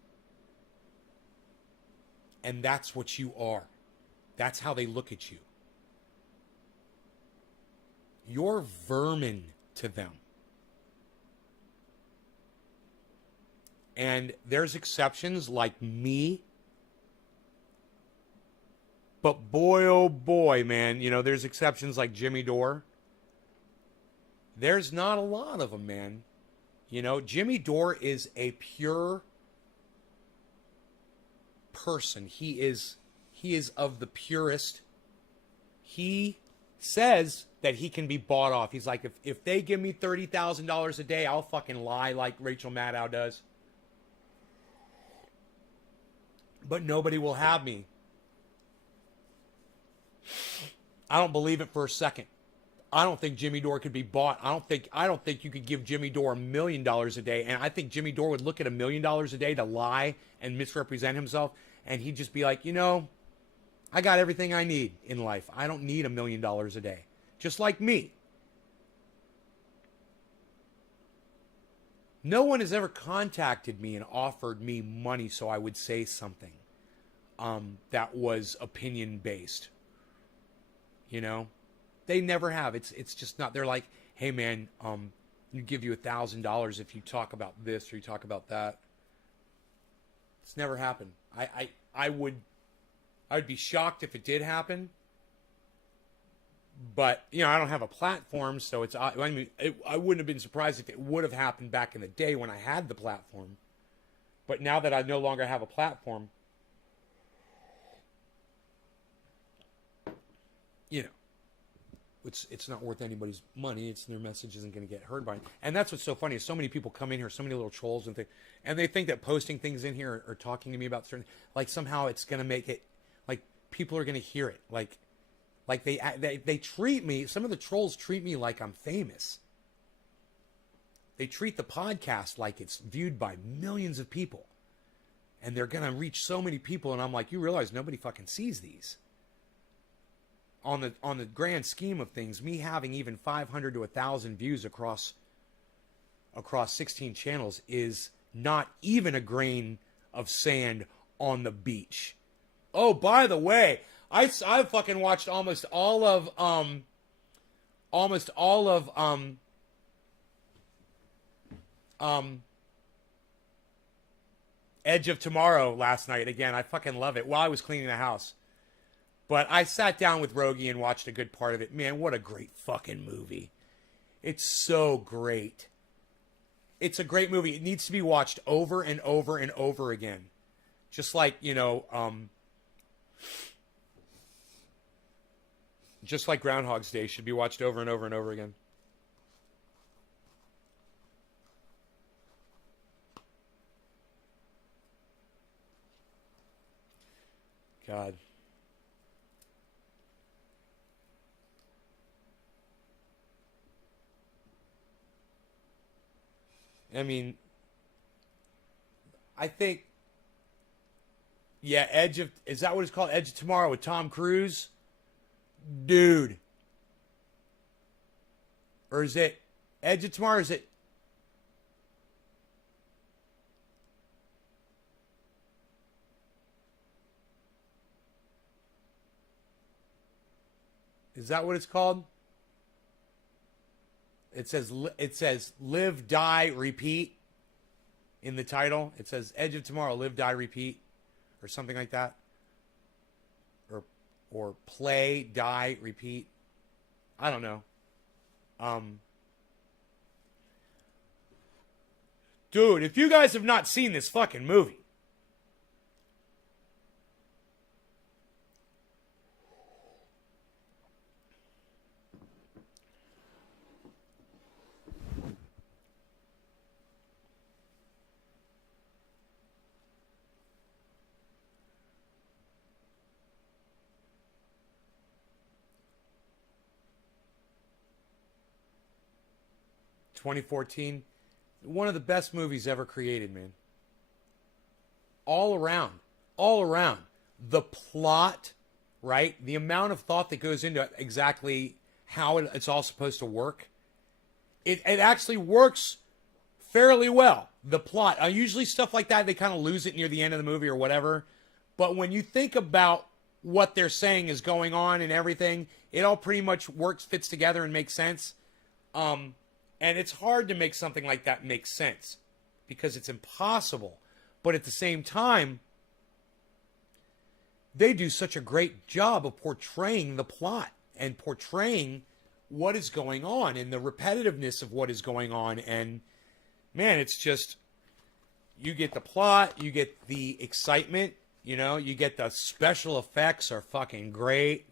And that's what you are. That's how they look at you. You're vermin to them. And there's exceptions like me. But boy, oh boy, man, you know, there's exceptions like Jimmy Dore. There's not a lot of them, man. You know, Jimmy Dore is a pure person. He is of the purest. He says that he can be bought off. He's like, if they give me $30,000 a day, I'll fucking lie like Rachel Maddow does. But nobody will have me. I don't believe it for a second. I don't think Jimmy Dore could be bought. I don't think you could give Jimmy Dore $1 million a day. And I think Jimmy Dore would look at $1 million a day to lie and misrepresent himself. And he'd just be like, you know, I got everything I need in life. I don't need $1 million a day. Just like me. No one has ever contacted me and offered me money so I would say something that was opinion-based. You know? They never have. It's just not. They're like, hey, man, you give you $1,000 if you talk about this or you talk about that. It's never happened. I would be shocked if it did happen. But, you know, I don't have a platform, so it's, I mean, I wouldn't have been surprised if it would have happened back in the day when I had the platform. But now that I no longer have a platform, you know, it's not worth anybody's money. It's their message isn't going to get heard by it. And that's what's so funny is so many people come in here, so many little trolls and things, and they think that posting things in here or talking to me about certain, like somehow it's going to make it, like people are going to hear it. Like they treat me, some of the trolls treat me like I'm famous. They treat the podcast like it's viewed by millions of people. And they're going to reach so many people. And I'm like, you realize nobody fucking sees these. On the grand scheme of things, me having even 500 to 1,000 views across 16 channels is not even a grain of sand on the beach. Oh, by the way, I've fucking watched almost all of Edge of Tomorrow last night. Again, I fucking love it while I was cleaning the house. But I sat down with Rogie and watched a good part of it. Man, what a great fucking movie. It's so great. It's a great movie. It needs to be watched over and over and over again. Just like, you know, just like Groundhog's Day should be watched over and over and over again. God. I mean, I think, yeah, is that what it's called? Edge of Tomorrow with Tom Cruise? Dude. Or is it Edge of Tomorrow? Is it? Is that what it's called? It says live, die, repeat in the title. It says Edge of Tomorrow, live, die, repeat, or something like that. Or play, die, repeat. I don't know. Dude, if you guys have not seen this fucking movie, (2014), one of the best movies ever created, man. All around. The plot, right? The amount of thought that goes into exactly how it's all supposed to work. It actually works fairly well. The plot. Usually stuff like that, they kind of lose it near the end of the movie or whatever. But when you think about what they're saying is going on and everything. It all pretty much fits together and makes sense. And it's hard to make something like that make sense because it's impossible. But at the same time, they do such a great job of portraying the plot and portraying what is going on and the repetitiveness of what is going on. And man, it's just, you get the plot, you get the excitement, you know, you get the special effects are fucking great.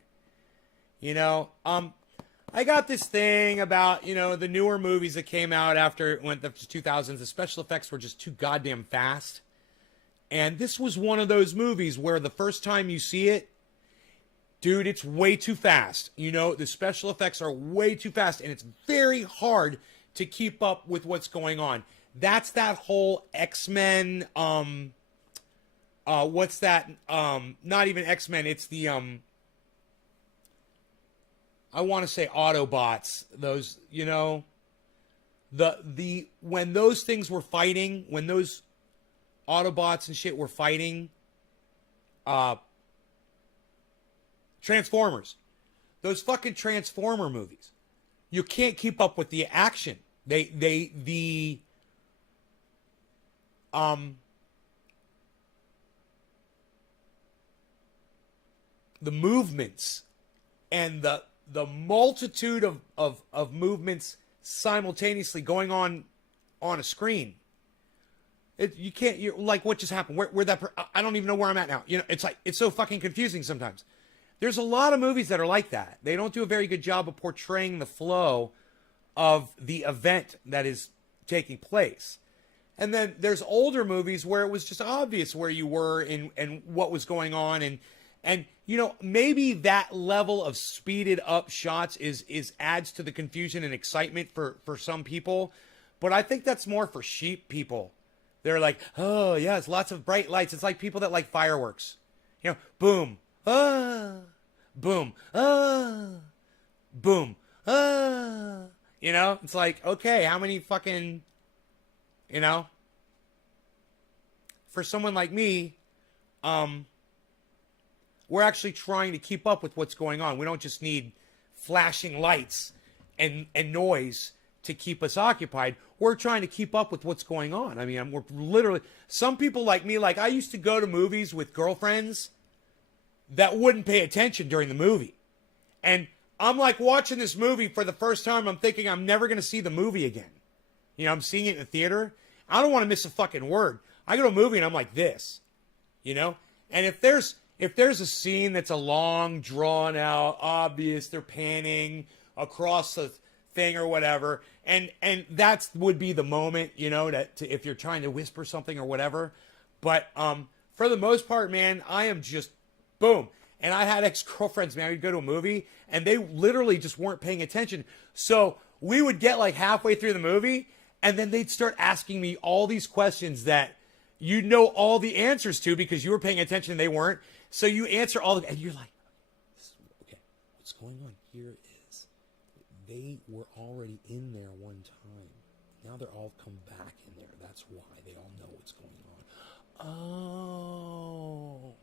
You know, I got this thing about, you know, the newer movies that came out after it went to 2000s, the special effects were just too goddamn fast. And this was one of those movies where the first time you see it, dude, it's way too fast. You know, the special effects are way too fast, and it's very hard to keep up with what's going on. That's that whole X-Men, what's that? Not even X-Men, it's the, I want to say Autobots. Those, you know, when those things were fighting, when those Autobots and shit were fighting, Transformers. Those fucking Transformer movies. You can't keep up with the action. The movements and the multitude of movements simultaneously going on a screen. You can't, you're like, what just happened? Where I don't even know where I'm at now. You know, it's like, it's so fucking confusing sometimes. There's a lot of movies that are like that. They don't do a very good job of portraying the flow of the event that is taking place. And then there's older movies where it was just obvious where you were and what was going on. And you know, maybe that level of speeded up shots is adds to the confusion and excitement for some people. But I think that's more for sheep people. They're like, oh, yeah, it's lots of bright lights. It's like people that like fireworks. You know, boom, boom, boom, you know, it's like, okay, how many fucking, you know, for someone like me, we're actually trying to keep up with what's going on. We don't just need flashing lights and noise to keep us occupied. We're trying to keep up with what's going on. I mean, we're literally, some people like me, like I used to go to movies with girlfriends that wouldn't pay attention during the movie. And I'm like watching this movie for the first time. I'm thinking I'm never going to see the movie again. You know, I'm seeing it in the theater. I don't want to miss a fucking word. I go to a movie and I'm like this, you know? And if there's a scene that's a long, drawn out, obvious, they're panning across the thing or whatever, and that's would be the moment, you know, to if you're trying to whisper something or whatever. But for the most part, man, I am just boom. And I had ex-girlfriends, man, we'd go to a movie and they literally just weren't paying attention. So we would get like halfway through the movie and then they'd start asking me all these questions that you know all the answers to because you were paying attention and they weren't. So you answer all and you're like, okay, what's going on here is they were already in there one time. Now they're all come back in there. That's why they all know what's going on. Oh.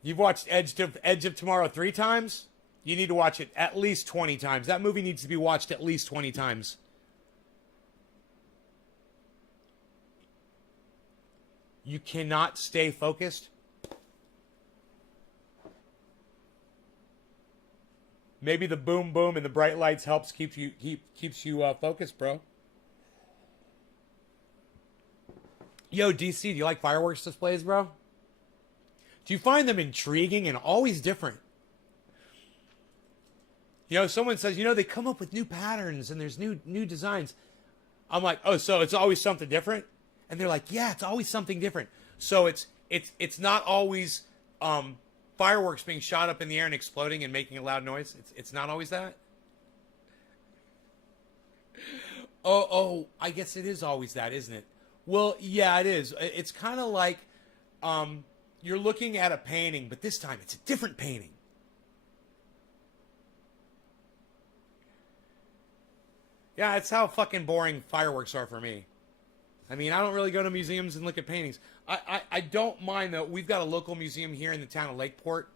You've watched Edge of Tomorrow 3 times? You need to watch it at least 20 times. That movie needs to be watched at least 20 times. You cannot stay focused. Maybe the boom boom and the bright lights helps keeps you focused, bro. Yo, DC, do you like fireworks displays, bro? Do you find them intriguing and always different? You know, someone says, you know, they come up with new patterns and there's new designs. I'm like, oh, so it's always something different? And they're like, yeah, it's always something different. So it's not always fireworks being shot up in the air and exploding and making a loud noise. It's not always that. Oh, I guess it is always that, isn't it? Well, yeah, it is. It's kind of like you're looking at a painting, but this time it's a different painting. Yeah, it's how fucking boring fireworks are for me. I mean, I don't really go to museums and look at paintings. I don't mind though. We've got a local museum here in the town of Lakeport,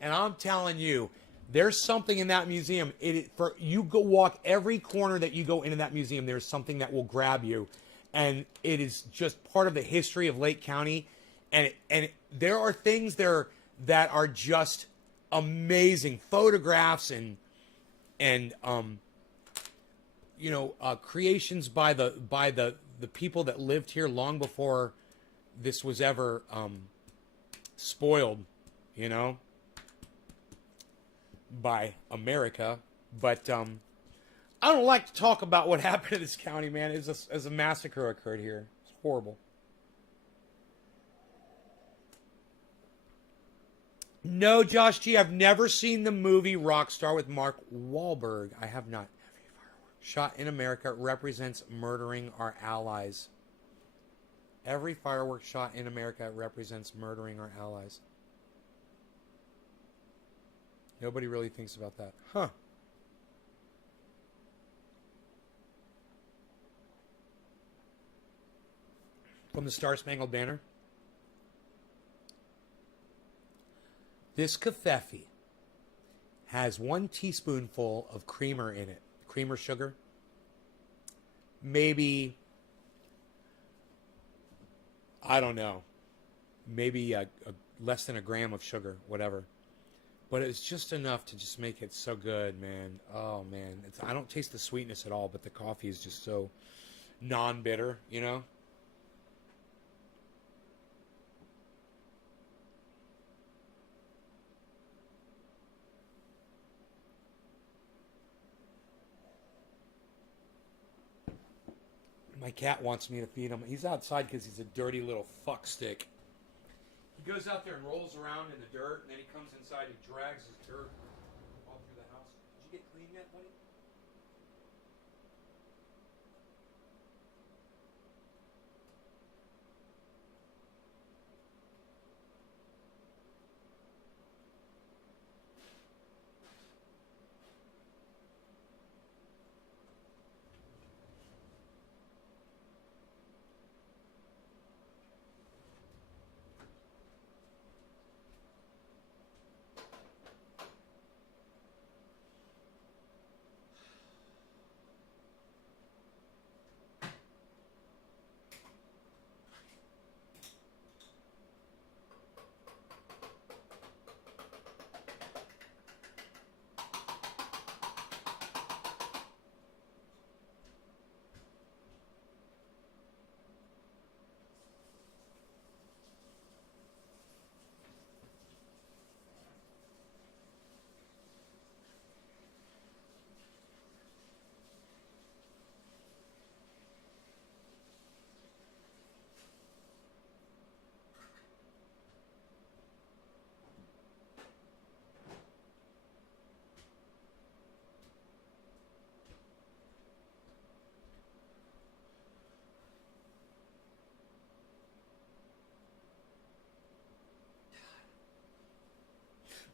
and I'm telling you, there's something in that museum. For you go walk every corner that you go into that museum, there's something that will grab you, and it is just part of the history of Lake County, and there are things there that are just amazing photographs and creations by the people that lived here long before this was ever spoiled, by America. But I don't like to talk about what happened in this county, man. As a massacre occurred here. It's horrible. No, Josh G, I've never seen the movie Rockstar with Mark Wahlberg. I have not. Every firework shot in America represents murdering our allies. Every firework shot in America represents murdering our allies. Nobody really thinks about that. Huh. From the Star Spangled Banner. This covfefe has 1 teaspoonful of creamer in it. Creamer sugar. Maybe, I don't know, maybe less than a gram of sugar, whatever. But it's just enough to just make it so good, man. Oh, man. I don't taste the sweetness at all, but the coffee is just so non-bitter, My cat wants me to feed him. He's outside because he's a dirty little fuckstick. He goes out there and rolls around in the dirt, and then he comes inside and drags his dirt all through the house. Did you get clean yet, buddy?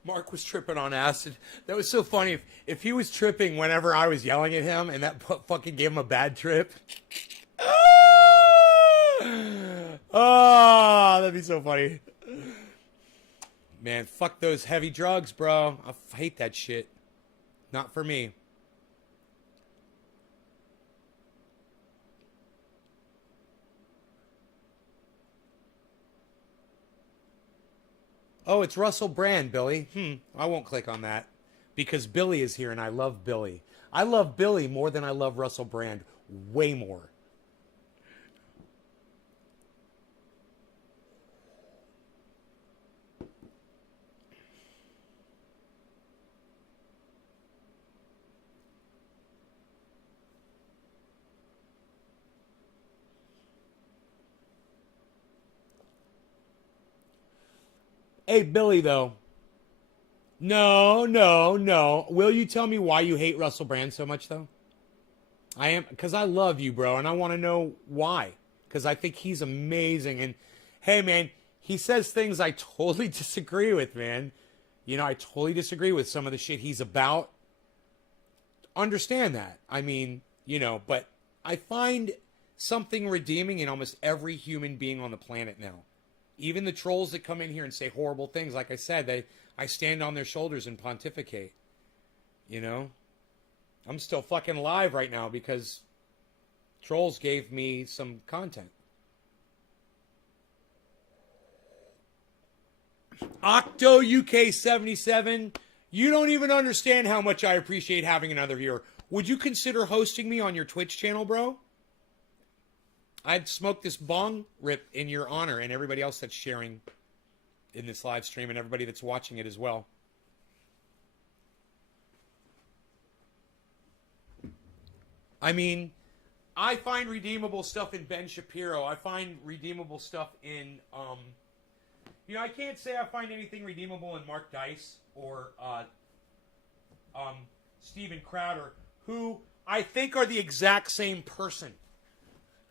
Mark was tripping on acid. That was so funny. If he was tripping whenever I was yelling at him and that fucking gave him a bad trip. Oh, that'd be so funny. Man, fuck those heavy drugs, bro. I hate that shit. Not for me. Oh, it's Russell Brand, Billy. I won't click on that because Billy is here and I love Billy. I love Billy more than I love Russell Brand. Way more. Hey, Billy, though. No. Will you tell me why you hate Russell Brand so much, though? Because I love you, bro, and I want to know why. Because I think he's amazing. And, hey, man, he says things I totally disagree with, man. I totally disagree with some of the shit he's about. Understand that. I mean, but I find something redeeming in almost every human being on the planet now. Even the trolls that come in here and say horrible things, like I said, I stand on their shoulders and pontificate. You know? I'm still fucking alive right now because trolls gave me some content. Octo UK 77, you don't even understand how much I appreciate having another viewer. Would you consider hosting me on your Twitch channel, bro? I'd smoke this bong rip in your honor and everybody else that's sharing in this live stream and everybody that's watching it as well. I mean, I find redeemable stuff in Ben Shapiro. I find redeemable stuff in, you know, I can't say I find anything redeemable in Mark Dice or Steven Crowder, who I think are the exact same person.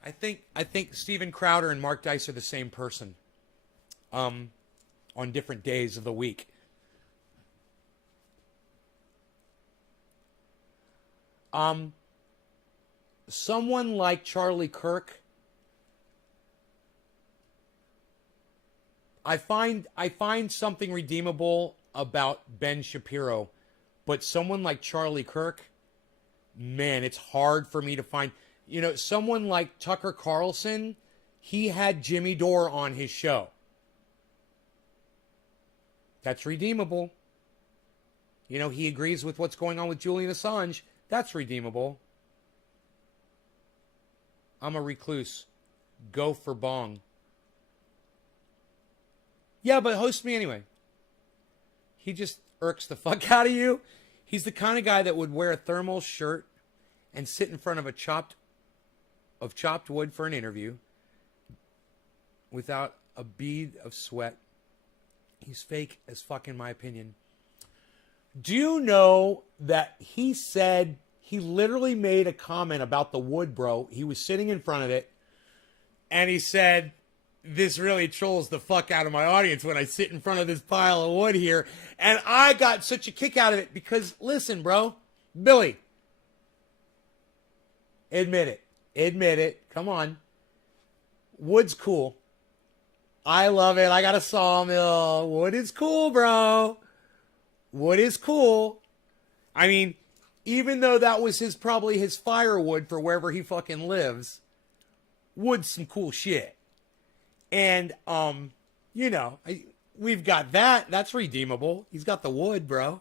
I think Steven Crowder and Mark Dice are the same person, on different days of the week. Someone like Charlie Kirk, I find something redeemable about Ben Shapiro, but someone like Charlie Kirk, man, it's hard for me to find. You know, someone like Tucker Carlson, he had Jimmy Dore on his show. That's redeemable. You know, he agrees with what's going on with Julian Assange. That's redeemable. I'm a recluse. Go for bong. Yeah, but host me anyway. He just irks the fuck out of you. He's the kind of guy that would wear a thermal shirt and sit in front of chopped wood for an interview without a bead of sweat. He's fake as fuck, in my opinion. Do you know that he said, he literally made a comment about the wood, bro. He was sitting in front of it, and he said, this really trolls the fuck out of my audience when I sit in front of this pile of wood here. And I got such a kick out of it because, listen, bro, Billy, admit it. Admit it. Come on. Wood's cool. I love it. I got a sawmill. Wood is cool, bro. Wood is cool. I mean, even though that was probably his firewood for wherever he fucking lives, wood's some cool shit. And, you know, we've got that. That's redeemable. He's got the wood, bro.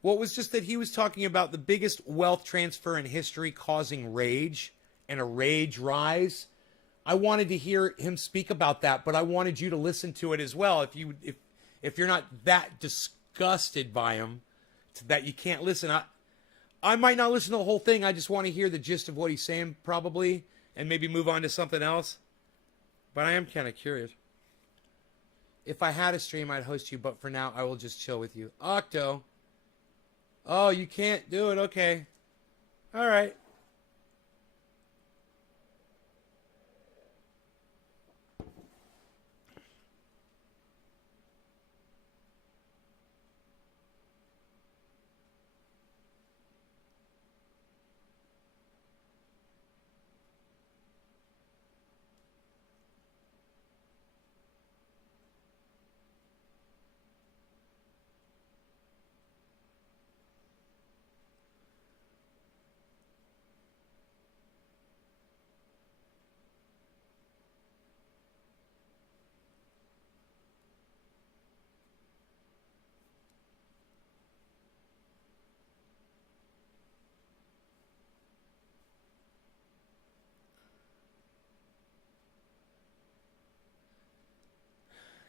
What was just that he was talking about the biggest wealth transfer in history causing rage and a rage rise. I wanted to hear him speak about that, but I wanted you to listen to it as well. If you're not that disgusted by him that you can't listen, I might not listen to the whole thing. I just want to hear the gist of what he's saying probably and maybe move on to something else. But I am kind of curious. If I had a stream, I'd host you, but for now, I will just chill with you. Octo. Oh, you can't do it? Okay. All right.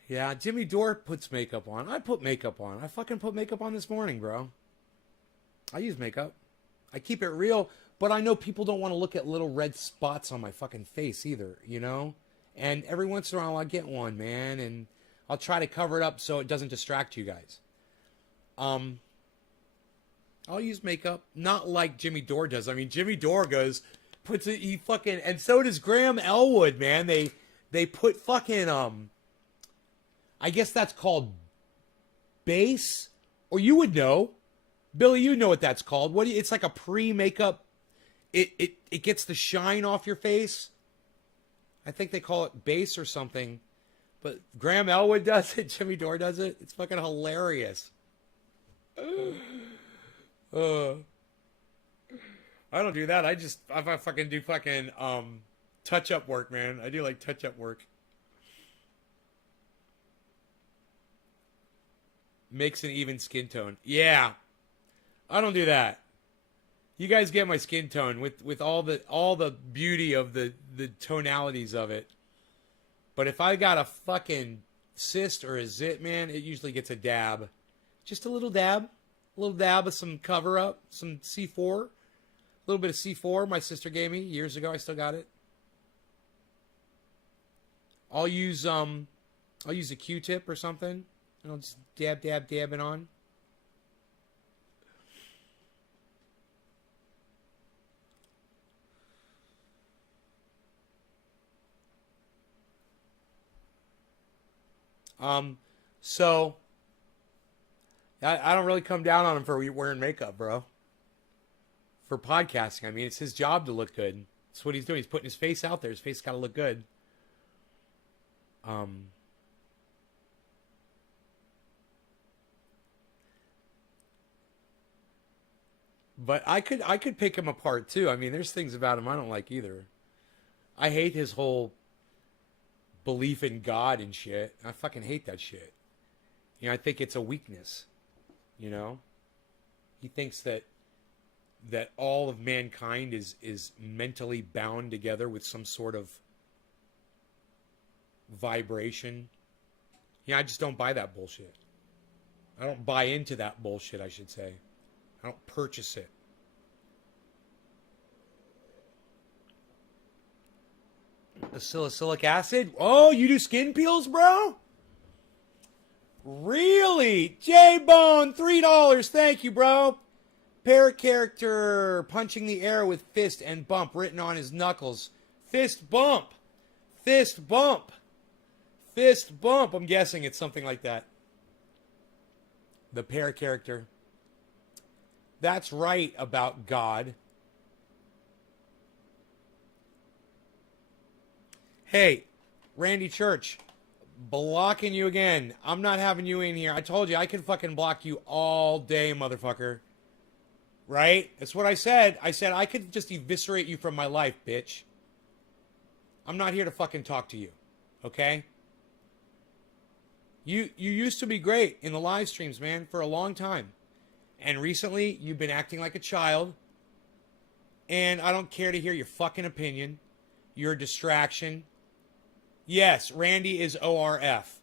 Yeah, Jimmy Dore puts makeup on. I put makeup on. I fucking put makeup on this morning, bro. I use makeup. I keep it real, but I know people don't want to look at little red spots on my fucking face either, you know? And every once in a while I get one, man, and I'll try to cover it up so it doesn't distract you guys. I'll use makeup, not like Jimmy Dore does. I mean, Jimmy Dore puts it, he fucking, and so does Graham Elwood, man. They put fucking, I guess that's called base, or you would know. Billy, you know what that's called. It's like a pre-makeup. it gets the shine off your face. I think they call it base or something. But Graham Elwood does it. Jimmy Dore does it. It's fucking hilarious. I don't do that. I fucking do fucking touch-up work, man. I do like touch-up work. Makes an even skin tone. Yeah. I don't do that. You guys get my skin tone with all the beauty of the tonalities of it. But if I got a fucking cyst or a zit, man, it usually gets a dab. Just a little dab. A little dab of some cover-up, some C4. A little bit of C4 my sister gave me years ago. I still got it. I'll use a Q-tip or something. And I'll just dab it on. So I don't really come down on him for wearing makeup, bro. For podcasting, I mean, it's his job to look good. That's what he's doing. He's putting his face out there. His face got to look good. But I could pick him apart too. I mean, there's things about him I don't like either. I hate his whole belief in God and shit. I fucking hate that shit. You know, I think it's a weakness. You know? He thinks that all of mankind is mentally bound together with some sort of vibration. Yeah, I just don't buy that bullshit. I don't buy into that bullshit, I should say. I don't purchase it. The salicylic acid? Oh, you do skin peels, bro? Really? J-Bone, $3. Thank you, bro. Parrot character punching the air with fist and bump written on his knuckles. Fist bump. Fist bump. Fist bump. I'm guessing it's something like that. The parrot character. That's right about God. Hey, Randy Church, blocking you again. I'm not having you in here. I told you I can fucking block you all day, motherfucker. Right? That's what I said. I said I could just eviscerate you from my life, bitch. I'm not here to fucking talk to you. Okay? You used to be great in the live streams, man, for a long time. And recently, you've been acting like a child. And I don't care to hear your fucking opinion. You're a distraction. Yes, Randy is ORF.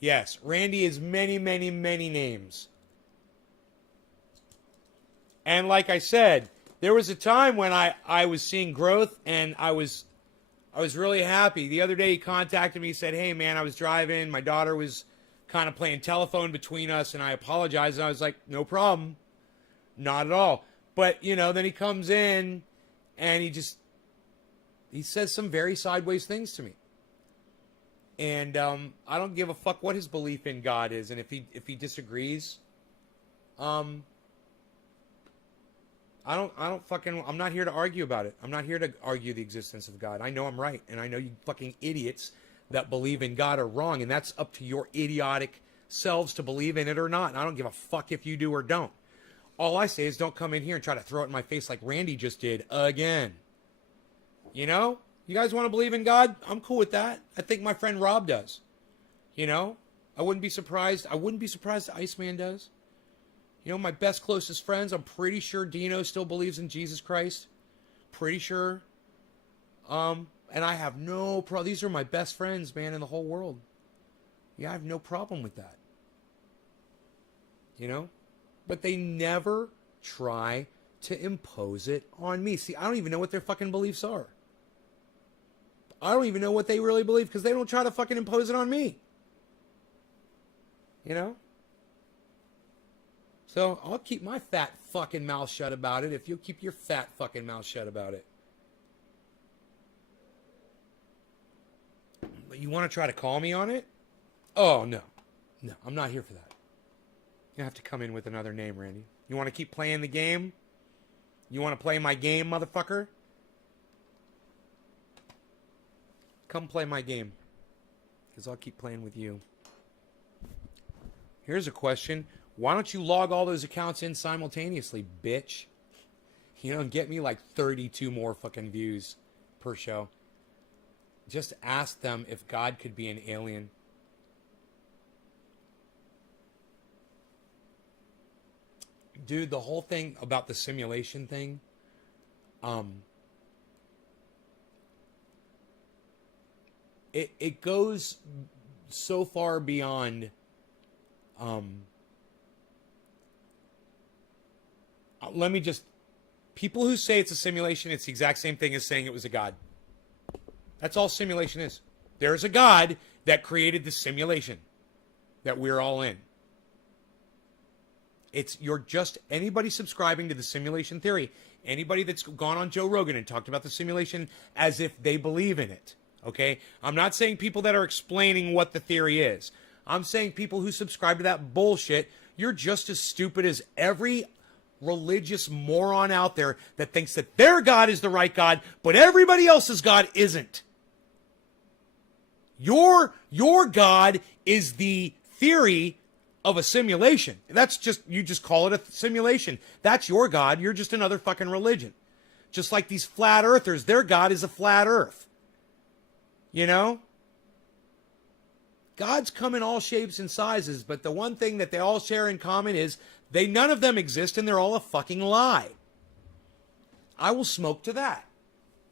Yes, Randy is many, many, many names. And like I said, there was a time when I was seeing growth and I was really happy. The other day he contacted me, he said, hey man, I was driving, my daughter was kind of playing telephone between us, and I apologized. And I was like, no problem. Not at all. But, you know, then he comes in and he says some very sideways things to me. And I don't give a fuck what his belief in God is. And if he disagrees, I'm not here to argue about it. I'm not here to argue the existence of God. I know I'm right. And I know you fucking idiots that believe in God are wrong, and that's up to your idiotic selves to believe in it or not. And I don't give a fuck if you do or don't. All I say is don't come in here and try to throw it in my face like Randy just did again. You know? You guys want to believe in God? I'm cool with that. I think my friend Rob does. You know? I wouldn't be surprised. I wouldn't be surprised if Iceman does. You know, my best, closest friends, I'm pretty sure Dino still believes in Jesus Christ. Pretty sure. And I have no problem. These are my best friends, man, in the whole world. Yeah, I have no problem with that. You know? But they never try to impose it on me. See, I don't even know what their fucking beliefs are. I don't even know what they really believe because they don't try to fucking impose it on me. You know? So I'll keep my fat fucking mouth shut about it if you'll keep your fat fucking mouth shut about it. But you want to try to call me on it? Oh, no. No, I'm not here for that. You have to come in with another name, Randy. You want to keep playing the game? You want to play my game, motherfucker? Come play my game. Because I'll keep playing with you. Here's a question. Why don't you log all those accounts in simultaneously, bitch? You know, get me like 32 more fucking views per show. Just ask them if God could be an alien. Dude, the whole thing about the simulation thing, it goes so far beyond, let me just, people who say it's a simulation, it's the exact same thing as saying it was a god. That's all simulation is. There's a god that created the simulation that we're all in. You're just anybody subscribing to the simulation theory, anybody that's gone on Joe Rogan and talked about the simulation as if they believe in it. Okay? I'm not saying people that are explaining what the theory is. I'm saying people who subscribe to that bullshit, you're just as stupid as every religious moron out there that thinks that their God is the right God, but everybody else's God isn't. Your God is the theory of a simulation. That's just, you just call it a simulation. That's your God. You're just another fucking religion. Just like these flat earthers, their God is a flat earth. You know? Gods come in all shapes and sizes, but the one thing that they all share in common is none of them exist and they're all a fucking lie. I will smoke to that.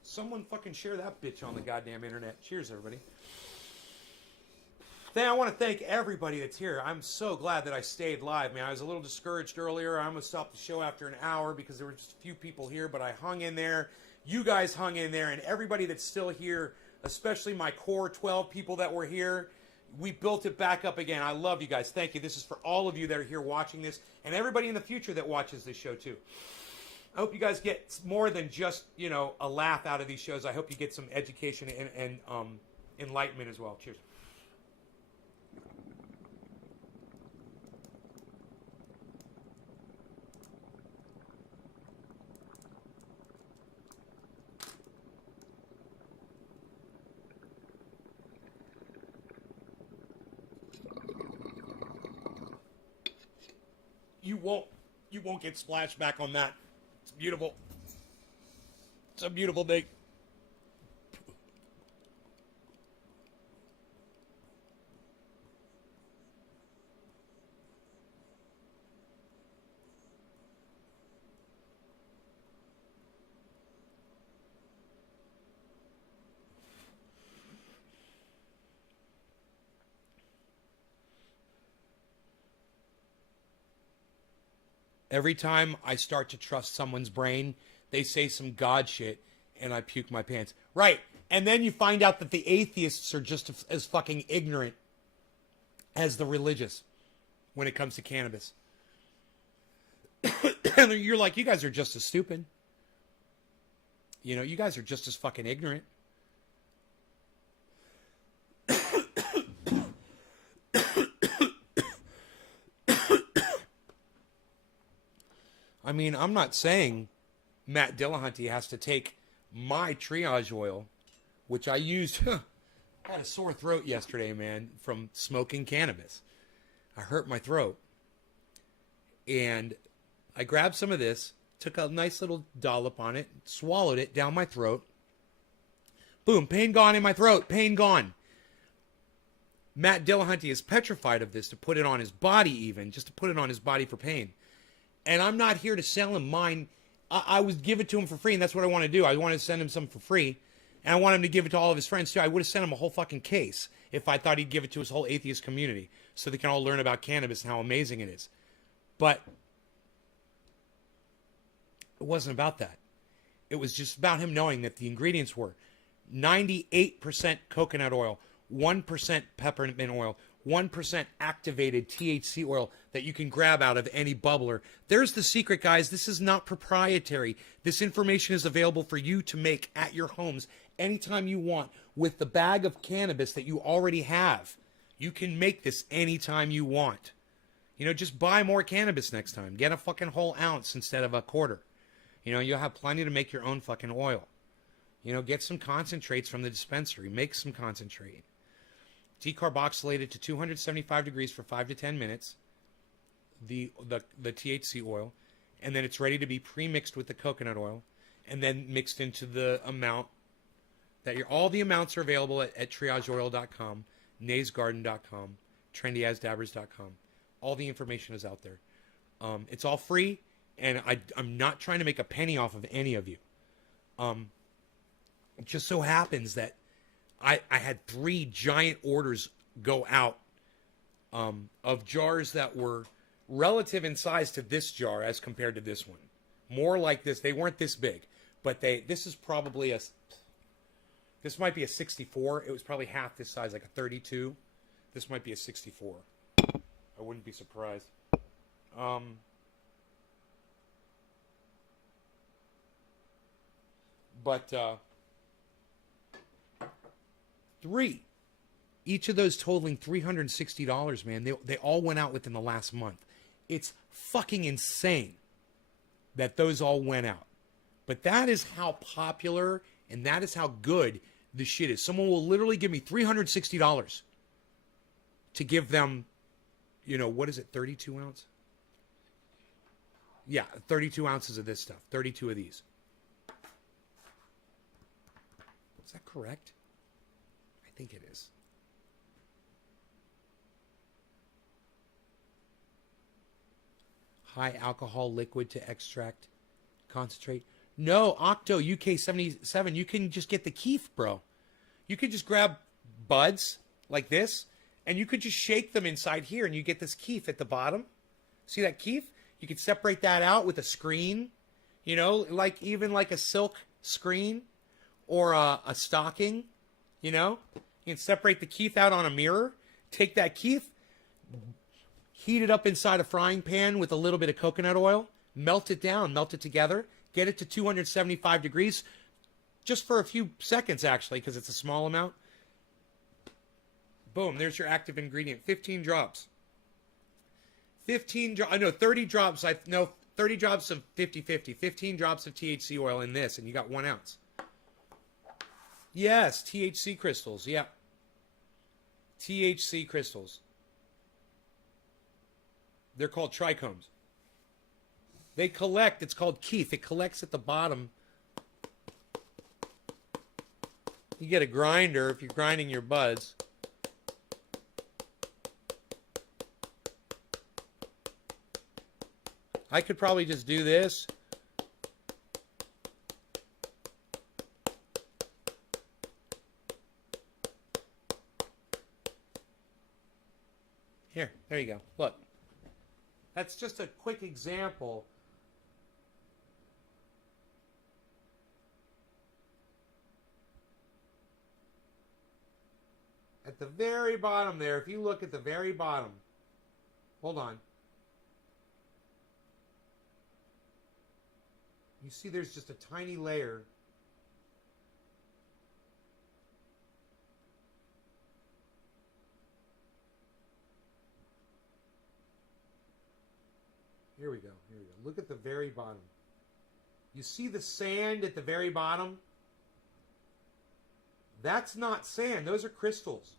Someone fucking share that bitch on the goddamn internet. Cheers, everybody. I want to thank everybody that's here. I'm so glad that I stayed live, man. I was a little discouraged earlier. I almost stopped the show after an hour because there were just a few people here, but I hung in there. You guys hung in there, and everybody that's still here, especially my core 12 people that were here, we built it back up again. I love you guys. Thank you. This is for all of you that are here watching this, and everybody in the future that watches this show, too. I hope you guys get more than just, you know, a laugh out of these shows. I hope you get some education and enlightenment as well. Cheers. You won't get splashed back on that. It's beautiful. It's a beautiful day. Every time I start to trust someone's brain, they say some God shit, and I puke my pants. Right. And then you find out that the atheists are just as fucking ignorant as the religious when it comes to cannabis. And you're like, you guys are just as stupid. You know, you guys are just as fucking ignorant. I mean, I'm not saying Matt Dillahunty has to take my triage oil, which I used. I had a sore throat yesterday, man, from smoking cannabis. I hurt my throat. And I grabbed some of this, took a nice little dollop on it, swallowed it down my throat. Boom, pain gone in my throat, pain gone. Matt Dillahunty is petrified of this, to put it on his body even, just to put it on his body for pain. And I'm not here to sell him mine. I would give it to him for free, and that's what I want to do. I want to send him some for free, and I want him to give it to all of his friends, too. I would have sent him a whole fucking case if I thought he'd give it to his whole atheist community so they can all learn about cannabis and how amazing it is. But it wasn't about that. It was just about him knowing that the ingredients were 98% coconut oil, 1% peppermint oil, 1% activated THC oil that you can grab out of any bubbler. There's the secret, guys. This is not proprietary. This information is available for you to make at your homes anytime you want with the bag of cannabis that you already have. You can make this anytime you want. You know, just buy more cannabis next time. Get a fucking whole ounce instead of a quarter. You know, you'll have plenty to make your own fucking oil. You know, get some concentrates from the dispensary. Make some concentrate. Decarboxylate it to 275 degrees for 5 to 10 minutes. The THC oil, and then it's ready to be pre-mixed with the coconut oil, and then mixed into the amount that all the amounts are available at triageoil.com, naysgarden.com, trendyasdabbers.com. All the information is out there. It's all free, and I'm not trying to make a penny off of any of you. It just so happens that I had 3 giant orders go out of jars that were relative in size to this jar as compared to this one. More like this. They weren't this big, but this is probably this might be a 64. It was probably half this size, like a 32. This might be a 64. I wouldn't be surprised. But 3. Each of those totaling $360, man. They all went out within the last month. It's fucking insane that those all went out. But that is how popular and that is how good the shit is. Someone will literally give me $360 to give them, you know, what is it, 32 ounce? Yeah, 32 ounces of this stuff. 32 of these. Is that correct? I think it is. High alcohol liquid to extract concentrate. No, Octo UK77, you can just get the keef, bro. You could just grab buds like this, and you could just shake them inside here, and you get this keef at the bottom. See that keef? You could separate that out with a screen, you know, like even like a silk screen or a stocking, you know. You can separate the keef out on a mirror, take that keef, heat it up inside a frying pan with a little bit of coconut oil, melt it down, melt it together, get it to 275 degrees just for a few seconds, actually, because it's a small amount. Boom, there's your active ingredient. 15 drops. 30 drops. 30 drops of 50-50. 15 drops of THC oil in this, and you got 1 ounce. Yes, THC crystals. Yeah. THC crystals. They're called trichomes. They collect. It's called keef. It collects at the bottom. You get a grinder if you're grinding your buds. I could probably just do this. Here, there you go. Look. That's just a quick example. At the very bottom there, if you look at the very bottom, hold on. You see there's just a tiny layer. Here we go. Here we go. Look at the very bottom. You see the sand at the very bottom? That's not sand. Those are crystals.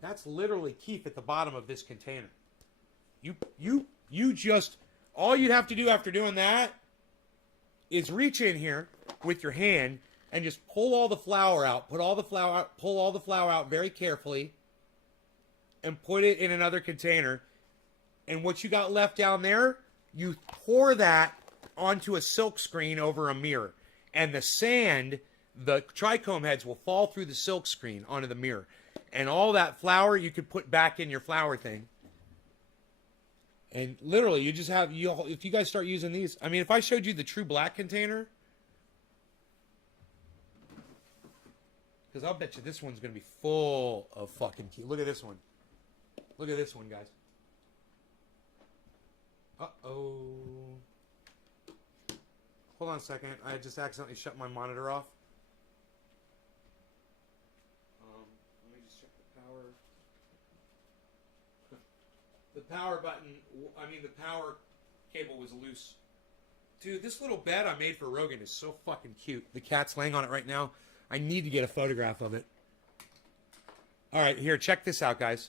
That's literally keef at the bottom of this container. You just, all you'd have to do after doing that is reach in here with your hand and just pull all the flour out. Pull all the flour out very carefully and put it in another container. And what you got left down there, you pour that onto a silk screen over a mirror. And the sand, the trichome heads will fall through the silk screen onto the mirror. And all that flour you could put back in your flour thing. And literally, you just have, if you guys start using these, I mean, if I showed you the True Black container, because I'll bet you this one's going to be full of fucking keef. Look at this one. Look at this one, guys. Uh-oh. Hold on a second. I just accidentally shut my monitor off. Let me just check the power. The power button, the power cable was loose Dude, this little bed I made for Rogan is so fucking cute. The cat's laying on it right now. I need to get a photograph of it. All right, here, check this out, guys.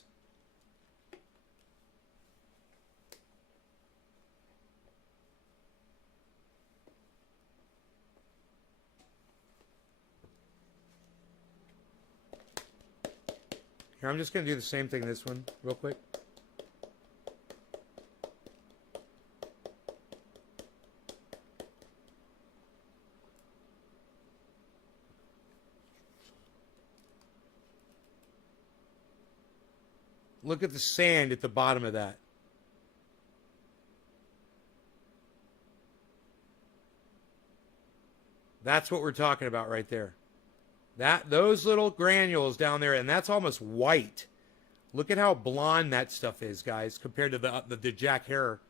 Here, I'm just going to do the same thing this one real quick. Look at the sand at the bottom of that. That's what we're talking about right there. Those little granules down there, and that's almost white. Look at how blonde that stuff is, guys, compared to the Jack Herer.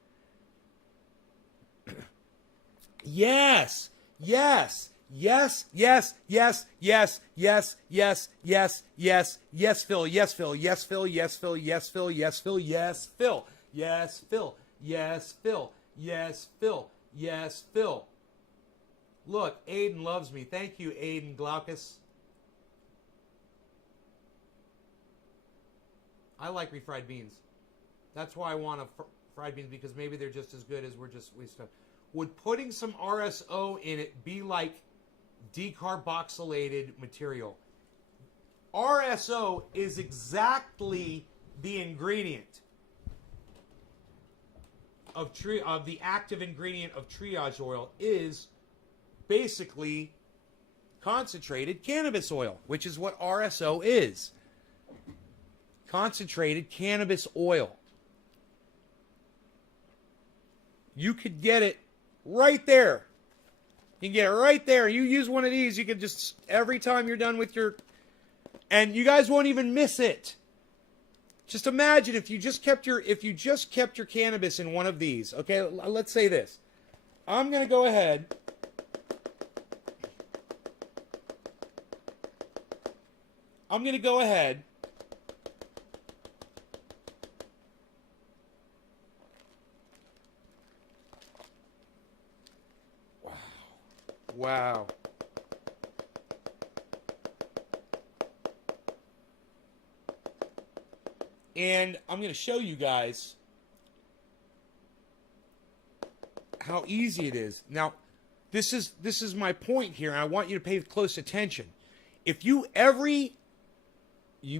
Yes, yes, yes, yes, yes, yes, yes, yes, yes, yes, yes, Phil, yes, Phil, yes, Phil, yes, Phil, yes, Phil, yes, Phil, yes, Phil, yes, Phil, yes, Phil, yes, Phil, yes, Phil. Look, Aiden loves me. Thank you, Aiden Glaucus. I like refried beans. That's why I want fried beans, because maybe they're just as good as we stuff. Would putting some RSO in it be like decarboxylated material? RSO is exactly the ingredient of the active ingredient of triage oil is basically concentrated cannabis oil, which is what RSO is. Concentrated cannabis oil. You could get it right there. You can get it right there. You use one of these, you can just, every time you're done with your, and you guys won't even miss it. Just imagine if you just kept your cannabis in one of these. Okay, let's say this. I'm going to go ahead. Wow. And I'm going to show you guys how easy it is. Now, this is my point here, and I want you to pay close attention. If you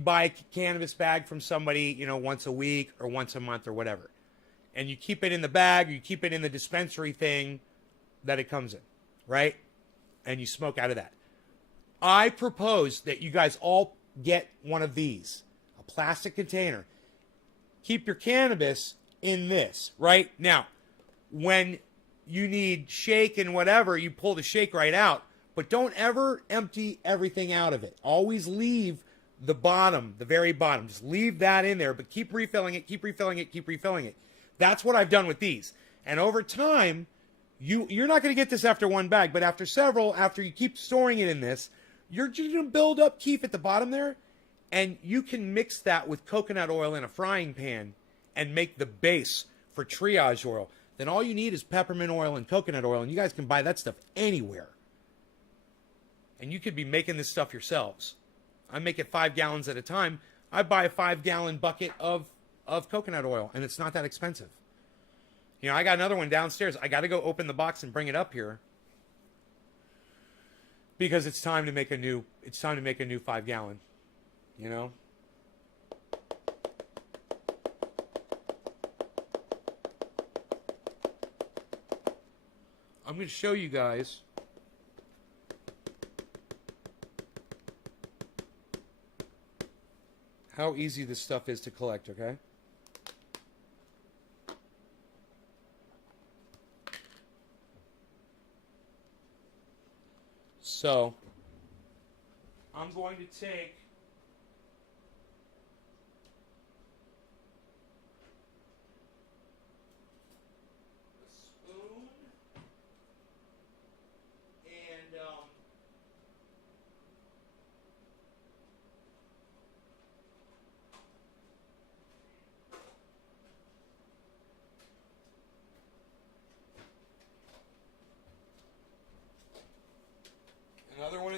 buy a cannabis bag from somebody, once a week or once a month or whatever, and you keep it in the bag, or you keep it in the dispensary thing that it comes in, right? And you smoke out of that. I propose that you guys all get one of these, a plastic container. Keep your cannabis in this, right? Now, when you need shake and whatever, you pull the shake right out, but don't ever empty everything out of it. Always leave the bottom, the very bottom. Just leave that in there, but keep refilling it, keep refilling it, keep refilling it. That's what I've done with these. And over time, you're not going to get this after one bag, but after several, after you keep storing it in this, you're just going to build up keef at the bottom there, and you can mix that with coconut oil in a frying pan and make the base for triage oil. Then all you need is peppermint oil and coconut oil, and you guys can buy that stuff anywhere. And you could be making this stuff yourselves. I make it 5 gallons at a time. I buy a 5-gallon bucket of coconut oil, and it's not that expensive. I got another one downstairs. I got to go open the box and bring it up here because it's time to make a new 5-gallon, I'm going to show you guys how easy this stuff is to collect, okay? So, I'm going to take a spoon and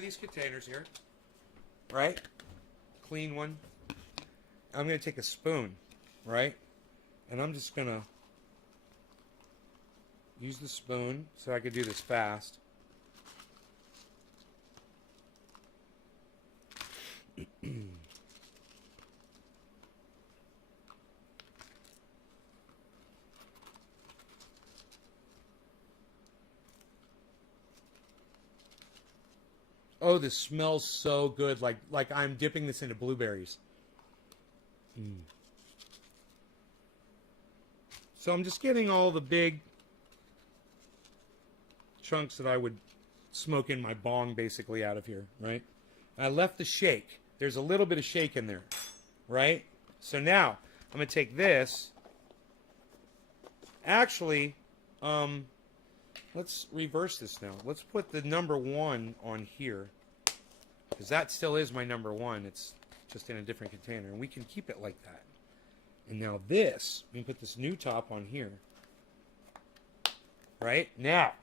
these containers here, right? Clean one. I'm going to take a spoon, right? And I'm just going to use the spoon so I could do this fast. Oh, this smells so good, like I'm dipping this into blueberries. So I'm just getting all the big chunks that I would smoke in my bong basically out of here, right? I left the shake. There's a little bit of shake in there, right? So now I'm going to take this. Actually, let's reverse this now. Let's put the number 1 on here, because that still is my number 1. It's just in a different container, and we can keep it like that. And now this, we can put this new top on here. Right? Now,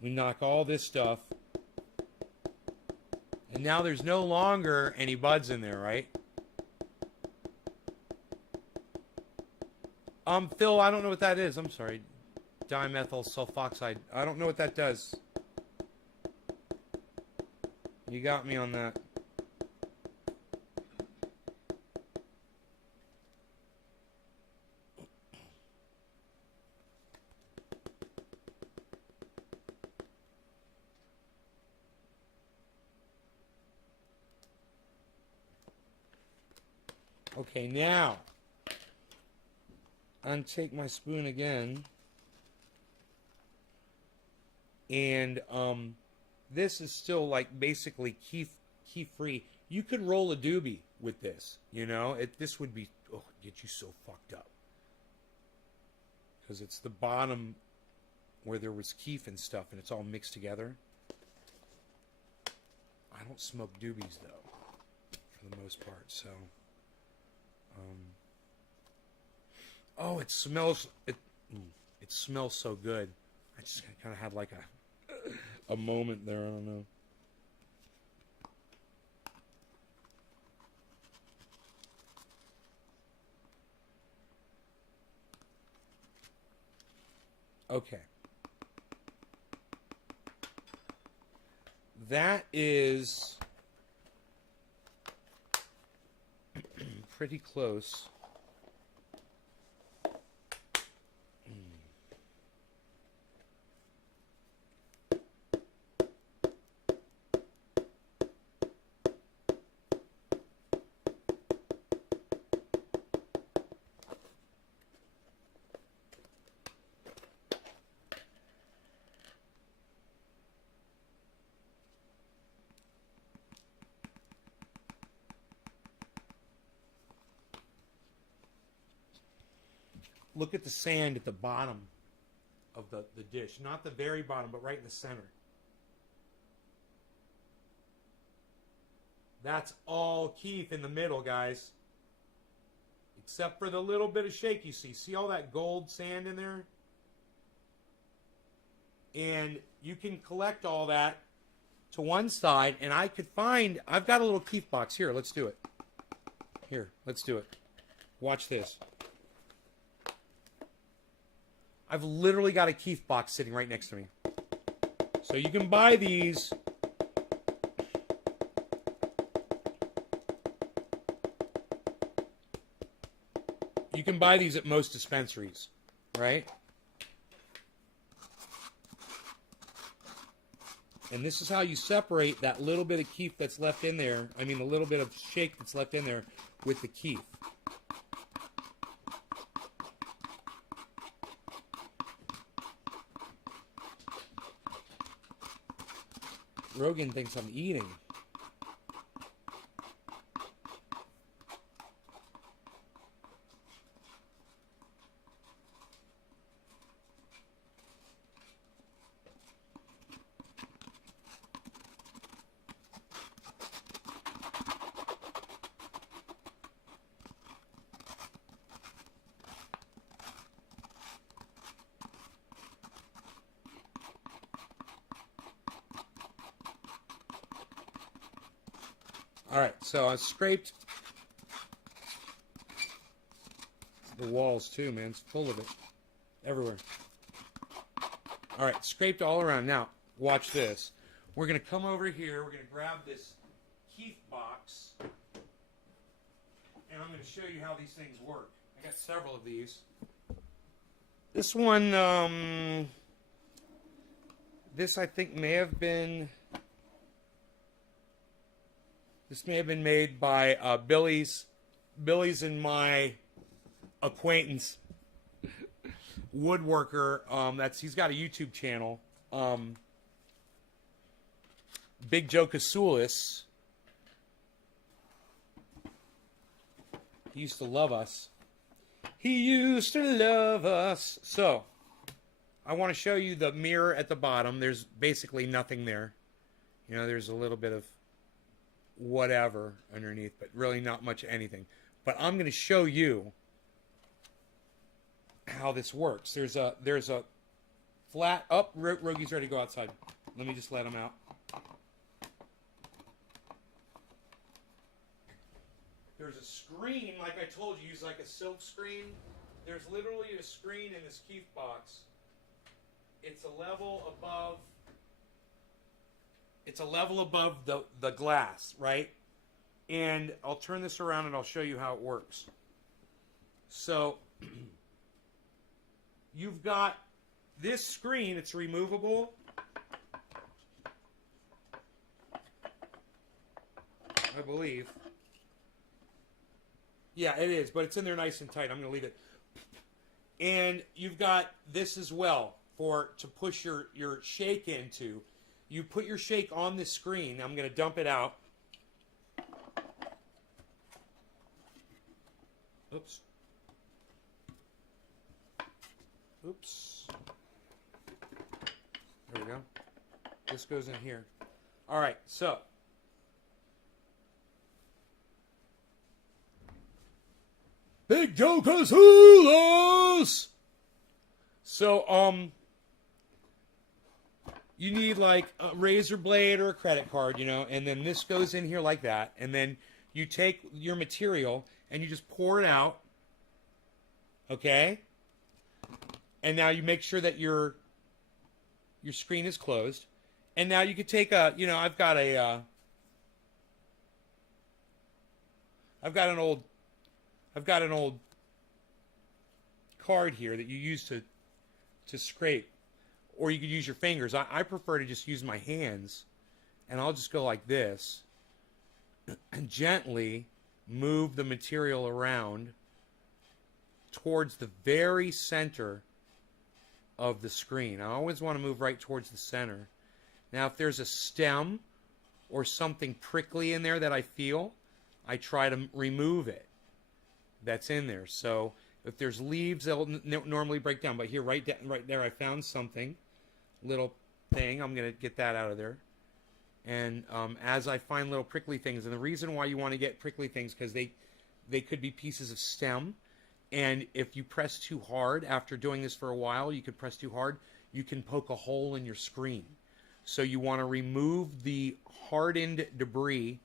we knock all this stuff. And now there's no longer any buds in there, right? Phil, I don't know what that is. I'm sorry. Dimethyl sulfoxide. I don't know what that does. You got me on that. Okay, now, untake my spoon again, and this is still like basically key free. You could roll a doobie with this, you know. This would be get you so fucked up, because it's the bottom where there was keef and stuff, and it's all mixed together. I don't smoke doobies though, for the most part, so. Oh, it smells. It smells so good. I just kind of had like a moment there. I don't know. Okay. That is pretty close. Look at the sand at the bottom of the dish. Not the very bottom, but right in the center. That's all keef in the middle, guys. Except for the little bit of shake you see. See all that gold sand in there? And you can collect all that to one side, and I could find... I've got a little keef box. Here, let's do it. Here, let's do it. Watch this. I've literally got a keef box sitting right next to me. So you can buy these. You can buy these at most dispensaries, right? And this is how you separate that little bit of keef that's left in there. I mean, the little bit of shake that's left in there with the keef. Rogan thinks I'm eating. All right, so I scraped the walls too, man. It's full of it everywhere. All right, scraped all around. Now, watch this. We're going to come over here. We're going to grab this Keith box, and I'm going to show you how these things work. I got several of these. This one, this I think may have been made by Billy's and my acquaintance woodworker. He's got a YouTube channel. Big Joe Kasoulis. He used to love us. He used to love us. So, I want to show you the mirror at the bottom. There's basically nothing there. You know, there's a little bit of whatever underneath, but really not much anything. But I'm going to show you how this works. There's a flat up. Rogi's ready to go outside. Let me just let him out. There's a screen, like I told you, use like a silk screen. There's literally a screen in this Keith box. It's a level above. It's a level above the glass, right? And I'll turn this around and I'll show you how it works. So you've got this screen. It's removable. I believe. Yeah, it is, but it's in there nice and tight. I'm going to leave it. And you've got this as well to push your shake into. You put your shake on the screen. I'm going to dump it out. Oops. Oops. There we go. This goes in here. All right, so. Big Joe Kasoulis! So, you need like a razor blade or a credit card, you know, and then this goes in here like that, and then you take your material and you just pour it out, okay? And now you make sure that your screen is closed, and now you could take a, you know, I've got an old card here that you use to scrape, or you could use your fingers. I prefer to just use my hands, and I'll just go like this and gently move the material around towards the very center of the screen. I always want to move right towards the center. Now, if there's a stem or something prickly in there that I feel, I try to remove it. That's in there. So if there's leaves, they'll normally break down. But here, right there, I found something, little thing. I'm going to get that out of there. And as I find little prickly things, and the reason why you want to get prickly things, because they could be pieces of stem. And if you press too hard, after doing this for a while, you could press too hard, you can poke a hole in your screen. So you want to remove the hardened debris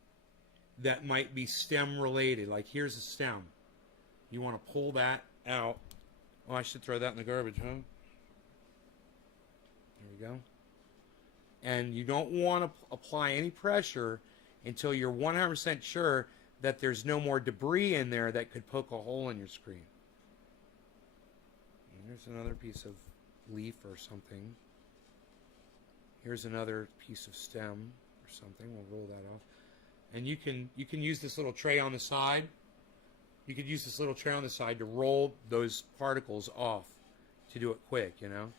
that might be stem related. Like here's a stem. You want to pull that out. Oh, I should throw that in the garbage, huh? There we go. And you don't want to apply any pressure until you're 100% sure that there's no more debris in there that could poke a hole in your screen. And there's another piece of leaf or something. Here's another piece of stem or something. We'll roll that off. And you can use this little tray on the side. You could use this little tray on the side to roll those particles off to do it quick, you know.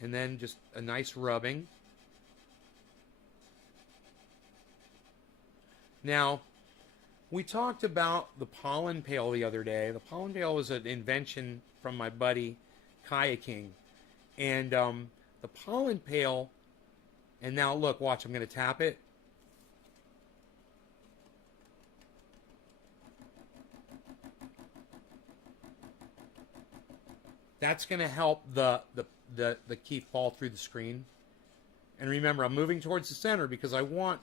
And then just a nice rubbing. Now, we talked about the pollen pail the other day. The pollen pail was an invention from my buddy, Kayaking. And the pollen pail, and now look, watch, I'm going to tap it. That's going to help the keef fall through the screen. And remember, I'm moving towards the center because I want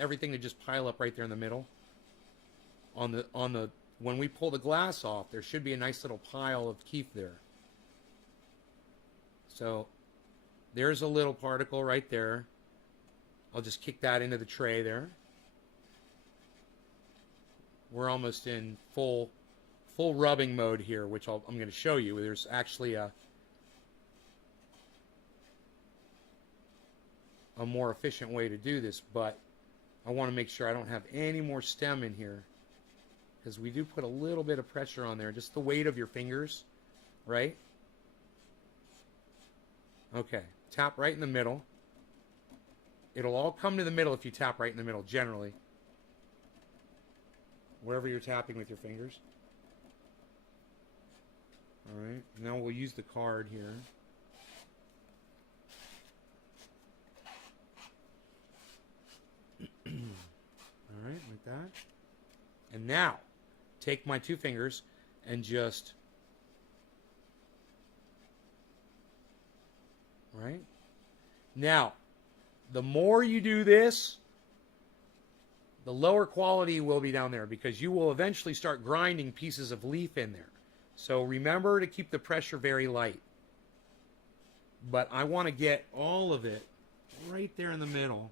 everything to just pile up right there in the middle. On the when we pull the glass off, there should be a nice little pile of keef there. So there's a little particle right there. I'll just kick that into the tray there. We're almost in full rubbing mode here, which I'm going to show you. There's actually a more efficient way to do this, but I want to make sure I don't have any more stem in here, because we do put a little bit of pressure on there, just the weight of your fingers, right? Okay, tap right in the middle. It'll all come to the middle if you tap right in the middle, generally. Wherever you're tapping with your fingers. Alright, now we'll use the card here. Alright, like that. And now, take my two fingers and just... Right? Now, the more you do this, the lower quality will be down there, because you will eventually start grinding pieces of leaf in there. So remember to keep the pressure very light. But I want to get all of it right there in the middle.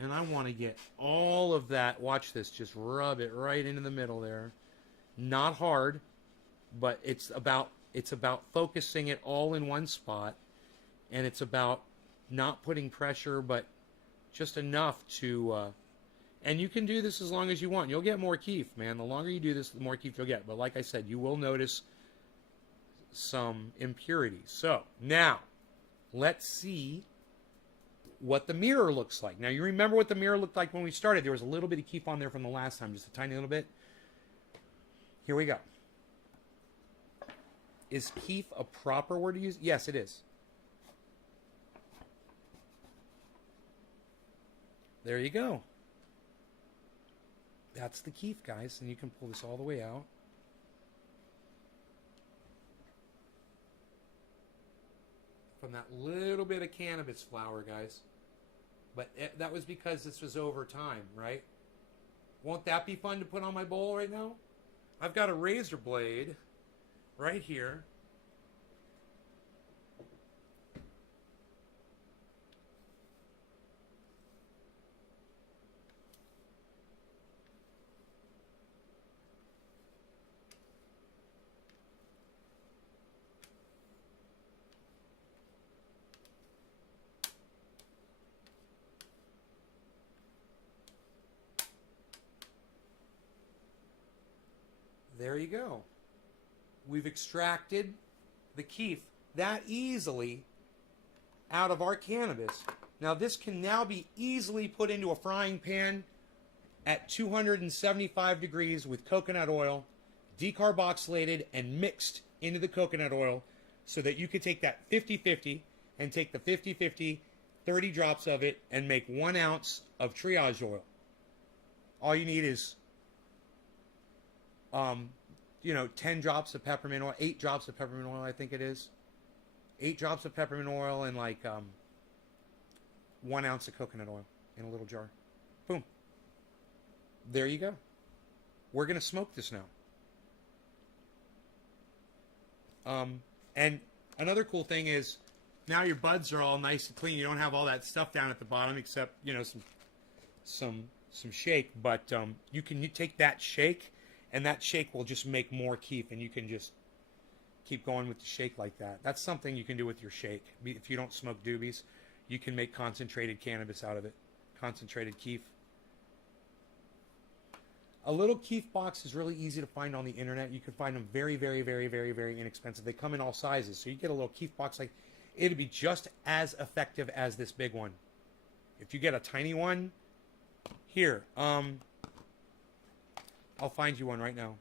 And I want to get all of that, watch this, just rub it right into the middle there. Not hard, but it's about focusing it all in one spot. And it's about not putting pressure, but just enough to... and you can do this as long as you want. You'll get more keef, man. The longer you do this, the more keef you'll get. But like I said, you will notice some impurities. So, now, let's see what the mirror looks like. Now, you remember what the mirror looked like when we started. There was a little bit of keef on there from the last time, just a tiny little bit. Here we go. Is keef a proper word to use? Yes, it is. There you go. That's the keef, guys, and you can pull this all the way out. From that little bit of cannabis flower, guys. But that was because this was over time, right? Won't that be fun to put on my bowl right now? I've got a razor blade right here. There you go. We've extracted the keef that easily out of our cannabis. Now this can now be easily put into a frying pan at 275 degrees with coconut oil, decarboxylated and mixed into the coconut oil, so that you could take that 50-50 and take the 50-50, 30 drops of it, and make 1 ounce of triage oil. All you need is 10 drops of peppermint oil, 8 drops of peppermint oil, I think it is. 8 drops of peppermint oil and like 1 ounce of coconut oil in a little jar. Boom. There you go. We're going to smoke this now. And another cool thing is, now your buds are all nice and clean. You don't have all that stuff down at the bottom, except, some shake. But you take that shake, and that shake will just make more keef, and you can just keep going with the shake like that. That's something you can do with your shake. If you don't smoke doobies, you can make concentrated cannabis out of it. Concentrated keef. A little keef box is really easy to find on the internet. You can find them very, very, very, very, very inexpensive. They come in all sizes. So you get a little keef box, like, it'll be just as effective as this big one. If you get a tiny one, here, I'll find you one right now.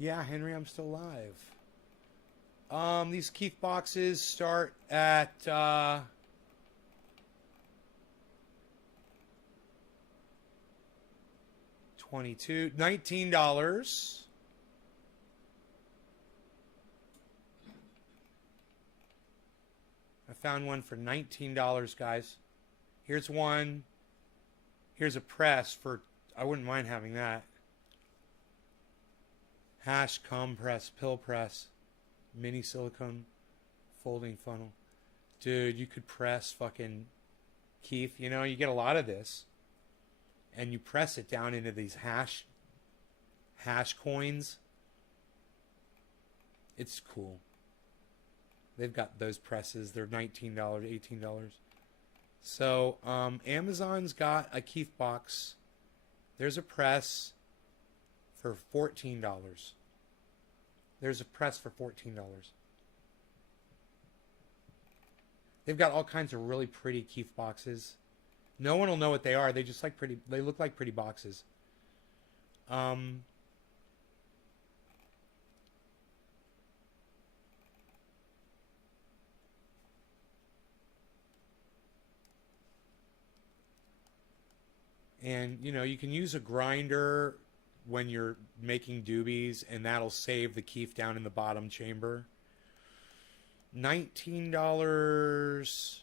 Yeah, Henry, I'm still live. These Keith boxes start at 19. I found one for $19, guys. Here's one. Here's a press for, I wouldn't mind having that. Hash compress, pill press, mini silicone folding funnel. Dude, you could press fucking Keith. You know, you get a lot of this. And you press it down into these hash coins. It's cool. They've got those presses. They're $19, $18. So, Amazon's got a Keith box. There's a press for $14. There's a press for $14. They've got all kinds of really pretty Keith boxes. No one will know what they are. They just like pretty. They look like pretty boxes. And you know, you can use a grinder when you're making doobies, and that'll save the keef down in the bottom chamber. $19.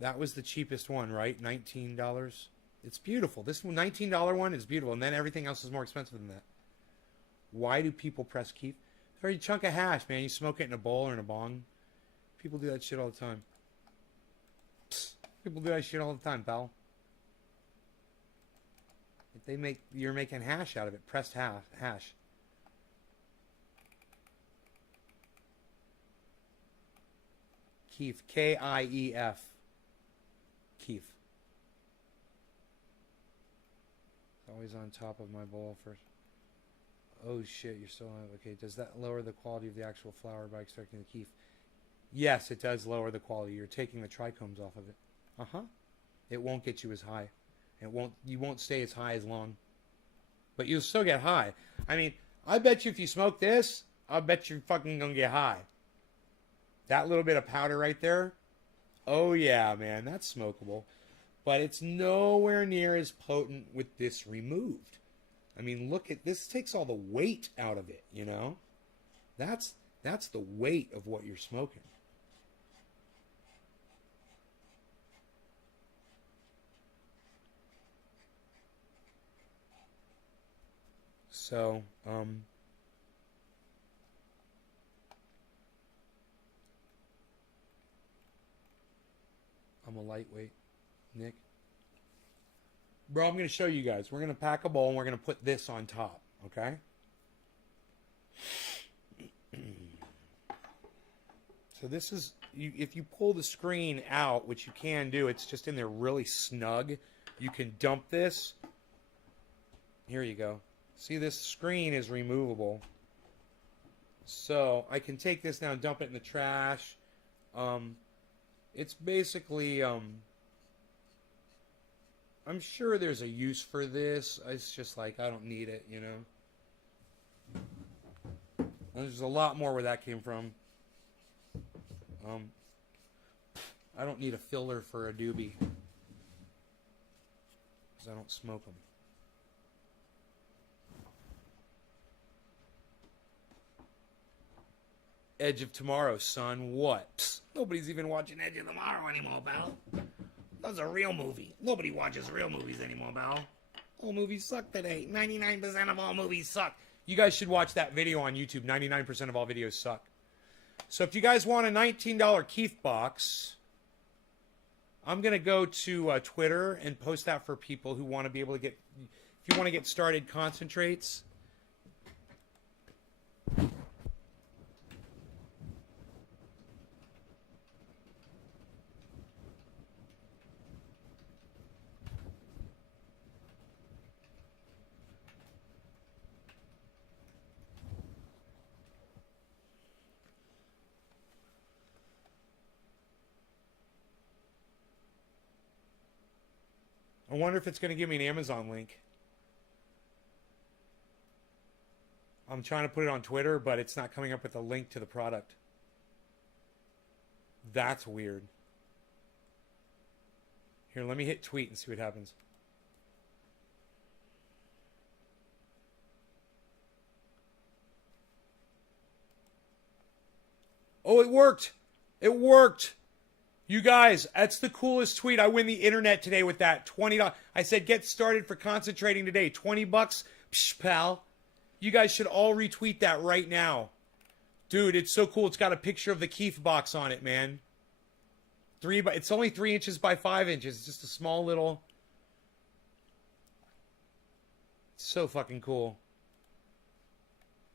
That was the cheapest one, right? $19. It's beautiful. This $19 one is beautiful, and then everything else is more expensive than that. Why do people press keef? For a chunk of hash, man. You smoke it in a bowl or in a bong. People do that shit all the time. Psst. People do that shit all the time, pal. If they make, you're making hash out of it. Pressed hash. Keef. K-I-E-F. Keef. Always on top of my bowl first. Oh shit, you're still on. Okay, does that lower the quality of the actual flower by extracting the keef? Yes, it does lower the quality. You're taking the trichomes off of it. It won't get you as high. You won't stay as high as long. But you'll still get high. I mean, I bet you if you smoke this, I bet you're fucking gonna get high. That little bit of powder right there. Oh yeah, man, that's smokable. But it's nowhere near as potent with this removed. I mean, look at this. Takes all the weight out of it, you know? That's the weight of what you're smoking. So, I'm a lightweight, Nick. Bro, I'm going to show you guys. We're going to pack a bowl and we're going to put this on top, okay? So this is, if you pull the screen out, which you can do, it's just in there really snug. You can dump this. Here you go. See, this screen is removable. So I can take this now and dump it in the trash. It's basically, I'm sure there's a use for this. It's just like, I don't need it, you know. There's a lot more where that came from. I don't need a filler for a doobie, because I don't smoke them. Edge of Tomorrow, son. What? Psst, nobody's even watching Edge of Tomorrow anymore, pal. That's a real movie. Nobody watches real movies anymore, pal. All movies suck today. 99% of all movies suck. You guys should watch that video on YouTube. 99% of all videos suck. So if you guys want a $19 Keith box, I'm going to go to Twitter and post that for people who want to be able to get, if you want to get started concentrates. I wonder if it's going to give me an Amazon link. I'm trying to put it on Twitter, but it's not coming up with a link to the product. That's weird. Here, let me hit tweet and see what happens. Oh, it worked. It worked. You guys, that's the coolest tweet. I win the internet today with that. $20. I said, get started for concentrating today. $20. Psh, pal. You guys should all retweet that right now. Dude, it's so cool. It's got a picture of the Keef box on it, man. It's only 3 inches by 5 inches. It's just a small little... It's so fucking cool.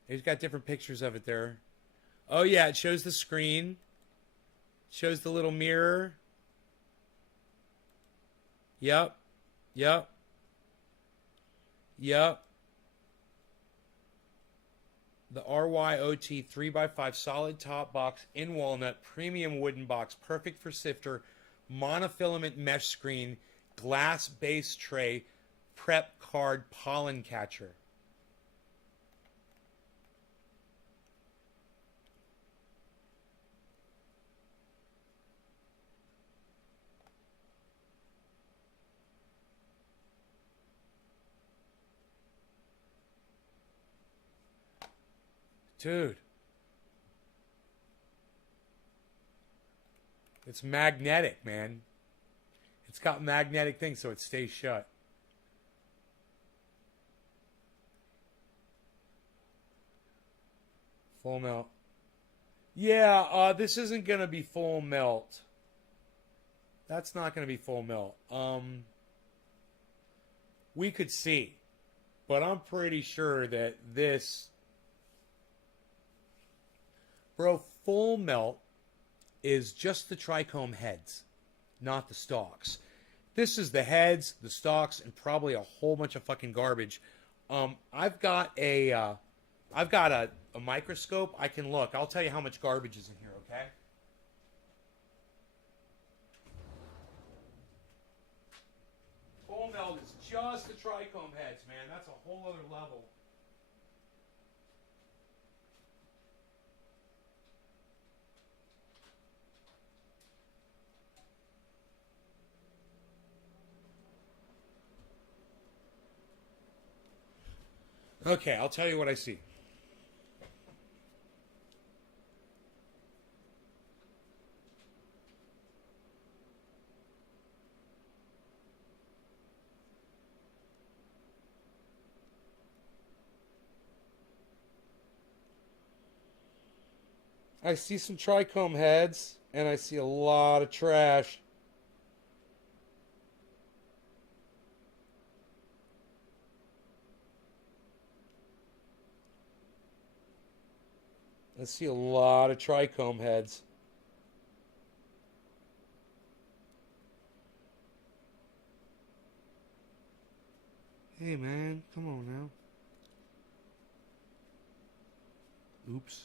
They've got different pictures of it there. Oh, yeah, it shows the screen. Shows the little mirror. Yep. Yep. Yep. The RYOT 3x5 solid top box in walnut, premium wooden box, perfect for sifter, monofilament mesh screen, glass base tray, prep card pollen catcher. Dude. It's magnetic, man. It's got magnetic things so it stays shut. Full melt. Yeah, this isn't going to be full melt. That's not going to be full melt. We could see. But I'm pretty sure that this... Bro, full melt is just the trichome heads, not the stalks. This is the heads, the stalks, and probably a whole bunch of fucking garbage. I've got a microscope. I can look. I'll tell you how much garbage is in here, okay? Full melt is just the trichome heads, man. That's a whole other level. Okay, I'll tell you what I see. I see some trichome heads, and I see a lot of trash. I see a lot of trichome heads. Hey, man, come on now. Oops.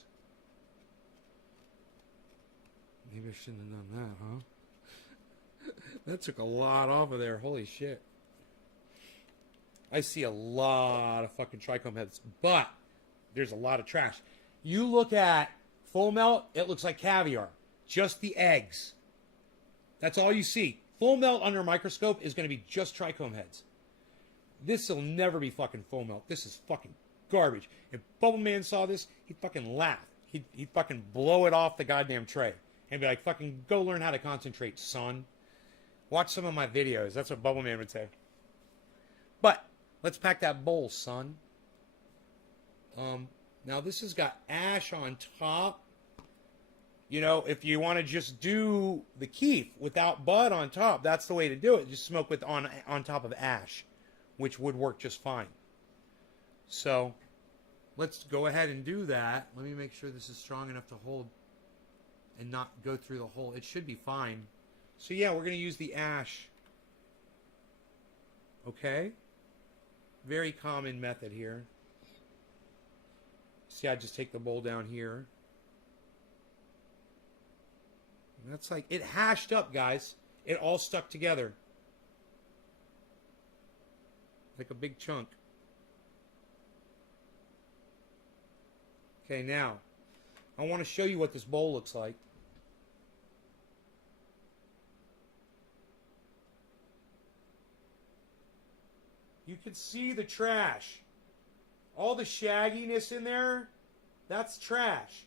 Maybe I shouldn't have done that, huh? That took a lot off of there. Holy shit. I see a lot of fucking trichome heads, but there's a lot of trash. You look at full melt, it looks like caviar. Just the eggs. That's all you see. Full melt under a microscope is going to be just trichome heads. This will never be fucking full melt. This is fucking garbage. If Bubble Man saw this, he'd fucking laugh. He'd fucking blow it off the goddamn tray. And be like, fucking go learn how to concentrate, son. Watch some of my videos. That's what Bubble Man would say. But, let's pack that bowl, son. Now, this has got ash on top. You know, if you want to just do the Keef without bud on top, that's the way to do it. Just smoke with on top of ash, which would work just fine. So, let's go ahead and do that. Let me make sure this is strong enough to hold and not go through the hole. It should be fine. So, yeah, we're going to use the ash. Okay? Very common method here. See, I just take the bowl down here. And that's like, it hashed up, guys. It all stuck together. Like a big chunk. Okay, now, I want to show you what this bowl looks like. You can see the trash. All the shagginess in there, that's trash.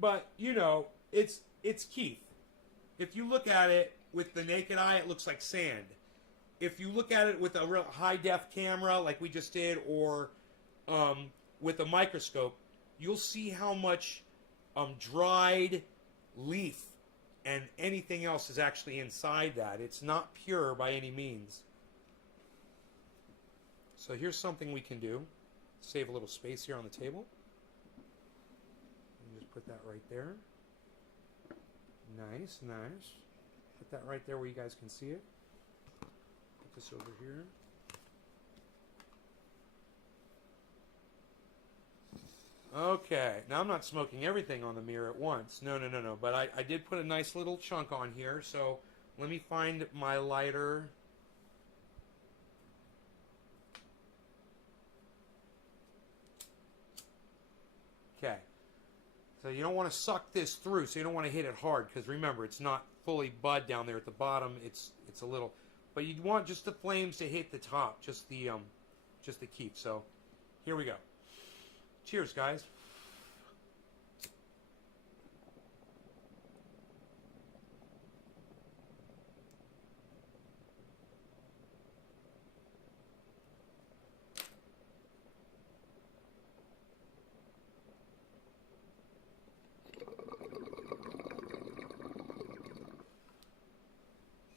But, you know, it's Keith. If you look at it with the naked eye, it looks like sand. If you look at it with a real high-def camera like we just did, or with a microscope, you'll see how much dried leaf and anything else is actually inside that. It's not pure by any means. So here's something we can do. Save a little space here on the table. And just put that right there. Nice, nice. Put that right there where you guys can see it. Put this over here. Okay, now I'm not smoking everything on the mirror at once. No. But I did put a nice little chunk on here. So let me find my lighter. Okay, so you don't want to suck this through, so you don't want to hit it hard, because remember, it's not fully bud down there at the bottom. It's a little, but you want just the flames to hit the top, just the keef. So here we go. Cheers, guys.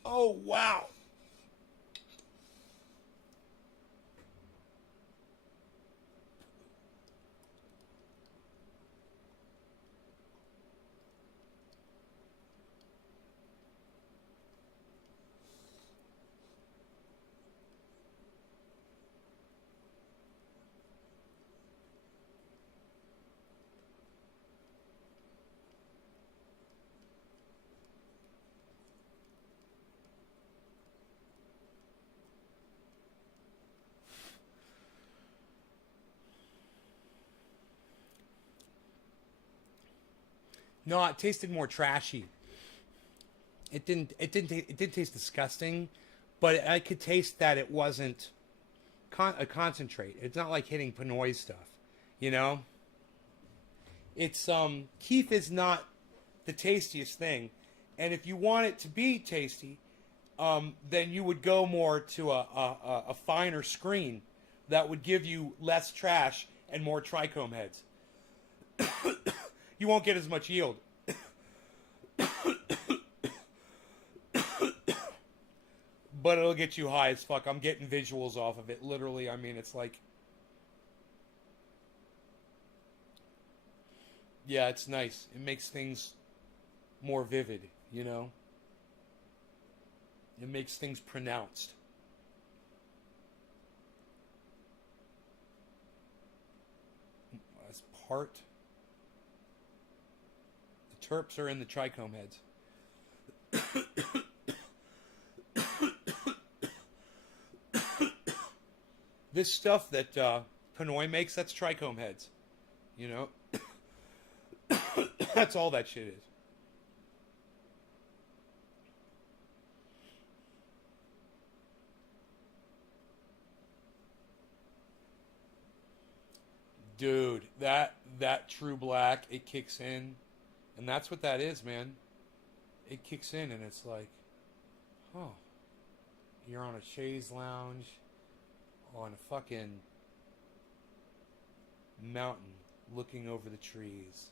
Oh, wow. No, it tasted more trashy. It didn't taste disgusting, but I could taste that it wasn't a concentrate. It's not like hitting Pinoy stuff, you know? It's keef is not the tastiest thing, and if you want it to be tasty, then you would go more to a finer screen that would give you less trash and more trichome heads. You won't get as much yield. But it'll get you high as fuck. I'm getting visuals off of it. Literally, I mean, it's like... Yeah, it's nice. It makes things more vivid, you know? It makes things pronounced. As part... Terps are in the trichome heads. This stuff that Pinoy makes, that's trichome heads. You know? That's all that shit is. Dude, that true black, it kicks in. And that's what that is, man. It kicks in and it's like, oh, you're on a chaise lounge on a fucking mountain looking over the trees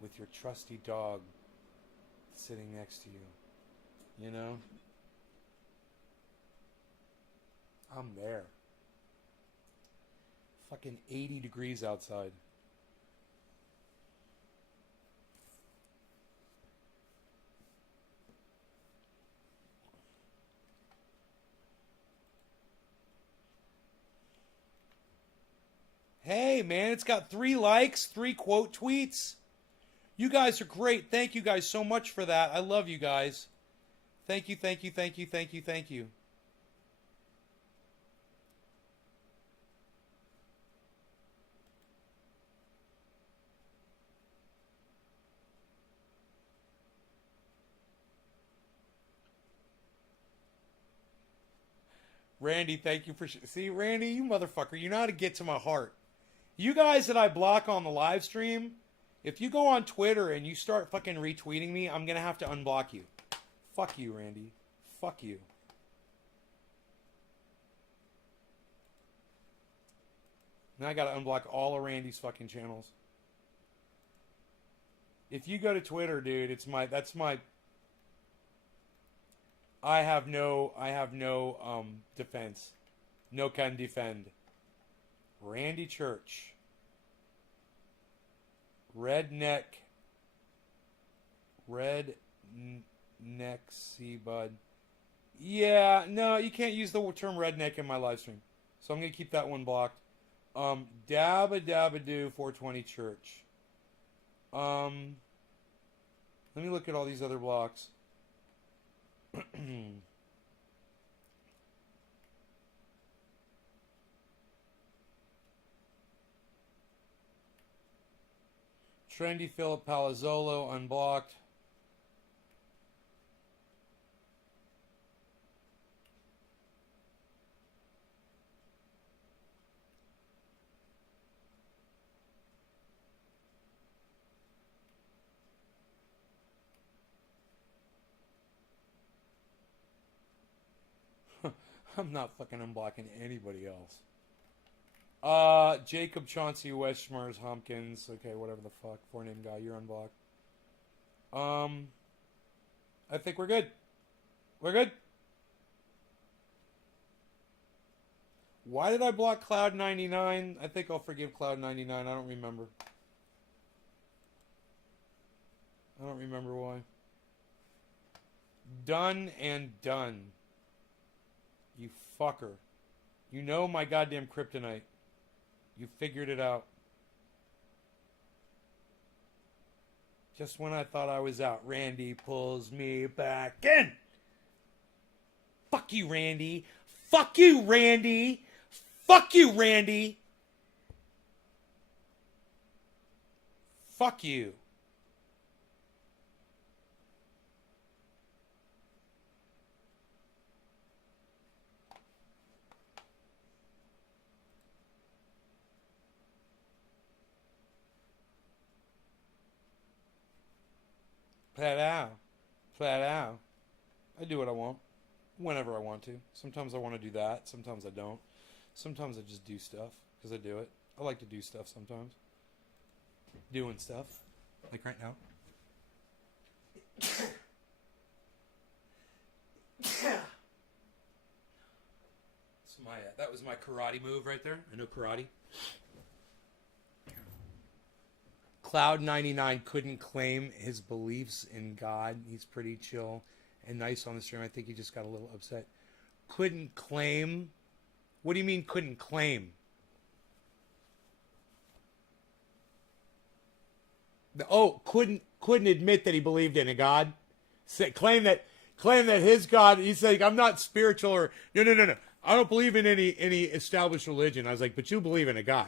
with your trusty dog sitting next to you. You know? I'm there. Fucking 80 degrees outside. Hey, man, it's got 3 likes, 3 quote tweets. You guys are great. Thank you guys so much for that. I love you guys. Thank you, thank you, thank you, thank you, thank you. Randy, thank you for... See, Randy, you motherfucker, you know how to get to my heart. You guys that I block on the live stream, if you go on Twitter and you start fucking retweeting me, I'm going to have to unblock you. Fuck you, Randy. Fuck you. Now I got to unblock all of Randy's fucking channels. If you go to Twitter, dude, that's my... I have no defense. No can defend. Randy Church. Redneck Seabud. Yeah, no, you can't use the term redneck in my live stream. So I'm going to keep that one blocked. Dabba Dabba Doo 420 Church. Let me look at all these other blocks. Trendy Philip Palazzolo unblocked. I'm not fucking unblocking anybody else. Jacob Chauncey Westschmers Humpkins. Okay, whatever the fuck. Four-name guy, you're unblocked. I think we're good. We're good. Why did I block Cloud99? I think I'll forgive Cloud99. I don't remember. I don't remember why. Done and done. You fucker. You know my goddamn kryptonite. You figured it out. Just when I thought I was out, Randy pulls me back in. Fuck you, Randy. Fuck you, Randy. Fuck you, Randy. Fuck you. Flat out. Flat out. I do what I want. Whenever I want to. Sometimes I want to do that. Sometimes I don't. Sometimes I just do stuff because I do it. I like to do stuff sometimes. Doing stuff. Like right now. That was my karate move right there. I know karate. Cloud99 couldn't claim his beliefs in God. He's pretty chill and nice on the stream. I think he just got a little upset. Couldn't claim? What do you mean couldn't claim? Couldn't admit that he believed in a God? Claim that his God, he's like, I'm not spiritual or no. I don't believe in any established religion. I was like, but you believe in a God.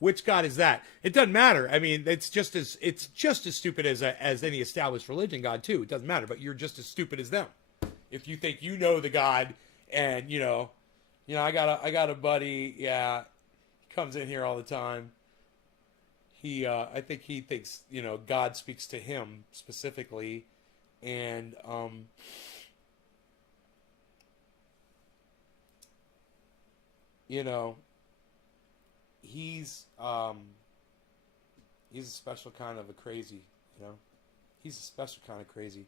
Which God is that? It doesn't matter. I mean, it's just as stupid as any established religion God too. It doesn't matter, but you're just as stupid as them. If you think you know the God, and I got a buddy, yeah, comes in here all the time. I think he thinks God speaks to him specifically, and he's a special kind of a crazy, He's a special kind of crazy.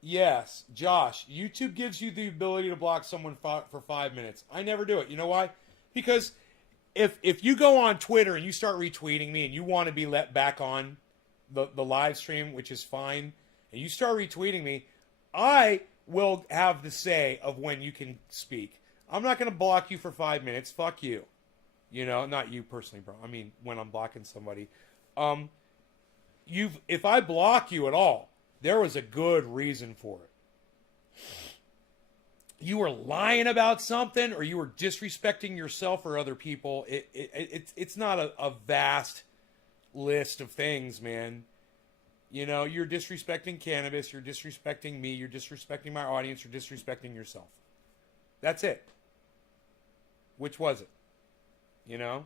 Yes, Josh, YouTube gives you the ability to block someone for 5 minutes. I never do it. You know why? Because if you go on Twitter and you start retweeting me and you want to be let back on the live stream, which is fine, and you start retweeting me, I will have the say of when you can speak. I'm not going to block you for 5 minutes. Fuck you. Not you personally, bro. I mean, when I'm blocking somebody. If I block you at all, there was a good reason for it. You were lying about something, or you were disrespecting yourself or other people. It's not a vast, list of things, man. You know, you're disrespecting cannabis, you're disrespecting me, you're disrespecting my audience, you're disrespecting yourself. That's it. Which was it? You know?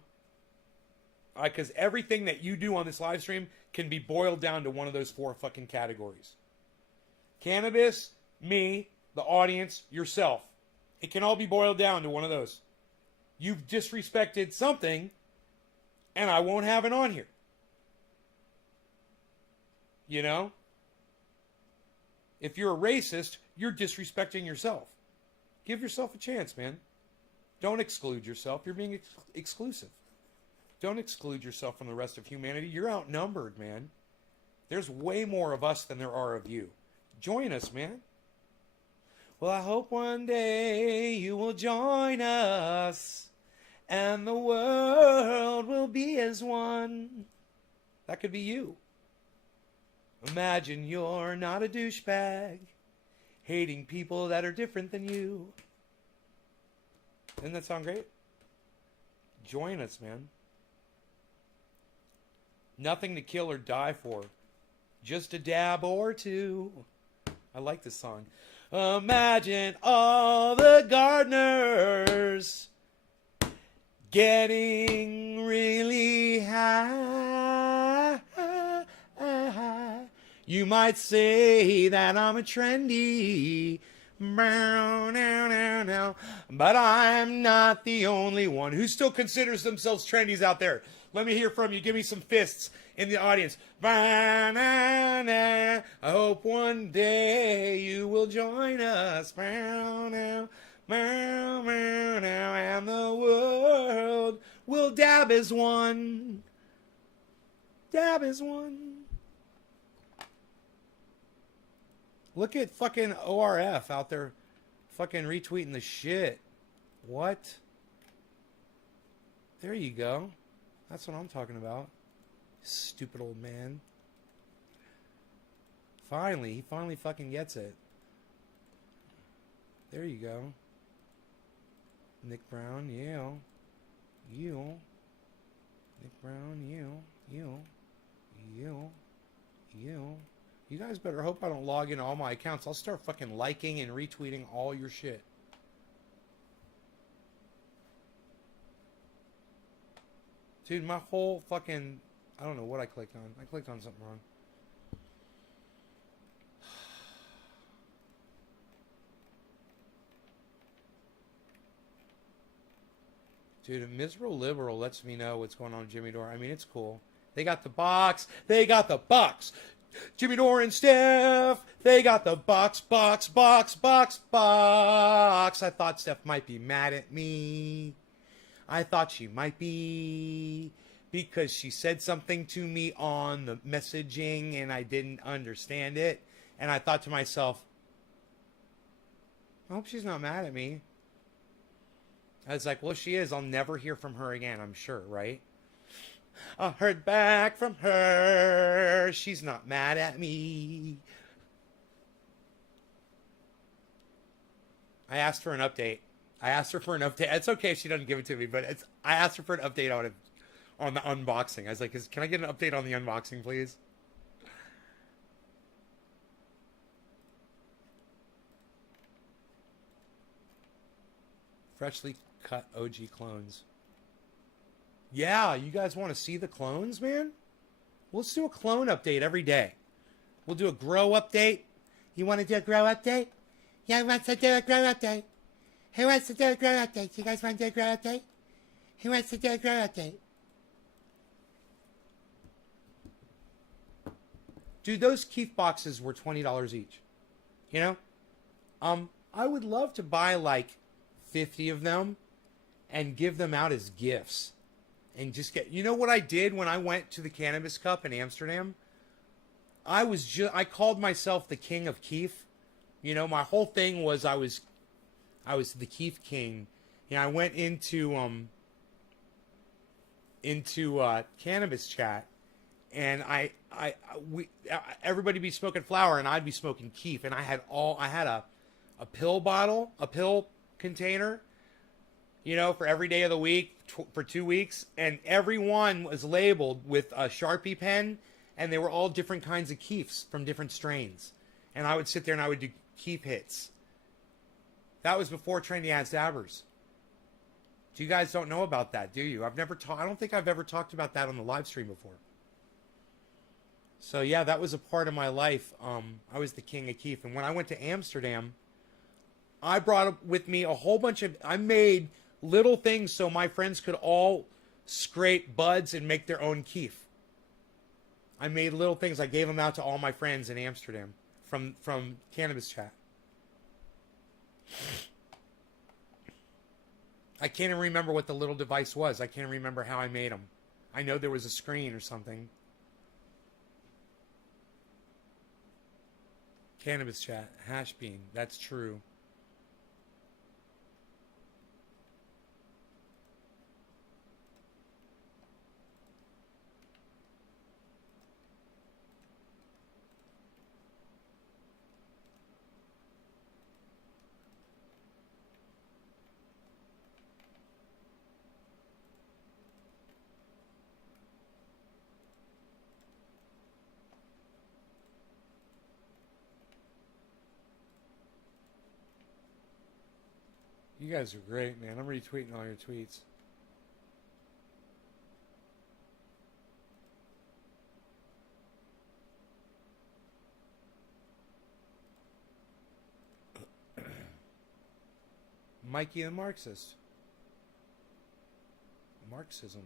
Because everything that you do on this live stream can be boiled down to one of those 4 fucking categories. Cannabis, me, the audience, yourself. It can all be boiled down to one of those. You've disrespected something, and I won't have it on here. You know? If you're a racist, you're disrespecting yourself. Give yourself a chance, man. Don't exclude yourself. You're being exclusive. Don't exclude yourself from the rest of humanity. You're outnumbered, man. There's way more of us than there are of you. Join us, man. Well, I hope one day you will join us and the world will be as one. That could be you. Imagine you're not a douchebag, hating people that are different than you. Doesn't that sound great? Join us, man. Nothing to kill or die for. Just a dab or two. I like this song. Imagine all the gardeners getting really high. You might say that I'm a trendy, but I'm not the only one who still considers themselves trendies out there. Let me hear from you. Give me some fists in the audience. I hope one day you will join us. And the world will dab as one. Dab as one. Look at fucking ORF out there fucking retweeting the shit. What? There you go. That's what I'm talking about. Stupid old man. He finally fucking gets it. There you go. Nick Brown, you. Nick Brown, you. You guys better hope I don't log into all my accounts. I'll start fucking liking and retweeting all your shit. Dude, my whole fucking... I don't know what I clicked on. I clicked on something wrong. Dude, a miserable liberal lets me know what's going on with Jimmy Dore. I mean, it's cool. They got the box. They got the box. Jimmy Dore and Steph. They got the box. I thought Steph might be mad at me. I thought she might be, because she said something to me on the messaging and I didn't understand it. And I thought to myself, I hope she's not mad at me. I was like, well, she is. I'll never hear from her again, I'm sure, right? I heard back from her. She's not mad at me. I asked for an update. It's okay if she doesn't give it to me, but I asked her for an update on the unboxing. I was like, can I get an update on the unboxing, please? Freshly cut OG clones. Yeah, you guys want to see the clones, man? Let's do a clone update every day. We'll do a grow update. You want to do a grow update? Yeah, who wants to do a grow update? Who wants to do a grow update? You guys want to do a grow update? Who wants to do a grow update? Dude, those Keith boxes were $20 each. You know? I would love to buy like 50 of them and give them out as gifts. And just get... You know what I did when I went to the Cannabis Cup in Amsterdam? I called myself the King of Keith. You know, my whole thing was I was the Keith King. You know, I went into Cannabis Chat, and everybody be smoking flower, and I'd be smoking Keith, and I had a pill bottle, a pill container, you know, for every day of the week for 2 weeks, and every one was labeled with a Sharpie pen, and they were all different kinds of keefs from different strains. And I would sit there and I would do keef hits. That was before Trendy Dabbers. You guys don't know about that, do you? I don't think I've ever talked about that on the live stream before. So yeah, that was a part of my life. I was the king of keef. And when I went to Amsterdam, I brought with me a whole bunch of, I made little things so my friends could all scrape buds and make their own keef. I made little things. I gave them out to all my friends in Amsterdam from Cannabis Chat. I can't even remember what the little device was. I can't remember how I made them. I know there was a screen or something. Cannabis Chat, hash bean. That's true. You guys are great, man. I'm retweeting all your tweets. Mikey the Marxist. Marxism.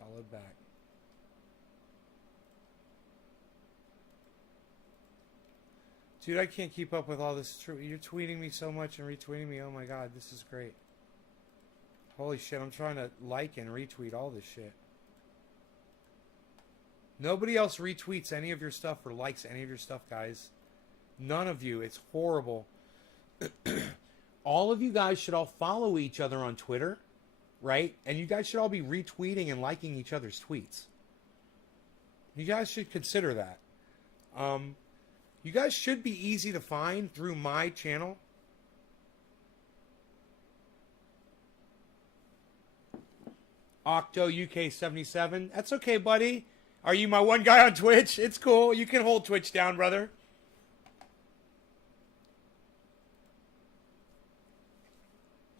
Followed back. Dude, I can't keep up with all this. You're tweeting me so much and retweeting me. Oh my god, this is great. Holy shit, I'm trying to like and retweet all this shit. Nobody else retweets any of your stuff or likes any of your stuff, guys. None of you. It's horrible. All of you guys should all follow each other on Twitter, right? And you guys should all be retweeting and liking each other's tweets. You guys should consider that. You guys should be easy to find through my channel. Octo UK 77. That's okay, buddy. Are you my one guy on Twitch? It's cool. You can hold Twitch down, brother.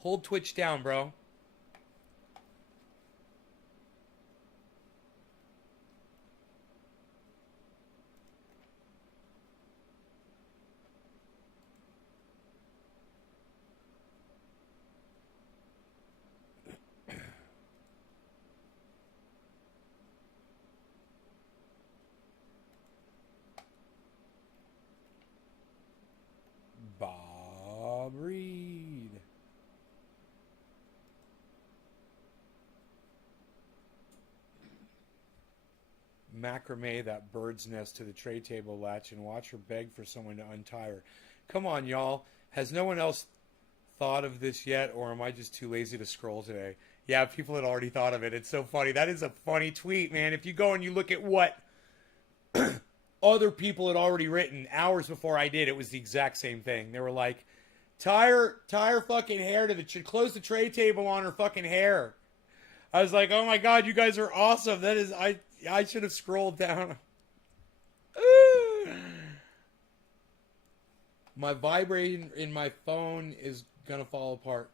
Hold Twitch down, bro. Bob Reed. Macrame that bird's nest to the tray table latch and watch her beg for someone to untie her. Come on, y'all. Has no one else thought of this yet, or am I just too lazy to scroll today? Yeah, people had already thought of it. It's so funny. That is a funny tweet, man. If you go and you look at what other people had already written hours before I did, it was the exact same thing. They were like, tie her fucking hair to close the tray table on her fucking hair. I was like, oh my god, you guys are awesome. That is, I should have scrolled down. My vibrating in my phone is gonna fall apart.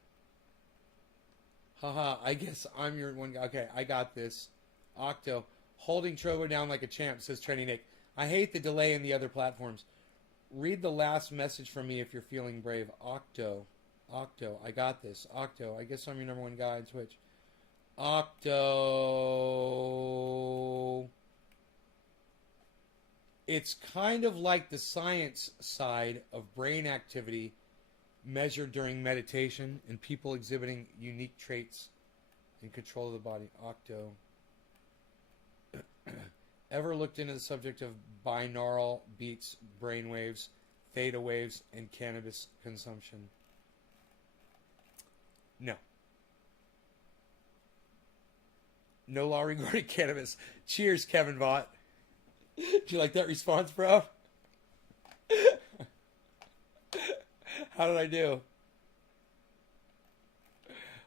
Haha, I guess I'm your one guy. Okay, I got this. Octo, holding Trovo down like a champ, says Trendy Nick. I hate the delay in the other platforms. Read the last message from me if you're feeling brave. Octo, I got this. Octo, I guess I'm your number one guy on Twitch. Octo. It's kind of like the science side of brain activity measured during meditation and people exhibiting unique traits in control of the body. Octo. Ever looked into the subject of binaural beats, brainwaves, theta waves, and cannabis consumption? No. No law regarding cannabis. Cheers, Kevin Vaught. Do you like that response, bro? How did I do?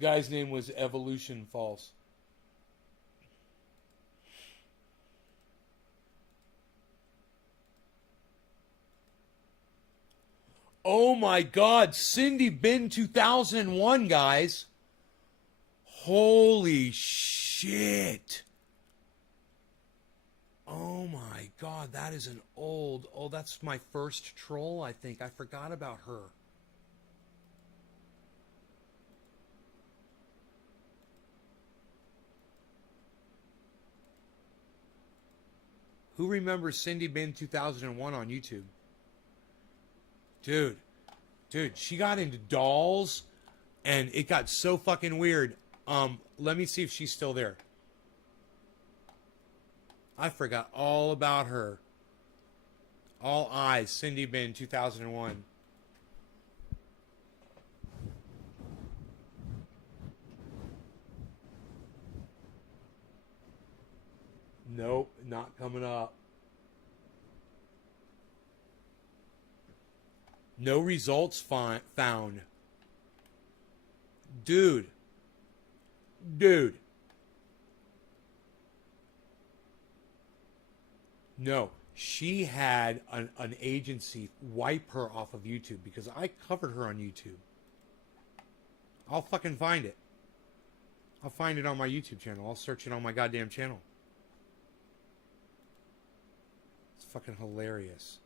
The guy's name was Evolution False. Oh my God, Cindy Bin 2001, guys. Holy shit. Oh my God, that is an old... Oh, that's my first troll, I think. I forgot about her. Who remembers Cindy Bin 2001 on YouTube? Dude, she got into dolls, and it got so fucking weird. Let me see if she's still there. I forgot all about her. All eyes, Cindy Bin 2001. Nope, not coming up. No results found. Dude. No, she had an agency wipe her off of YouTube because I covered her on YouTube. I'll fucking find it. I'll find it on my YouTube channel. I'll search it on my goddamn channel. It's fucking hilarious.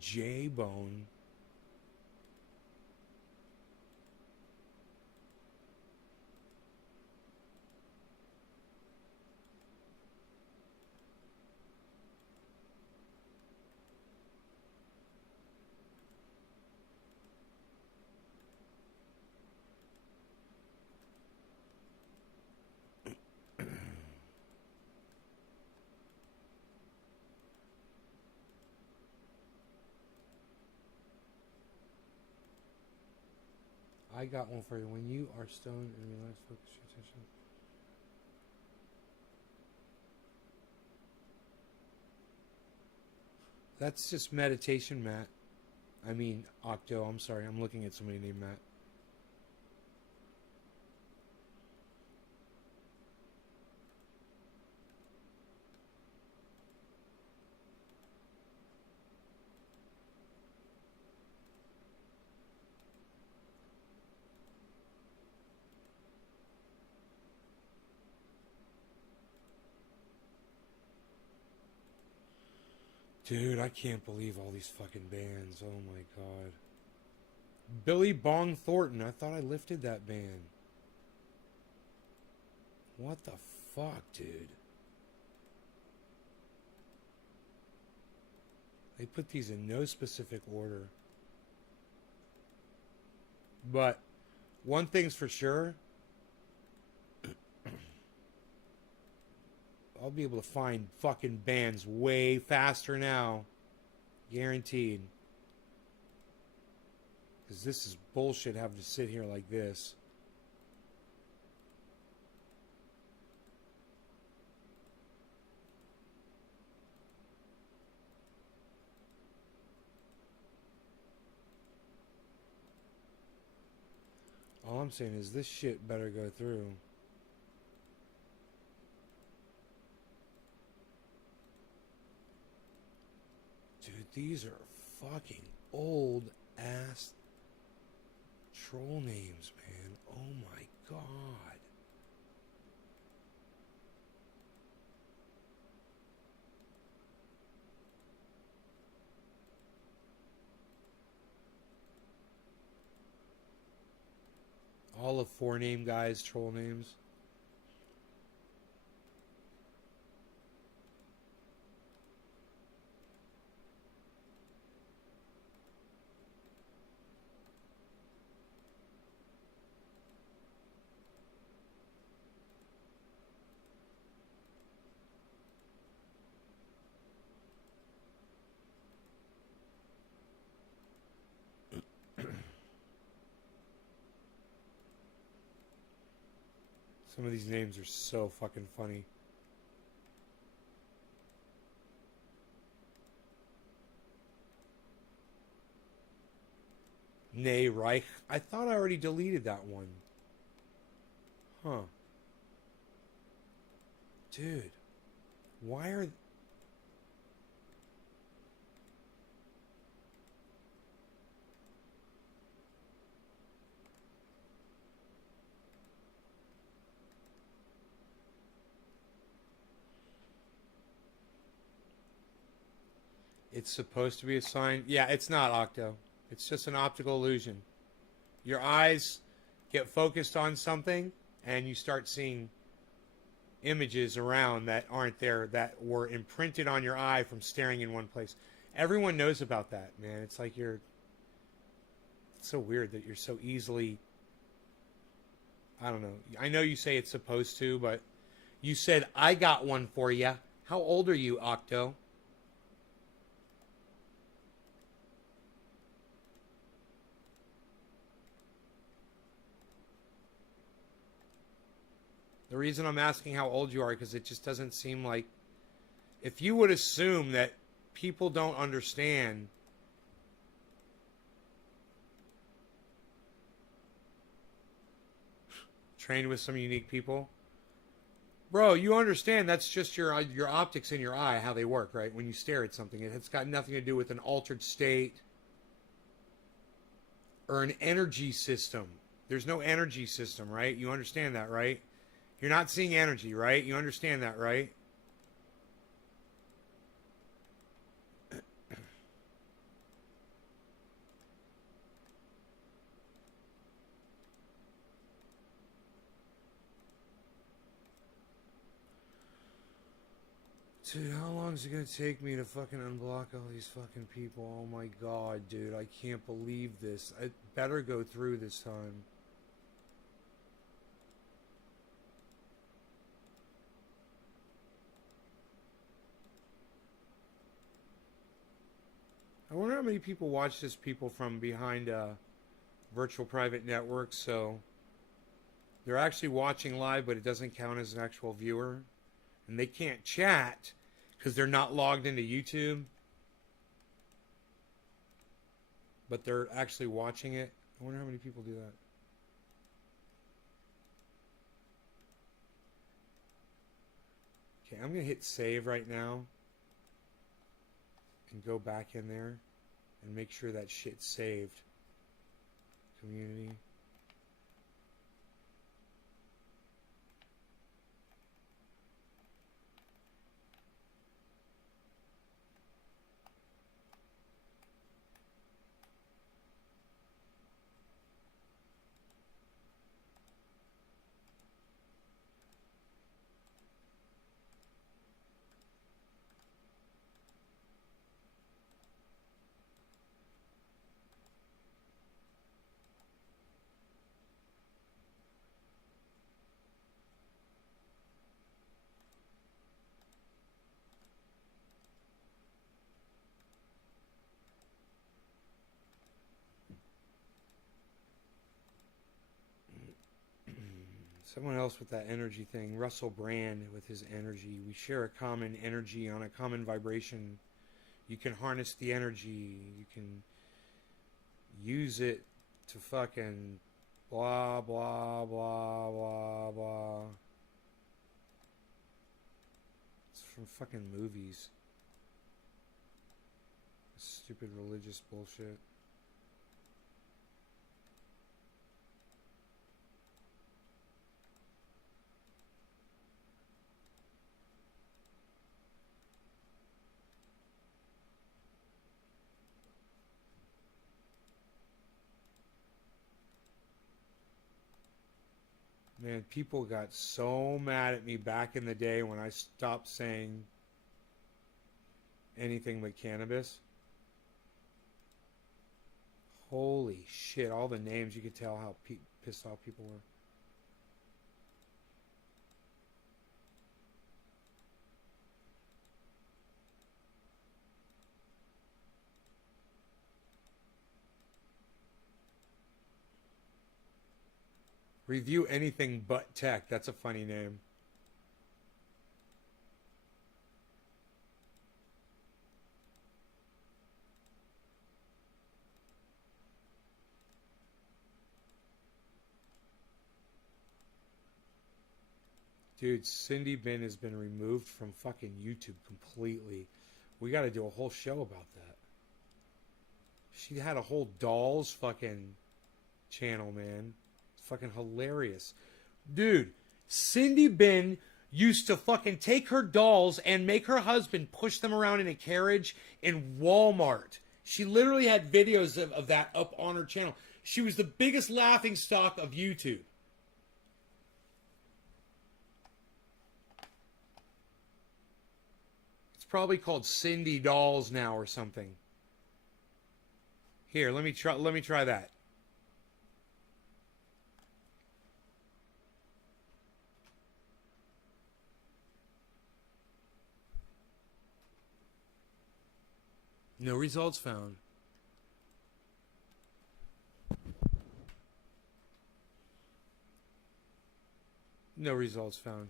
J-Bone. I got one for you. When you are stoned and relax, focus your attention. That's just meditation, Matt. I mean, Octo, I'm sorry. I'm looking at somebody named Matt. Dude, I can't believe all these fucking bands. Oh my God. Billy Bong Thornton. I thought I lifted that band. What the fuck, dude? They put these in no specific order. But one thing's for sure. I'll be able to find fucking bands way faster now. Guaranteed. Because this is bullshit having to sit here like this. All I'm saying is this shit better go through. Dude, these are fucking old ass troll names, man. Oh my God. All of 4-name guys, troll names. Some of these names are so fucking funny. Nay, Reich. I thought I already deleted that one. Huh. Dude. Why are... It's supposed to be a sign. Yeah, it's not, Octo. It's just an optical illusion. Your eyes get focused on something, and you start seeing images around that aren't there, that were imprinted on your eye from staring in one place. Everyone knows about that, man. It's like you're... It's so weird that you're so easily... I don't know. I know you say it's supposed to, but you said, I got one for you. How old are you, Octo? The reason I'm asking how old you are, because it just doesn't seem like... If you would assume that people don't understand... Trained with some unique people. Bro, you understand that's just your optics in your eye, how they work, right? When you stare at something. It's got nothing to do with an altered state or an energy system. There's no energy system, right? You understand that, right? You're not seeing energy, right? You understand that, right? Dude, how long is it gonna take me to fucking unblock all these fucking people? Oh my god, dude, I can't believe this. I better go through this time. I wonder how many people watch this, people from behind virtual private networks, so they're actually watching live, but it doesn't count as an actual viewer. And they can't chat because they're not logged into YouTube. But they're actually watching it. I wonder how many people do that. Okay, I'm going to hit save right now. And go back in there. And make sure that shit's saved. Community. Someone else with that energy thing, Russell Brand with his energy. We share a common energy on a common vibration. You can harness the energy. You can use it to fucking blah, blah, blah, blah, blah. It's from fucking movies. Stupid religious bullshit. Man, people got so mad at me back in the day when I stopped saying anything but cannabis. Holy shit, all the names, you could tell how pissed off people were. Review anything but tech. That's a funny name. Dude, Cindy Bin has been removed from fucking YouTube completely. We got to do a whole show about that. She had a whole dolls fucking channel, man. It's fucking hilarious. Dude, Cindy Bin used to fucking take her dolls and make her husband push them around in a carriage in Walmart. She literally had videos of that up on her channel. She was the biggest laughing stock of YouTube. It's probably called Cindy Dolls now or something. Here, let me try that. No results found. No results found.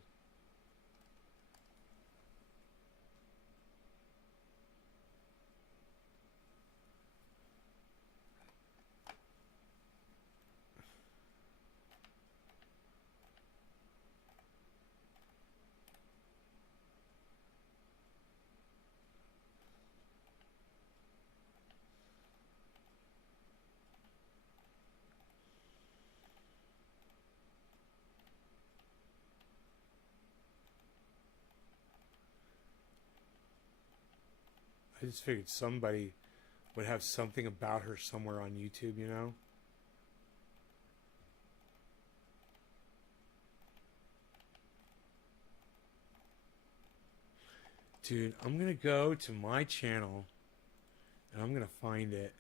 I just figured somebody would have something about her somewhere on YouTube, you know? Dude, I'm gonna go to my channel and I'm gonna find it.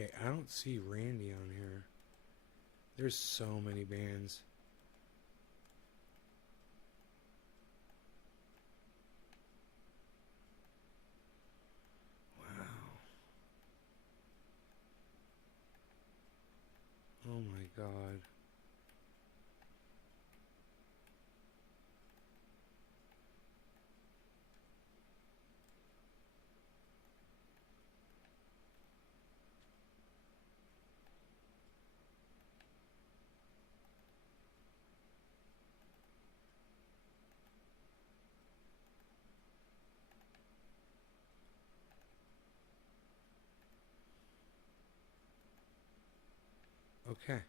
Okay, I don't see Randy on here. There's so many bands. Wow. Oh my God. Okay.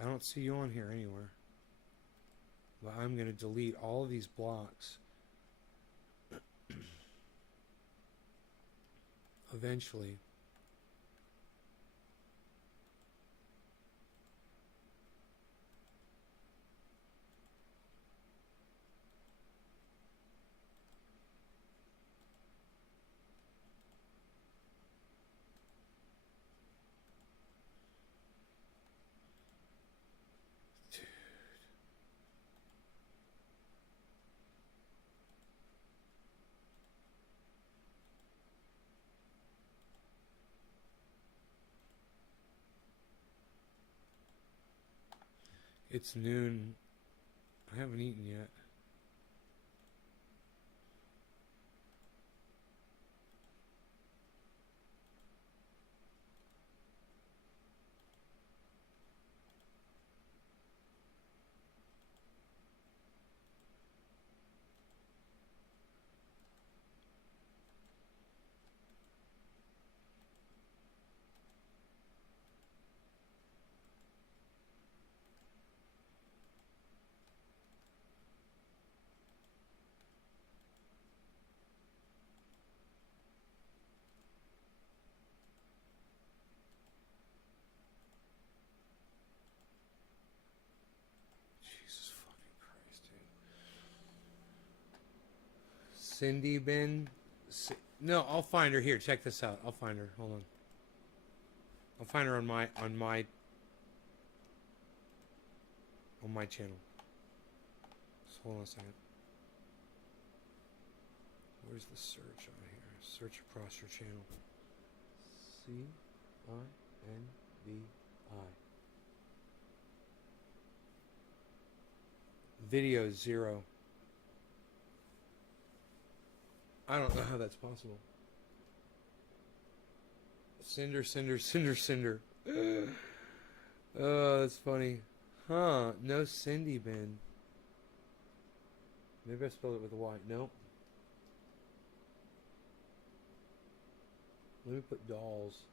I don't see you on here anywhere. But I'm going to delete all of these blocks. Eventually. It's noon. I haven't eaten yet. Jesus fucking Christ, dude. Cindy Bin. No, I'll find her here. Check this out. I'll find her. Hold on. I'll find her on my channel. Just hold on a second. Where's the search on here? Search across your channel. CINDI. Video 0. I don't know how that's possible. Cinder, cinder, cinder, cinder. Oh, that's funny. Huh, no Cindy bin. Maybe I spelled it with a Y. Nope. Let me put dolls.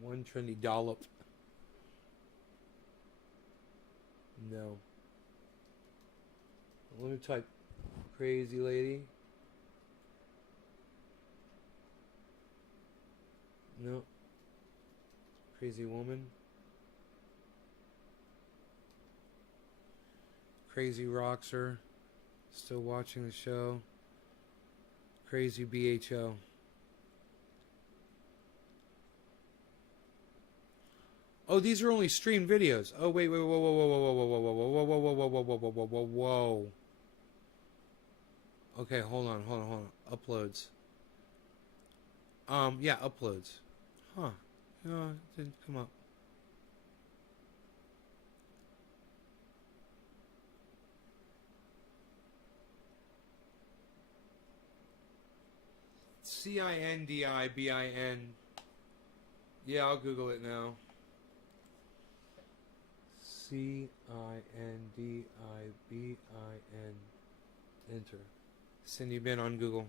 One trendy dollop. No. Let me type crazy lady. No. Crazy woman. Crazy Roxer. Still watching the show. Crazy BHO. Oh, these are only streamed videos. Oh, wait, whoa, whoa, whoa, whoa, whoa, whoa, whoa, whoa, whoa, whoa, whoa, whoa, whoa, whoa, whoa, whoa, whoa. Okay, hold on. Uploads. Yeah, uploads. Huh. No, it didn't come up. CINDIBIN. Yeah, I'll Google it now. CINDIBIN. Enter. Cindy Bin on Google.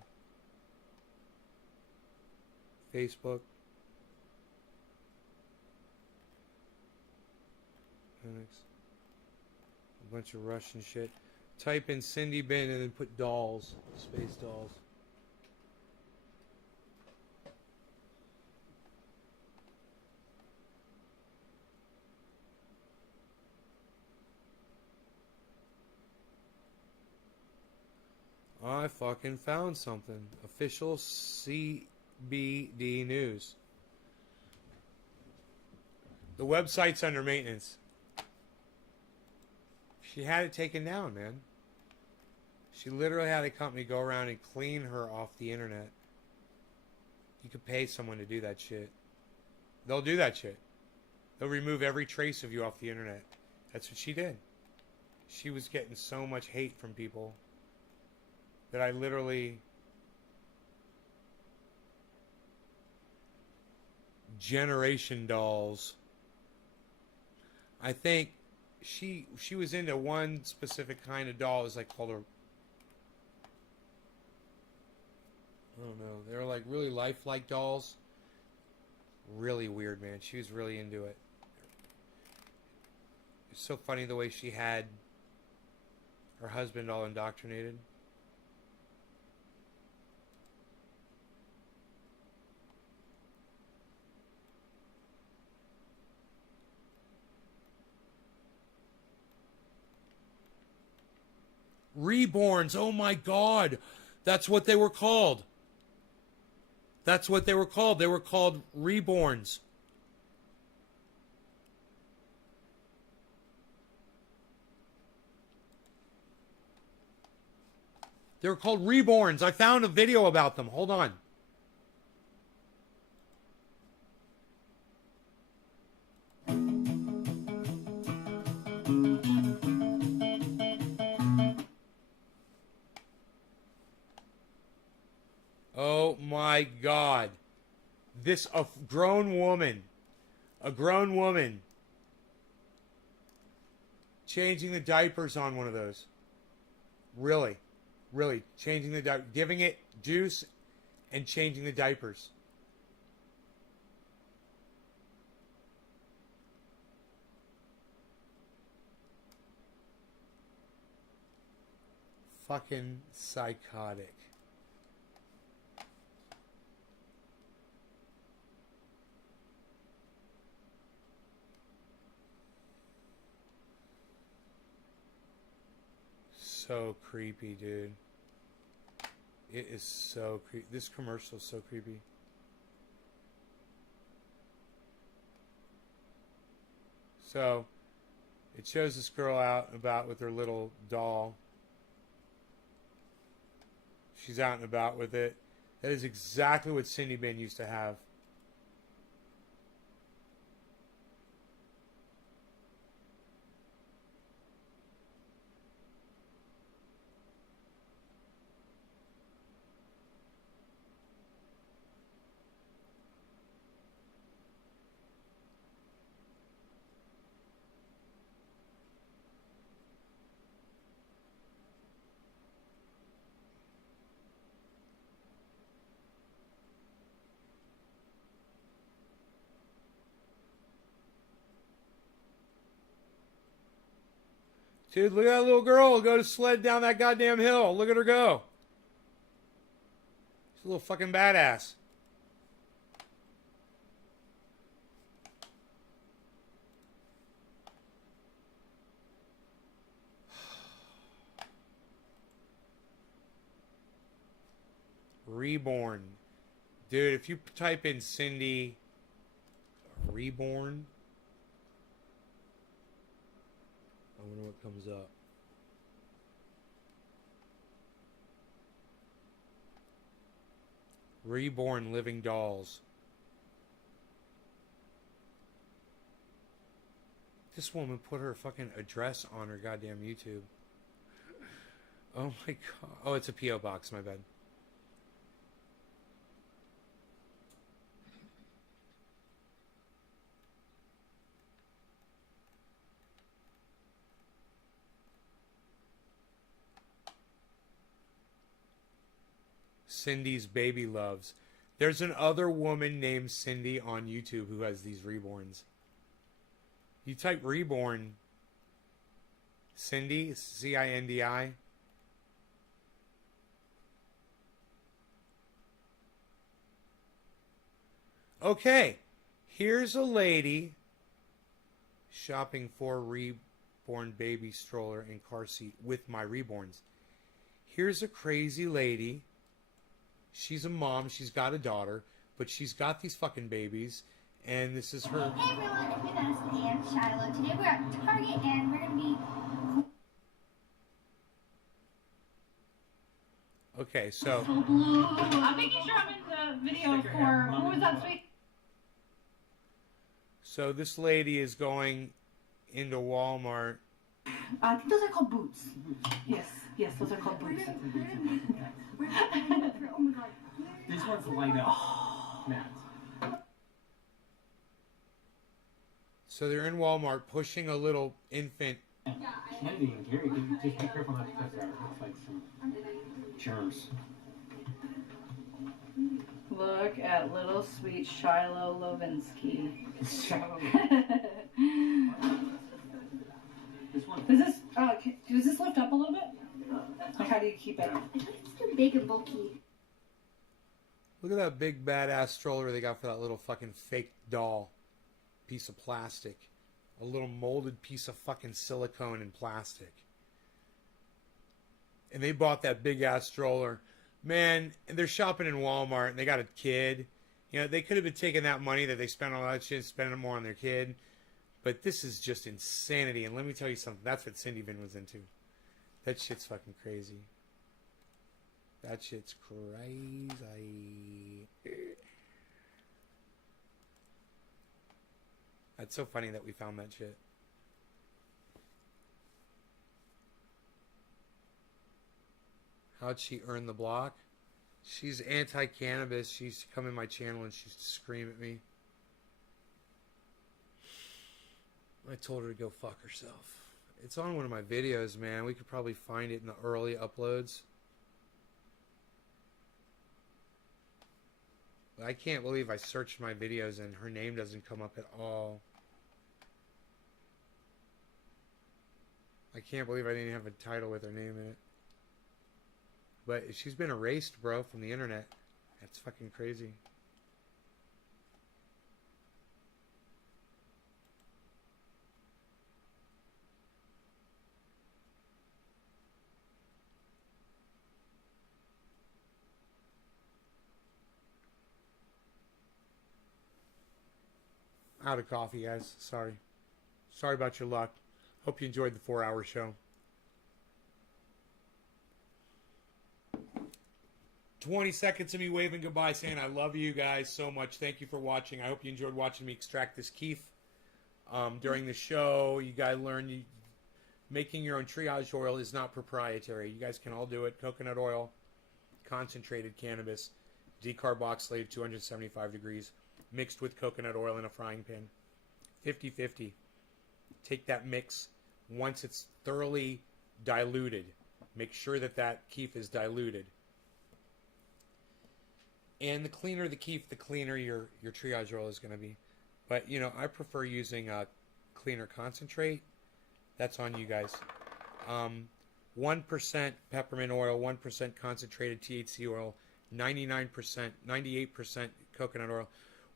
Facebook. A bunch of Russian shit. Type in Cindy Bin and then put dolls. Space dolls. I fucking found something. Official CBD News. The website's under maintenance. She had it taken down, man. She literally had a company go around and clean her off the internet. You could pay someone to do that shit. They'll do that shit. They'll remove every trace of you off the internet. That's what she did. She was getting so much hate from people that I literally Generation Dolls. I think she was into one specific kind of doll. It was like called a, I don't know. They were like really lifelike dolls. Really weird, man. She was really into it. It's so funny the way she had her husband all indoctrinated. Reborns, oh my God. That's what they were called. That's what they were called. They were called Reborns. They were called Reborns. I found a video about them. Hold on. Oh my God. This, a grown woman changing the diapers on one of those. Really changing the diaper, giving it juice and changing the diapers. Fucking psychotic. So creepy, dude. It is so creepy. This commercial is so creepy. So, it shows this girl out and about with her little doll. She's out and about with it. That is exactly what Cindy Bin used to have. Dude, look at that little girl go to sled down that goddamn hill. Look at her go. She's a little fucking badass. Reborn. Dude, if you type in Cindy Reborn, I wonder what comes up. Reborn Living Dolls. This woman put her fucking address on her goddamn YouTube. Oh my god. Oh, it's a P.O. box, my bad. Cindy's Baby Loves. There's another woman named Cindy on YouTube who has these reborns. You type reborn, Cindy, Cindi. Okay, here's a lady shopping for reborn baby stroller and car seat with my reborns. Here's a crazy lady. She's a mom. She's got a daughter, but she's got these fucking babies, and this is her. Hey everyone, it's me, Dennis and Shiloh. Today we're at Target and we're gonna be. Okay, so. So blue. I'm making sure I'm in the video for who was that sweet? So this lady is going into Walmart. I think those are called boots. Yes, those are called boots. Oh my god. This one's light up. Matt. So they're in Walmart pushing a little infant. Kennedy and Gary, just be careful not to touch that. It looks like some germs. Look at little sweet Shiloh Lovinsky. This one. Does this lift up a little bit? Like, how do you keep it? I think it's too big and bulky. Look at that big badass stroller they got for that little fucking fake doll. Piece of plastic. A little molded piece of fucking silicone and plastic. And they bought that big ass stroller. Man, and they're shopping in Walmart and they got a kid. You know, they could have been taking that money that they spent on all that shit and spending it more on their kid. But this is just insanity. And let me tell you something. That's what Cindy Vin was into. That shit's fucking crazy. That shit's crazy. That's so funny that we found that shit. How'd she earn the block? She's anti-cannabis. She used to come in my channel and she used to scream at me. I told her to go fuck herself. It's on one of my videos, man. We could probably find it in the early uploads. But I can't believe I searched my videos and her name doesn't come up at all. I can't believe I didn't have a title with her name in it. But she's been erased, bro, from the internet. That's fucking crazy. Out of coffee, guys. Sorry. Sorry about your luck. Hope you enjoyed the 4-hour show. 20 seconds of me waving goodbye, saying I love you guys so much. Thank you for watching. I hope you enjoyed watching me extract this keef. During the show, you guys learned making your own triage oil is not proprietary. You guys can all do it. Coconut oil, concentrated cannabis, decarboxylated 275 degrees, mixed with coconut oil in a frying pan. 50-50. Take that mix. Once it's thoroughly diluted, make sure that that keef is diluted. And the cleaner the keef, the cleaner your triage oil is going to be. But, you know, I prefer using a cleaner concentrate. That's on you guys. 1% peppermint oil, 1% concentrated THC oil, 99%, 98% coconut oil.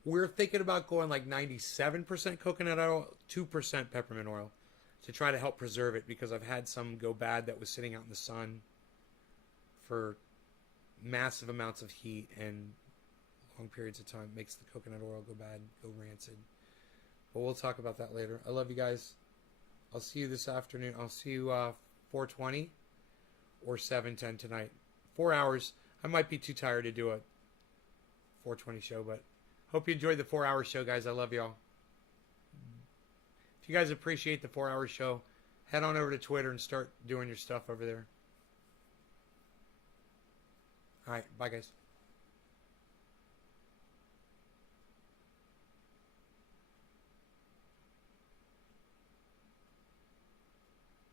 We're thinking about going like 97% coconut oil, 2% peppermint oil to try to help preserve it, because I've had some go bad that was sitting out in the sun for massive amounts of heat and long periods of time. It makes the coconut oil go bad, go rancid. But we'll talk about that later. I love you guys. I'll see you this afternoon. I'll see you 4:20 or 7:10 tonight. 4 hours. I might be too tired to do a 4:20 show, but hope you enjoyed the 4-hour show, guys. I love y'all. If you guys appreciate the 4-hour show, head on over to Twitter and start doing your stuff over there. All right. Bye, guys.